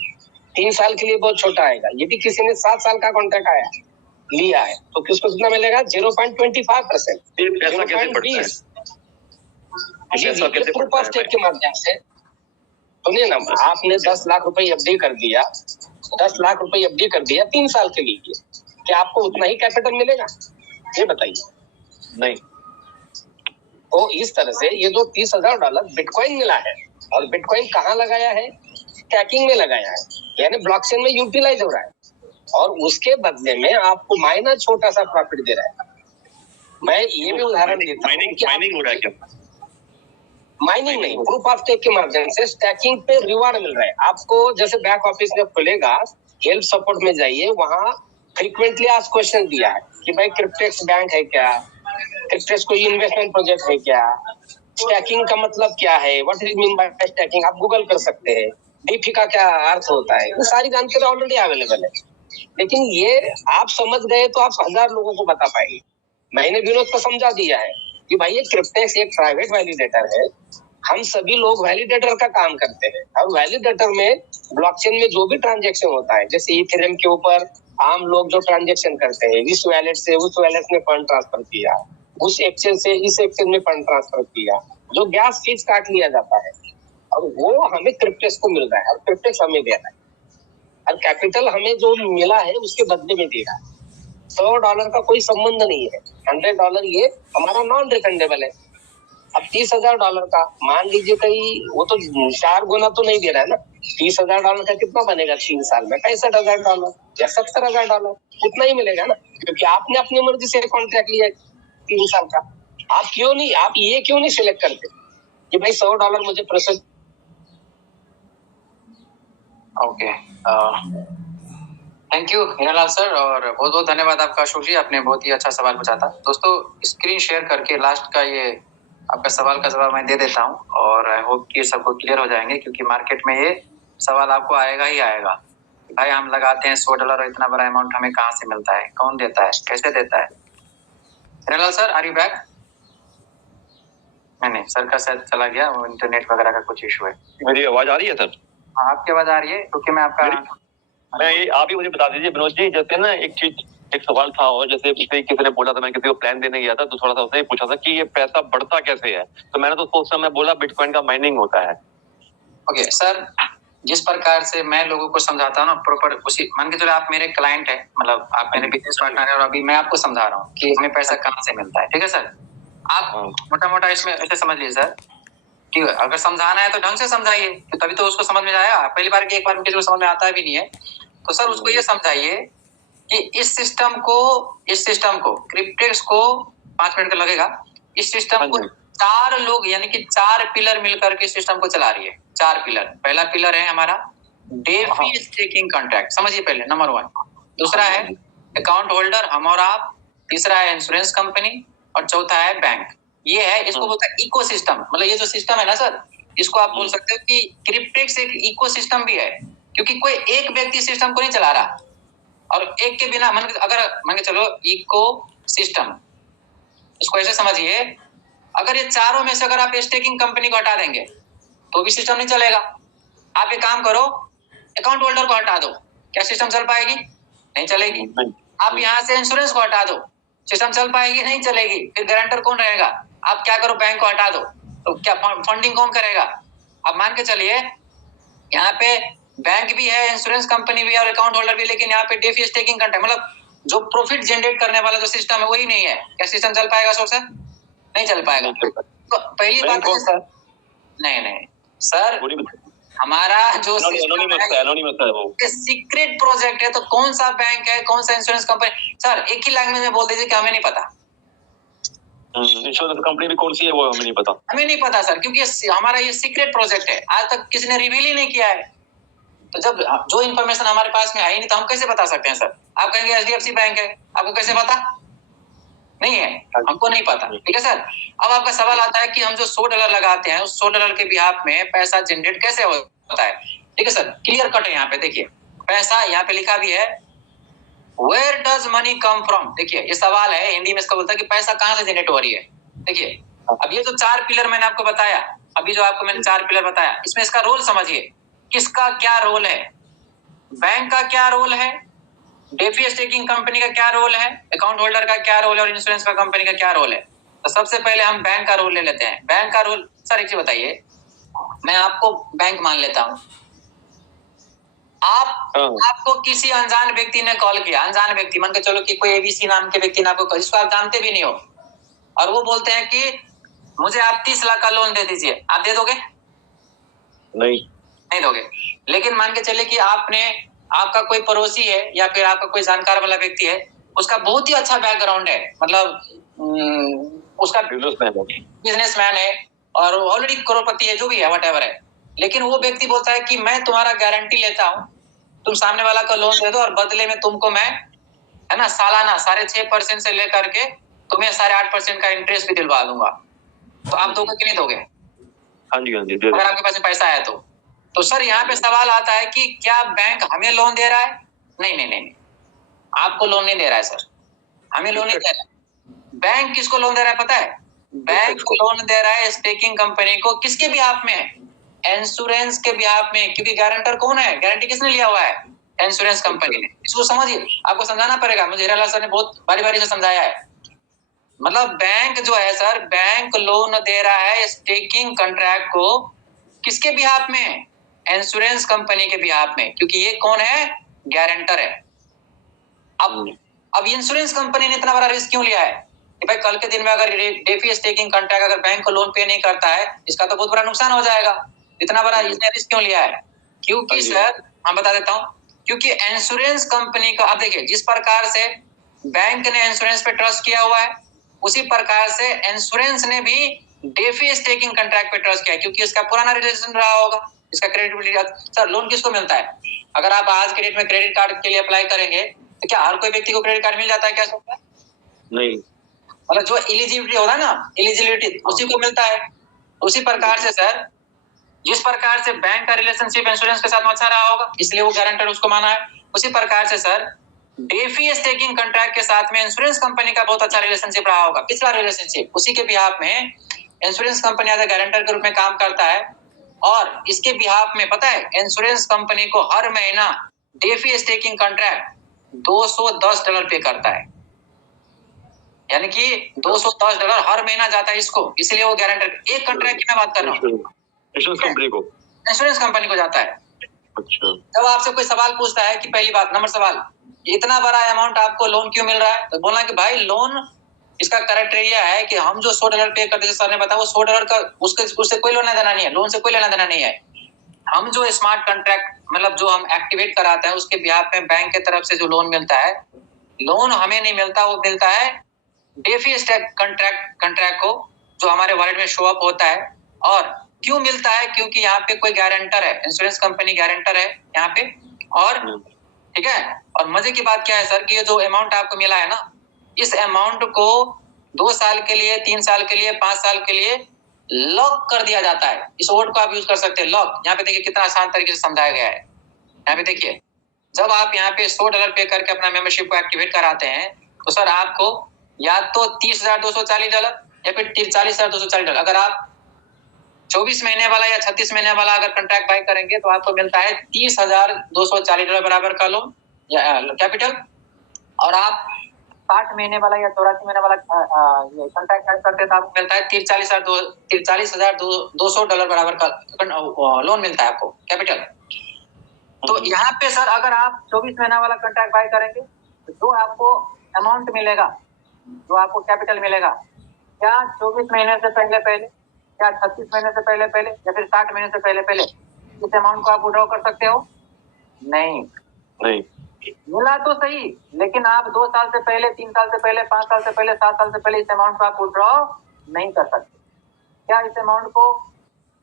3 साल के लिए बहुत छोटा आएगा। यदि किसी ने 7 साल का कॉन्ट्रैक्ट लिया है तो किसको कितना मिलेगा? 0.25%, 0.20। प्रूफ ऑफ स्टेक के माध्यम से, सुनिए ना, आपने 10 लाख रुपए एफडी कर दिया, 10 लाख रुपए एफडी कर दिया 3 साल के लिए, क्या आपको उतना ही कैपिटल मिलेगा? ये बताइए। नहीं। तो इस तरह से ये जो $30,000 बिटकॉइन मिला है, और बिटकॉइन कहाँ लगाया है? स्टैकिंग में लगाया है, यानी ब्लॉकचेन में यूटिलाइज हो रहा है, और उसके बदले में आपको माइनर छोटा सा प्रॉफिट दे रहा है। मैं ये भी उदाहरण देता हूँ, माइनिंग हो रहा है क्या? माइनिंग नहीं, प्रूफ ऑफ स्टेक के माध्यम से स्टैकिंग पे रिवार्ड मिल रहा है आपको। जैसे बैक ऑफिस में खुलेगा, हेल्प सपोर्ट में जाइए, वहां फ्रीक्वेंटली आस्क्ड क्वेश्चन दिया है कि भाई क्रिप्टेक्स बैंक है क्या, क्रिप्टेक्स कोई इन्वेस्टमेंट प्रोजेक्ट है क्या, स्टैकिंग का मतलब क्या है, what is mean by stacking, आप गूगल कर सकते हैं। डीपी का क्या अर्थ होता है, ये सारी जानकारी ऑलरेडी अवेलेबल है। लेकिन ये आप समझ गए तो आप 1000 लोगों को बता पाएंगे। मैंने विनोद को समझा दिया है कि भाई ये क्रिप्टेक्स एक प्राइवेट वैलिडेटर है, हम सभी लोग वैलिडेटर का काम करते हैं, और वैलिडेटर में ब्लॉकचेन में जो भी ट्रांजैक्शन होता है, जैसे इथेरियम के ऊपर आम लोग जो ट्रांजैक्शन करते हैं, इस वैलेट से उस वैलेट में फंड ट्रांसफर किया, उस एक्सचेंज से इस एक्सचेंज में फंड ट्रांसफर किया, जो गैस फीस काट लिया जाता है, और वो हमें क्रिप्टेक्स को मिल रहा है, और क्रिप्टेक्स हमें दे रहा है, और कैपिटल हमें जो मिला है उसके बदले में दे रहा है। $100 का कोई संबंध नहीं है, $100 ये हमारा नॉन रिफंडेबल है। अब $30,000 का मान लीजिए कहीं, वो तो 4 गुना तो नहीं दे रहा है ना। $30,000 का कितना बनेगा 3 साल में? $65,000 या $70,000, उतना ही मिलेगा ना, क्योंकि आपने अपनी मर्जी से कॉन्ट्रैक्ट लिया 3 साल का। आप ये क्यों नहीं सिलेक्ट करते कि भाई $100 मुझे process. Okay, thank you Hiralal sir, और बहुत बहुत धन्यवाद आपका अशोक जी, आपने बहुत ही अच्छा सवाल पूछा था। दोस्तों, स्क्रीन शेयर करके लास्ट का ये आपका सवाल का जवाब मैं दे देता हूँ, और आई होप कि सबको क्लियर हो जाएंगे, क्योंकि मार्केट में ये सवाल आपको आएगा ही आएगा। भाई हम लगाते हैं $100 और इतना बड़ा अमाउंट हमें कहाँ से मिलता है, कौन देता है, कैसे देता है? Hiralal sir, are you back? नहीं, सर का शायद चला गया, वो इंटरनेट वगैरह का कुछ इशू है। मेरी आवाज आ रही है सर? हाँ, आपकी आवाज आ रही है, क्योंकि मैं आपका आप ही मुझे बता दीजिए विनोद जी, जैसे ना एक सवाल था, और जैसे किसी ने बोला था, मैं किसी को प्लान देने गया था, तो थोड़ा सा उसने पूछा था कि ये पैसा बढ़ता कैसे है, तो मैंने तो सोचता, मैं बोला बिटकॉइन का माइनिंग होता है। ओके सर, जिस प्रकार से मैं लोगों को समझाता हूँ ना, प्रॉपर उसी, मान के चलो आप मेरे क्लाइंट है, मतलब आप मेरे बिजनेस पार्टनर है, और अभी मैं आपको समझा रहा हूँ कि हमें पैसा कहाँ से मिलता है, ठीक है सर? आप मोटा मोटा इसमें ऐसे समझ लीजिए सर, ठीक है? अगर समझाना है तो ढंग से समझाइए, तो तभी तो उसको समझ में आएगा। पहली बार एक बार में किसी को समझ में आता भी नहीं है, तो सर उसको ये समझाइए कि इस सिस्टम को क्रिप्टेक्स को 5 मिनट का लगेगा। इस सिस्टम को 4 लोग, यानी कि 4 पिलर मिलकर के सिस्टम को चला रही है। 4 पिलर, पहला पिलर है हमारा डेफी स्टेकिंग कॉन्ट्रैक्ट, समझिए पहले, नंबर 1। दूसरा है अकाउंट होल्डर, हम और आप। तीसरा है इंश्योरेंस कंपनी, और चौथा है बैंक। ये है, इसको बोलता है इकोसिस्टम। मतलब ये जो सिस्टम है ना सर, इसको आप बोल सकते हो कि क्रिप्टेक्स एक इकोसिस्टम भी है, क्योंकि कोई एक व्यक्ति सिस्टम को नहीं चला रहा, और एक के बिना अगर मान के चलो इको सिस्टम, इसको ऐसे समझिए, अगर ये चारों में से अगर आप स्टेकिंग कंपनी को हटा देंगे तो भी सिस्टम नहीं चलेगा। आप एक काम करो, अकाउंट होल्डर को हटा दो, क्या सिस्टम चल पाएगी? नहीं चलेगी। आप यहाँ से इंश्योरेंस को हटा दो, सिस्टम चल पाएगी? नहीं चलेगी। फिर गारंटर कौन रहेगा? आप क्या करो, बैंक को हटा दो, तो क्या फंडिंग कौन करेगा? अब मान के चलिए यहाँ पे बैंक भी है, इंश्योरेंस कंपनी भी है और अकाउंट होल्डर भी, लेकिन यहाँ पे डेफी स्टेकिंग कंटेंट मतलब जो प्रॉफिट जनरेट करने वाला जो सिस्टम है वही नहीं है। क्या सिस्टम चल पाएगा सर? नहीं चल पाएगा। तो पहली बात है सर, नहीं सर, हमारा जो सीक्रेट प्रोजेक्ट है, तो कौन सा बैंक है, कौन सा इंश्योरेंस कंपनी, सर एक ही लैंग्वेज में बोल दीजिए कि हमें नहीं पता। इंश्योरेंस कंपनी भी कौन सी है वो हमें नहीं पता। हमें नहीं पता सर, क्योंकि हमारा ये सीक्रेट प्रोजेक्ट है, आज तक किसी ने रिवील ही नहीं किया है। तो जब जो इन्फॉर्मेशन हमारे पास में आई नहीं तो हम कैसे बता सकते हैं सर? आप कहेंगे HDFC बैंक है, आपको कैसे पता? नहीं है, हमको नहीं पता। ठीक है सर। अब आपका सवाल आता है कि हम जो $100 लगाते हैं उस $100 के बिहाफ में पैसा जनरेट कैसे होता है? ठीक है सर, क्लियर कट है यहाँ पे। देखिए पैसा यहाँ पे लिखा भी है, where does money come from. देखिए ये सवाल है, हिंदी में इसका बोलता है कि पैसा कहाँ से जनरेट हो रही है। देखिए अब ये जो 4 पिलर मैंने आपको बताया, अभी जो आपको मैंने 4 पिलर बताया, इसमें इसका रोल समझिए, किसका क्या रोल है, बैंक का क्या रोल है, डेफी स्टेकिंग कंपनी का क्या रोल है, अकाउंट होल्डर का क्या रोल है और इंश्योरेंस का कंपनी का क्या रोल है। तो सबसे पहले हम बैंक का रोल ले लेते हैं। बैंक का रोल सर एक चीज बताइए, मैं आपको बैंक मान लेता हूं, आपको किसी अनजान व्यक्ति ने कॉल किया, अनजान व्यक्ति मान के चलो कि कोई ABC नाम के व्यक्ति ने आपको, जिसको आप जानते भी नहीं हो, और वो बोलते हैं कि मुझे आप 30 लाख का लोन दे दीजिए, आप दे दोगे? नहीं दोगे। लेकिन मान के चले कि आपका कोई पड़ोसी है या फिर आपका कोई जानकार वाला व्यक्ति है, उसका बहुत ही अच्छा बैकग्राउंड है, मतलब उसका बिजनेसमैन है और ऑलरेडी करोड़पति है, जो भी है व्हाटएवर है, लेकिन वो व्यक्ति बोलता है कि मैं तुम्हारा गारंटी लेता हूं, तुम सामने वाला का लोन दे दो और बदले में तुमको मैं, है ना, सालाना 6.5% से लेकर के तुम्हें 8.5% का इंटरेस्ट भी दिलवा दूंगा। तो आप दोगे कि नहीं दोगे? हाँ जी अगर आपके पास पैसा है तो सर यहाँ पे सवाल आता है कि क्या बैंक हमें लोन दे रहा है? नहीं, आपको लोन नहीं दे रहा है सर, हमें लोन नहीं दे रहा है। बैंक किसको लोन दे रहा है पता है? बैंक लोन दे रहा है स्टेकिंग कंपनी को। किसके बिहाफ में? इंश्योरेंस के बिहाफ में, क्योंकि गारंटर कौन है? गारंटी किसने लिया हुआ है? इंश्योरेंस कंपनी ने। इसको समझिए, आपको समझाना पड़ेगा, मुझे हीरालाल सर ने बहुत बारी से समझाया है। मतलब बैंक जो है सर, बैंक लोन दे रहा है स्टेकिंग कॉन्ट्रैक्ट को, किसके बिहाफ में? इंश्योरेंस कंपनी के बिहाफ में, क्योंकि ये कौन है? गारंटर है। अब इंश्योरेंस कंपनी ने इतना बड़ा रिस्क क्यों लिया है कि भाई कल के दिन में अगर डेफी स्टेकिंग कॉन्ट्रैक्ट अगर बैंक को लोन पे नहीं करता है, इसका तो बहुत बड़ा नुकसान हो जाएगा। इतना बड़ा इसने रिस्क क्यों लिया है? क्योंकि सर मैं बता देता हूं, क्योंकि इंश्योरेंस कंपनी का, आप देखिए जिस प्रकार से बैंक ने इंश्योरेंस पे ट्रस्ट किया हुआ है, उसी प्रकार से इंश्योरेंस ने भी डेफी स्टेकिंग कॉन्ट्रैक्ट पे ट्रस्ट किया है, क्योंकि इसका पुराना रिलेशन रहा होगा, इसका क्रेडिबिलिटी। सर लोन किसको मिलता है? अगर आप आज के डेट में क्रेडिट कार्ड के लिए अप्लाई करेंगे तो क्या हर कोई व्यक्ति को क्रेडिट कार्ड मिल जाता है क्या सर? नहीं, मतलब जो एलिजिबिलिटी होता है ना, एलिजिबिलिटी उसी को मिलता है। उसी प्रकार से सर, जिस प्रकार से बैंक का रिलेशनशिप इंश्योरेंस के साथ अच्छा रहा होगा, इसलिए वो गारंटर उसको माना है, उसी प्रकार से सर डेफी स्टेकिंग कॉन्ट्रैक्ट के साथ में इंश्योरेंस कंपनी का बहुत अच्छा रिलेशनशिप रहा होगा, पिछला रिलेशनशिप, उसी के बिहाफ में insurance company as a guarantor के रूप में काम करता है। और इसके बिहाफ में पता है इंश्योरेंस कंपनी को हर महीना डेफी स्टेकिंग कॉन्ट्रैक्ट $210 पे करता है, यानी कि $210 हर महीना जाता है इसको, इसलिए वो गारंटर। एक कॉन्ट्रैक्ट की मैं बात कर रहा हूँ, इंश्योरेंस कंपनी को जाता है। अच्छा, जब आपसे कोई सवाल पूछता है कि पहली बात, नंबर सवाल, इतना बड़ा अमाउंट आपको लोन क्यों मिल रहा है, तो बोलना कि भाई लोन, इसका क्राइटेरिया है कि हम जो $100 पे करते, सर ने बताया, वो $100 का उससे कोई लेना देना नहीं है, लोन से कोई लेना देना नहीं है। हम जो स्मार्ट कॉन्ट्रैक्ट मतलब जो हम एक्टिवेट कराते हैं, उसके बिहाफ में बैंक के तरफ से जो लोन मिलता है, लोन हमें नहीं मिलता, वो मिलता है डेफी कॉन्ट्रैक्ट को, जो हमारे वॉलेट में शो अप होता है। और क्यों मिलता है? क्योंकि यहाँ पे कोई गारंटर है, इंश्योरेंस कंपनी गारंटर है यहाँ पे। और ठीक है, और मजे की बात क्या है सर कि ये जो अमाउंट आपको मिला है ना, इस अमाउंट को 2 साल के लिए, 3 साल के लिए, 5 साल के लिए लॉक कर दिया जाता है। इस वर्ड को आप यूज कर सकते हैं, लॉक। यहाँ पे देखिए कितना आसान तरीके से समझाया गया है। यहाँ पे देखिए, जब आप यहाँ पे $100 पे करके अपना मेंबरशिप को एक्टिवेट कराते हैं तो सर आपको या तो $30,240 या फिर $40,240। अगर आप 24 महीने वाला या 36 महीने वाला अगर कॉन्ट्रैक्ट बाय करेंगे तो आपको मिलता है $30,240 बराबर का लोन या कैपिटल। और आप 60 महीने वाला या 84 महीने वाला कॉन्ट्रैक्ट बाय करते हैं तो आपको मिलता है $43,200 बराबर का लोन मिलता है आपको कैपिटल। तो यहाँ पे सर अगर आप 24 महीना वाला कॉन्ट्रैक्ट बाय करेंगे तो जो आपको अमाउंट मिलेगा, जो आपको कैपिटल मिलेगा, क्या 24 महीने से पहले पहले, क्या 36 महीने से पहले पहले या फिर 60 महीने से पहले पहले इस अमाउंट को आप विड्रॉ कर सकते हो? नहीं। मिला तो सही, लेकिन आप 2 साल से पहले, 3 साल से पहले, 5 साल से पहले, 7 साल से पहले इस अमाउंट को आप विड्रॉ नहीं कर सकते। क्या इस अमाउंट को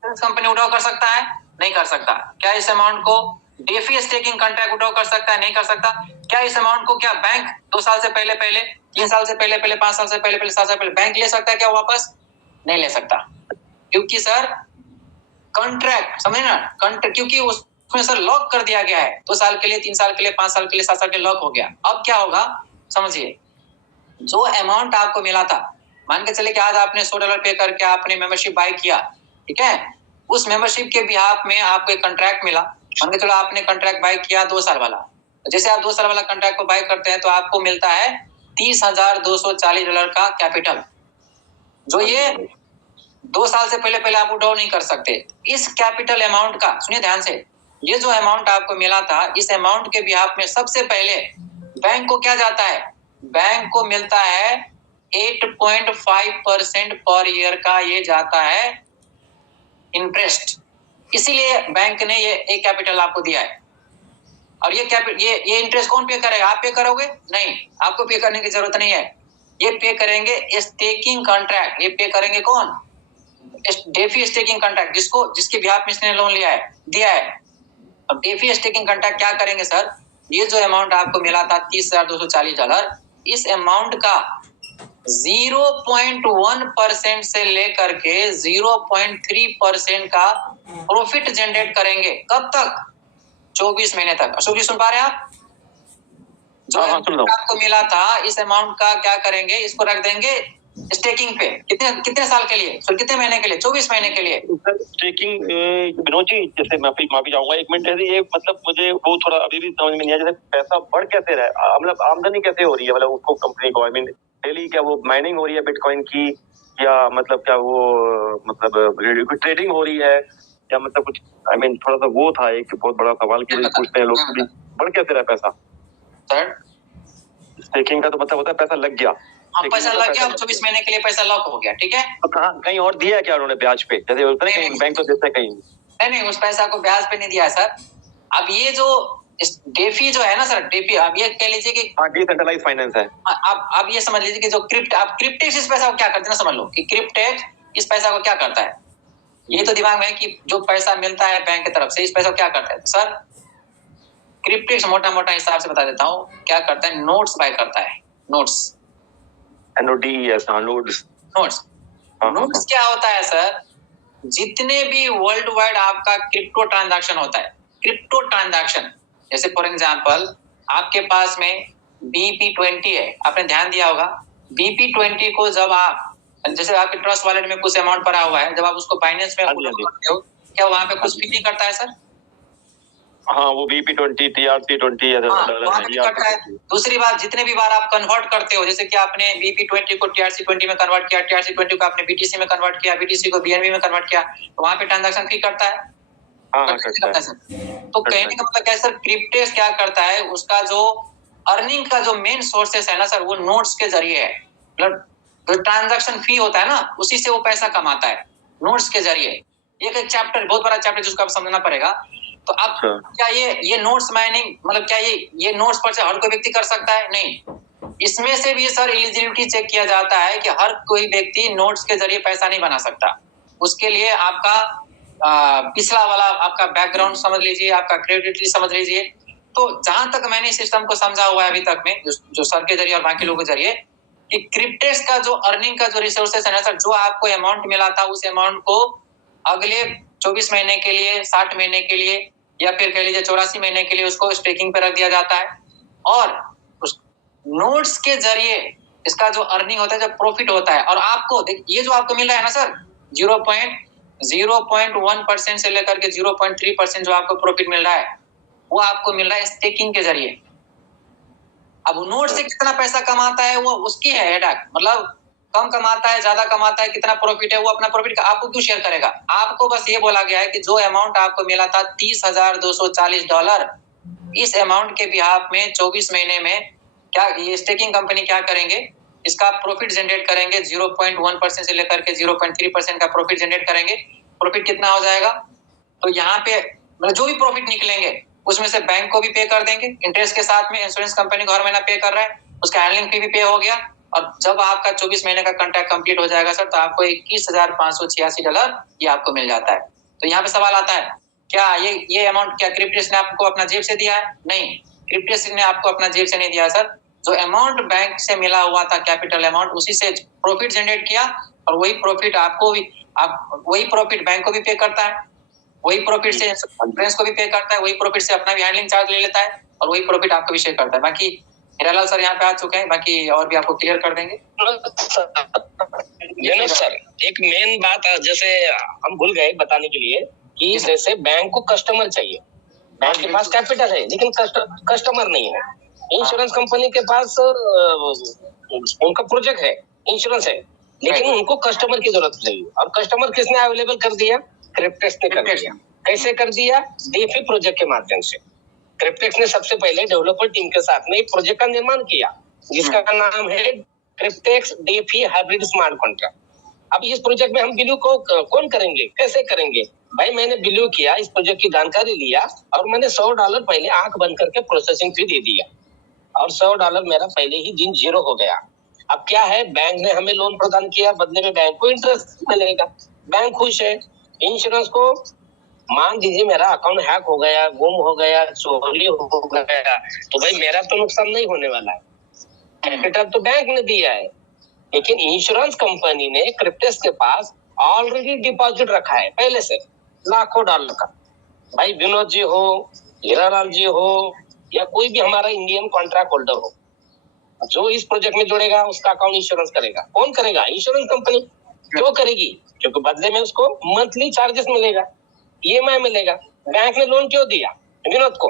कंपनी विड्रॉ कर सकता है? नहीं कर सकता। क्या इस अमाउंट को डेफी स्टेकिंग कॉन्ट्रैक्ट विड्रॉ कर सकता है? नहीं कर सकता। क्या इस अमाउंट को क्या बैंक 2 साल से पहले पहले, 3 साल से पहले पहले, 5 साल से पहले पहले, 7 साल पहले बैंक ले सकता है क्या वापस? नहीं ले सकता, क्योंकि सर कॉन्ट्रैक्ट, समझे ना, क्योंकि उसमें सर लॉक कर दिया गया है। 2 साल के लिए, 3 साल के लिए, 5 साल के लिए, 7 साल के लिए लॉक हो गया। अब क्या होगा समझिए, जो अमाउंट आपको मिला था, मान के चले कि आज आपने $100 पे करके आपने मेंबरशिप बाय किया, ठीक है, उस मेंबरशिप के बिहाफ में आपको एक कॉन्ट्रैक्ट मिला। मान के चलो आपने कॉन्ट्रैक्ट बाय किया 2 साल वाला। जैसे आप 2 साल वाला कॉन्ट्रैक्ट को बाय करते हैं तो आपको मिलता है $30,240 का कैपिटल, जो ये 2 साल से पहले पहले आप विड्रॉ नहीं कर सकते। इस कैपिटल अमाउंट का सुनिए ध्यान से, ये जो अमाउंट आपको मिला था, इस अमाउंट के बिहाफ में सबसे पहले बैंक को क्या जाता है? बैंक को मिलता है 8.5% पर ईयर का ये जाता है इंटरेस्ट। इसीलिए बैंक ने ये एक कैपिटल आपको दिया है। और ये इंटरेस्ट कौन पे करेगा? आप पे करोगे? नहीं, आपको पे करने की जरूरत नहीं है। ये पे करेंगे स्टेकिंग कॉन्ट्रैक्ट। ये पे करेंगे कौन? डेफी स्टेकिंग कॉन्ट्रैक्ट, जिसके बिहाफ में इसने लोन दिया है। अब डेफी स्टेकिंग कॉन्ट्रैक्ट क्या करेंगे सर? ये जो अमाउंट आपको मिला था $30,240, इस अमाउंट का 0.1% से लेकर के 0.3% का प्रॉफिट जनरेट करेंगे। कब तक? 24 महीने तक। अशोक जी सुन पा रहे हैं आप? जो आपको मिला था इस अमाउंट का क्या करेंगे? इसको रख देंगे स्टेकिंग पे। कितने साल के लिए? सर कितने महीने के लिए? 24 महीने के लिए। स्टेकिंग विनोद जी, जैसे मैं माफी चाहूंगा, 1 मिनट है, ये मतलब मुझे वो थोड़ा अभी भी समझ में नहीं आया, जैसे पैसा बढ़ कैसे रहा है, मतलब आमदनी कैसे हो रही है, मतलब उसको कंपनी को, आई मीन डेली क्या वो माइनिंग हो रही है बिटकॉइन की, या मतलब क्या वो मतलब ट्रेडिंग हो रही है, या मतलब कुछ, आई मीन थोड़ा सा वो था एक बहुत बड़ा सवाल कि पूछते हैं लोग, बढ़ कैसे रहा पैसा? सर स्टेकिंग का तो मतलब होता है पैसा लग गया, पैसा लग गया, 24 महीने के लिए पैसा लॉक हो गया, ठीक है। तो कहाँ कहीं और दिया है क्या उन्होंने ब्याज पे? जैसे होता है कहीं बैंक तो देते हैं कहीं। नहीं, उस पैसा को ब्याज पे नहीं दिया सर। अब ये जो डेफी जो है ना सर, डेफी, आप ये कह लीजिए कि डिसेंट्रलाइज्ड फाइनेंस है। आप ये समझ लीजिए कि जो क्रिप्टेक्स इस पैसा को क्या करते हैं ना, समझ लो कि क्रिप्टेक्स इस पैसा को क्या करता है। ये तो दिमाग में है कि जो पैसा मिलता है बैंक की तरफ से, इस पैसा को क्या करता है सर? क्रिप्टेक्स मोटा हिसाब से बता देता हूँ क्या करता है, नोट्स बाय करता है। नोट्स नोट्स क्या होता है सर? जितने भी वर्ल्ड वाइड आपका क्रिप्टो ट्रांजैक्शन होता है, क्रिप्टो ट्रांजैक्शन, जैसे फॉर एग्जांपल आपके पास में BP20 है, आपने ध्यान दिया होगा। BP20 को जब आप, जैसे आपके ट्रस्ट वॉलेट में कुछ अमाउंट पड़ा हुआ है, जब आप उसको बाइनेंस में करते हो, क्या वहां पे कुछ फी नहीं करता है सर? हाँ, वो BP20, TRC20 करता है। दूसरी बात, जितने भी बार आप कन्वर्ट करते हो, जैसे कि आपने BP20 को TRC20 में कन्वर्ट किया, TRC20 को आपने BTC में कन्वर्ट किया, BTC को BNB में कन्वर्ट किया, तो वहां पे ट्रांजैक्शन फी करता है। करता है सर। तो कहने का मतलब क्या है सर, क्रिप्टेक्स क्या करता है, उसका जो अर्निंग का जो मेन सोर्सेस है ना सर, वो नोट्स के जरिए है। मतलब जो ट्रांजैक्शन फी होता है ना, उसी से वो पैसा कमाता है, नोट्स के जरिए। एक चैप्टर, बहुत बड़ा चैप्टर, जिसको आप समझना पड़ेगा। तो अब क्या ये नोट्स माइनिंग, मतलब क्या ये नोट्स पर हर कोई व्यक्ति कर सकता है? नहीं। इसमें से भी सर एलिजिबिलिटी चेक किया जाता है कि हर कोई व्यक्ति नोट्स के जरिए पैसा नहीं बना सकता। उसके लिए आपका पिछला वाला आपका बैकग्राउंड समझ लीजिए, आपका क्रेडिबिलिटी समझ लीजिए। तो जहां तक मैंने सिस्टम को समझा हुआ है अभी तक में, जो सर के जरिए और बाकी लोगों के जरिए, कि क्रिप्टेक्स का जो अर्निंग का जो रिसोर्सेस है ना सर, जो आपको अमाउंट मिला था उस अमाउंट को अगले 24 महीने के लिए, 60 महीने के लिए या फिर कह लीजिए 84 महीने के लिए उसको स्टेकिंग पे रख दिया जाता है। और उस नोट्स के जरिए इसका जो अर्निंग होता है, जब प्रॉफिट होता है, और आपको ये जो आपको मिल रहा है ना सर 0.1% से लेकर के 0.3% जो आपको प्रॉफिट मिल रहा है वो आपको मिल रहा है स्टेकिंग के जरिए। अब नोट से कितना पैसा कमाता है वो उसकी है हेडाक, मतलब कम कमाता है, ज्यादा कमाता है, कितना प्रॉफिट है, वो अपना प्रॉफिट आपको क्यों शेयर करेगा। आपको बस ये बोला गया है कि जो अमाउंट आपको मिला था $30,240, इस अमाउंट के बिहाफ में 24 महीने में क्या ये स्टेकिंग कंपनी क्या करेंगे, इसका प्रॉफिट जनरेट करेंगे। 0.1% से लेकर के 0.3% का प्रॉफिट जनरेट करेंगे। प्रॉफिट कितना हो जाएगा, तो यहाँ पे मतलब जो भी प्रॉफिट निकलेंगे उसमें से बैंक को भी पे कर देंगे इंटरेस्ट के साथ में। इंश्योरेंस कंपनी को हर महीना पे कर रहा है, उसका हैंडलिंग फी भी पे हो गया। और जब आपका 24 महीने का कॉन्ट्रैक्ट कंप्लीट हो जाएगा सर, तो आपको $21,586 ये आपको मिल जाता है। तो यहाँ पे सवाल आता है, क्या ये अमाउंट क्या क्रिप्टेक्स ने आपको अपना जेब से दिया है? नहीं, क्रिप्टेक्स ने आपको अपना जेब से नहीं दिया सर। जो अमाउंट बैंक से मिला हुआ था कैपिटल अमाउंट, उसी से प्रॉफिट जनरेट किया और वही प्रॉफिट आपको भी वही प्रॉफिट बैंक को भी पे करता है, वही प्रॉफिट से इंश्योरेंस को भी पे करता है, वही प्रॉफिट से अपना भी हैंडलिंग चार्ज ले लेता है और वही प्रॉफिट आपको भी शेयर करता है। बाकी हीरालाल सर यहाँ पे आ चुके हैं, बाकी और भी आपको क्लियर कर देंगे। सर एक मेन बात जैसे हम भूल गए बताने के लिए कि जैसे बैंक को कस्टमर चाहिए, बैंक के पास कैपिटल है लेकिन कस्टमर नहीं है। इंश्योरेंस कंपनी के पास उनका प्रोजेक्ट है, इंश्योरेंस है, लेकिन उनको कस्टमर की जरूरत नहीं। और कस्टमर किसने अवेलेबल कर दिया? क्रिप्टेक्स ने कर दिया। कैसे कर दिया? डीएफी प्रोजेक्ट के माध्यम से। क्रिप्टेक्स ने सबसे पहले डेवलपर टीम के साथ में एक प्रोजेक्ट का निर्माण किया जिसका नाम है क्रिप्टेक्स डीएफी हाइब्रिड स्मार्ट कॉन्ट्रैक्ट। अब इस प्रोजेक्ट में हम बिलीव को कौन करेंगे, कैसे करेंगे? भाई मैंने बिलीव किया, इस प्रोजेक्ट की जानकारी लिया और मैंने $100 पहले आंख बंद करके प्रोसेसिंग फी दे दिया और $100 मेरा पहले ही दिन 0 हो गया। अब क्या है, बैंक ने हमें लोन प्रदान किया, बदले में बैंक को इंटरेस्ट मिलेगा, बैंक खुश है। इंश्योरेंस को मान लीजिए मेरा अकाउंट हैक हो गया, गुम हो गया, चोरी हो गया, तो भाई मेरा तो नुकसान नहीं होने वाला है, कैपिटल तो बैंक ने दिया है। लेकिन इंश्योरेंस कंपनी ने क्रिप्टेक्स के पास ऑलरेडी डिपॉजिट रखा है पहले से लाखों डॉलर का। भाई विनोद जी हो, हीरालाल जी हो या कोई भी हमारा इंडियन कॉन्ट्रैक्ट होल्डर हो, जो इस प्रोजेक्ट में जुड़ेगा उसका अकाउंट इंश्योरेंस करेगा। कौन करेगा? Insurance company. क्यों करेगी? क्योंकि बदले में उसको मंथली चार्जेस मिलेगा, ईएमआई मिलेगा। बैंक ने लोन क्यों दिया विनोद को?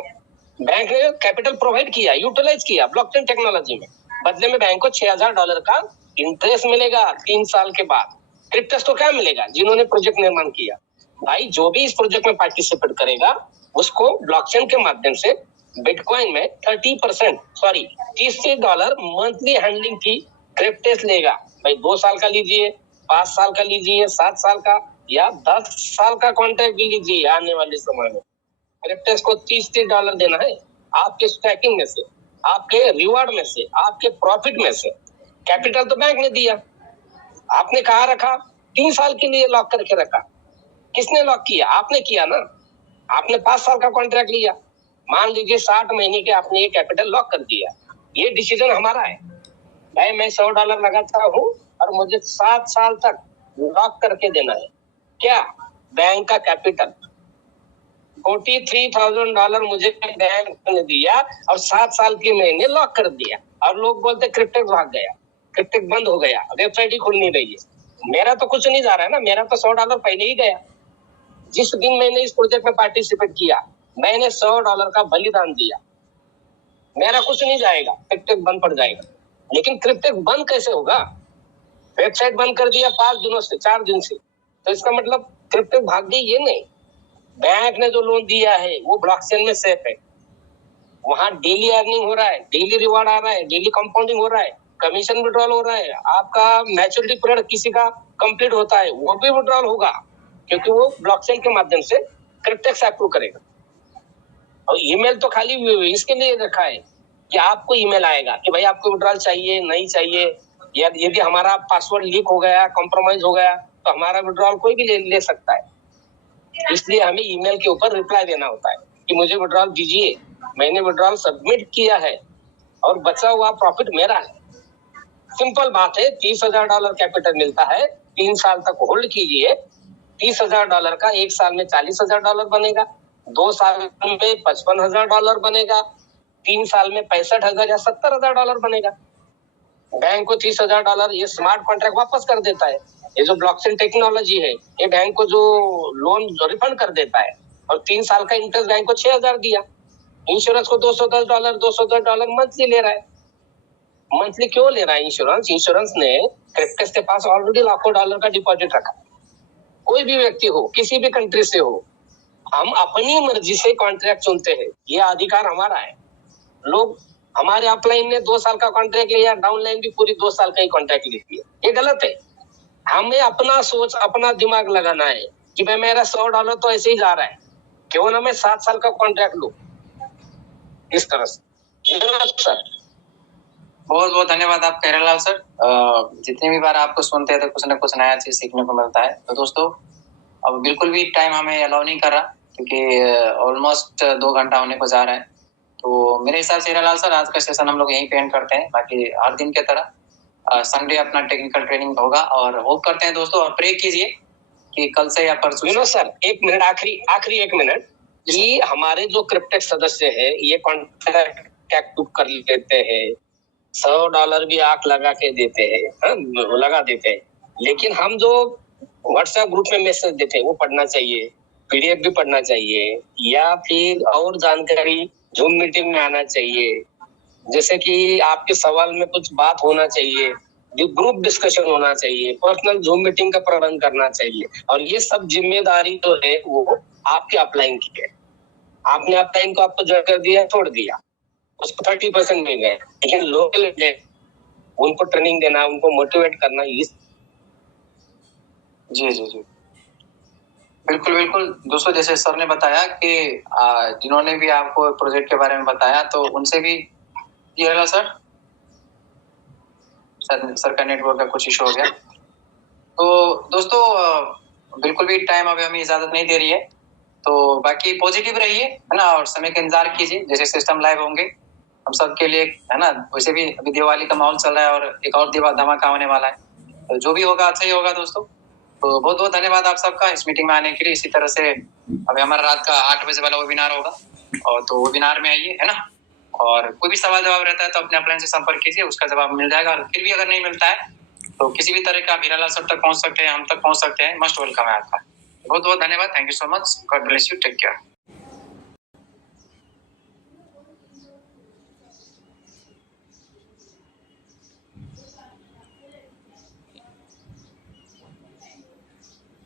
बैंक ने कैपिटल प्रोवाइड किया, यूटिलाइज किया ब्लॉकचेन टेक्नोलॉजी में। बदले में बैंक को $6,000 का इंटरेस्ट मिलेगा 3 साल के बाद। क्रिप्टेक्स को क्या मिलेगा? जिन्होंने प्रोजेक्ट निर्माण किया, भाई जो भी इस प्रोजेक्ट में पार्टिसिपेट करेगा उसको ब्लॉकचेन के माध्यम से बिटकॉइन में $30 मंथली हैंडलिंग फी क्रिप्टेक्स लेगा। भाई 2 साल का लीजिए, 5 साल का लीजिए, 7 साल का या 10 साल का कॉन्ट्रैक्ट भी लीजिए। आने वाले समय में क्रिप्टेक्स को $30 देना है आपके स्टैकिंग में से, आपके रिवार्ड में से, आपके प्रॉफिट में से। कैपिटल तो बैंक ने दिया, आपने कहा रखा 3 साल के लिए लॉक करके रखा। किसने लॉक किया? आपने किया ना। आपने 5 साल का कॉन्ट्रैक्ट लिया, मान लीजिए 60 महीने के आपने ये कैपिटल लॉक कर दिया। ये डिसीजन हमारा है, भाई मैं $100 लगाता हूँ और मुझे 7 साल तक लॉक करके देना है। क्या? बैंक का कैपिटल $43,000 मुझे बैंक ने दिया और 7 साल के मैंने लॉक कर दिया। और लोग बोलते क्रिप्टेक्स भाग गया, क्रिप्टेक्स बंद हो गया, वेबसाइट ही खुल नहीं रही है। मेरा तो कुछ नहीं जा रहा है ना, मेरा तो $100 पहले ही गया। जिस दिन मैंने इस प्रोजेक्ट में पार्टिसिपेट किया, मैंने $100 का बलिदान दिया, मेरा कुछ नहीं जाएगा, क्रिप्टेक्स बंद पड़ जाएगा। लेकिन क्रिप्टेक्स बंद कैसे होगा? वेबसाइट बंद कर दिया 4 दिन से, तो इसका मतलब क्रिप्टेक्स भाग गई ये नहीं। बैंक ने जो लोन दिया है वो ब्लॉकचेन में सेफ है, वहां डेली अर्निंग हो रहा है, डेली रिवार्ड आ रहा है, डेली कंपाउंडिंग हो रहा है, कमीशन विड्रॉल हो रहा है, आपका मैच्योरिटी पीरियड किसी का कंप्लीट होता है वो भी विड्रॉल होगा, क्योंकि वो ब्लॉकचेन के माध्यम से क्रिप्टेक्स अप्रूव करेगा। और ईमेल तो खाली इसके लिए रखा है कि आपको ईमेल आएगा कि भाई आपको विड्रॉल चाहिए नहीं चाहिए, या यदि हमारा पासवर्ड लीक हो गया, कॉम्प्रोमाइज हो गया, तो हमारा विड्रॉल कोई भी ले सकता है। इसलिए हमें ईमेल के ऊपर रिप्लाई देना होता है कि मुझे विड्रॉल दीजिए, मैंने विड्रॉल सबमिट किया है और बचा हुआ प्रॉफिट मेरा है। सिंपल बात है, $30,000 कैपिटल मिलता है, 3 साल तक होल्ड कीजिए, $30,000 का 1 साल में $40,000 बनेगा, 2 साल में $55,000 बनेगा, 3 साल में $65,000 या $70,000 बनेगा। बैंक को $30,000 ये स्मार्ट कॉन्ट्रैक्ट वापस कर देता है। ये जो ब्लॉकचेन टेक्नोलॉजी है, ये बैंक को जो लोन रिफंड कर देता है, और 3 साल का इंटरेस्ट बैंक को 6,000 दिया। इंश्योरेंस को $210 मंथली ले रहा है। मंथली क्यों ले रहा है इंश्योरेंस? इंश्योरेंस ने क्रिप्टेक्स के पास ऑलरेडी लाखों डॉलर का डिपॉजिट रखा। कोई भी व्यक्ति हो, किसी भी कंट्री से हो, हम अपनी मर्जी से कॉन्ट्रैक्ट चुनते हैं, ये अधिकार हमारा है। लोग हमारे अपलाइन ने 2 साल का कॉन्ट्रैक्ट लिया, डाउनलाइन भी पूरी 2 साल का ही कॉन्ट्रैक्ट लेती है, ये गलत है। हमें अपना सोच, अपना दिमाग लगाना है कि भाई मेरा $100 तो ऐसे ही जा रहा है, क्यों ना मैं 7 साल का कॉन्ट्रैक्ट लूं, इस तरह से। सर बहुत बहुत धन्यवाद आप खैरलाल सर। जितनी भी बार आपको सुनते हैं तो कुछ ना कुछ नया चीज सीखने को मिलता है। तो दोस्तों अब बिल्कुल भी टाइम हमें अलाउ नहीं कर रहा, क्योंकि ऑलमोस्ट 2 घंटा होने को जा रहा है। तो मेरे हिसाब से खैरलाल सर आज का सेशन हम लोग यहीं पे एंड करते हैं। बाकी हर दिन के तरह संडे अपना टेक्निकल ट्रेनिंग होगा, और होप करते हैं दोस्तों और प्रे कीजिए कि कल से या परसों। सर 1 मिनट, आखिरी 1 मिनट, कि हमारे जो क्रिप्टेक्स सदस्य है ये कॉन्ट्रैक्ट कर लेते हैं, $100 भी आंख लगा के देते हैं, लगा देते हैं, लेकिन हम जो व्हाट्सएप ग्रुप में मैसेज देते हैं वो पढ़ना चाहिए, पीडीएफ भी पढ़ना चाहिए, या फिर और जानकारी जूम मीटिंग में आना चाहिए। जैसे कि आपके सवाल में कुछ बात होना चाहिए, ग्रुप डिस्कशन होना चाहिए, पर्सनल जूम मीटिंग का प्रबंध करना चाहिए, और ये सब जिम्मेदारी जो है वो आपके अपलाइन की है। आपने अपलाइन को आपको ज्वाइन कर दिया, छोड़ दिया, उसको 30% मिल गए, लेकिन लोकल उनको ट्रेनिंग देना, उनको मोटिवेट करना, इस जी जी जी बिल्कुल बिल्कुल। दोस्तों जैसे सर ने बताया कि जिन्होंने भी आपको प्रोजेक्ट के बारे में बताया, तो उनसे भी ये रहा सर का नेटवर्क का कुछ इशू हो गया। तो दोस्तों बिल्कुल भी टाइम अभी हमें इजाजत नहीं दे रही है, तो बाकी पॉजिटिव रहिए, है ना, और समय का इंतजार कीजिए। जैसे सिस्टम लाइव होंगे हम सब के लिए, है ना, वैसे भी अभी दिवाली का माहौल चल रहा है और एक और धमाका होने वाला है, तो जो भी होगा अच्छा ही होगा दोस्तों। तो बहुत बहुत धन्यवाद आप सबका इस मीटिंग में आने के लिए। इसी तरह से अभी हमारा रात का 8 बजे वाला वेबिनार होगा, और तो वेबिनार में आइए, है ना, और कोई भी सवाल जवाब रहता है तो अपने अपलाइन से संपर्क कीजिए, उसका जवाब मिल जाएगा। और फिर भी अगर नहीं मिलता है तो किसी भी तरह का हीरालाल सर तक पहुंच सकते हैं, हम तक पहुंच सकते हैं, मस्ट वेलकम है आपका। बहुत बहुत धन्यवाद, thank you so much, god bless you, take care.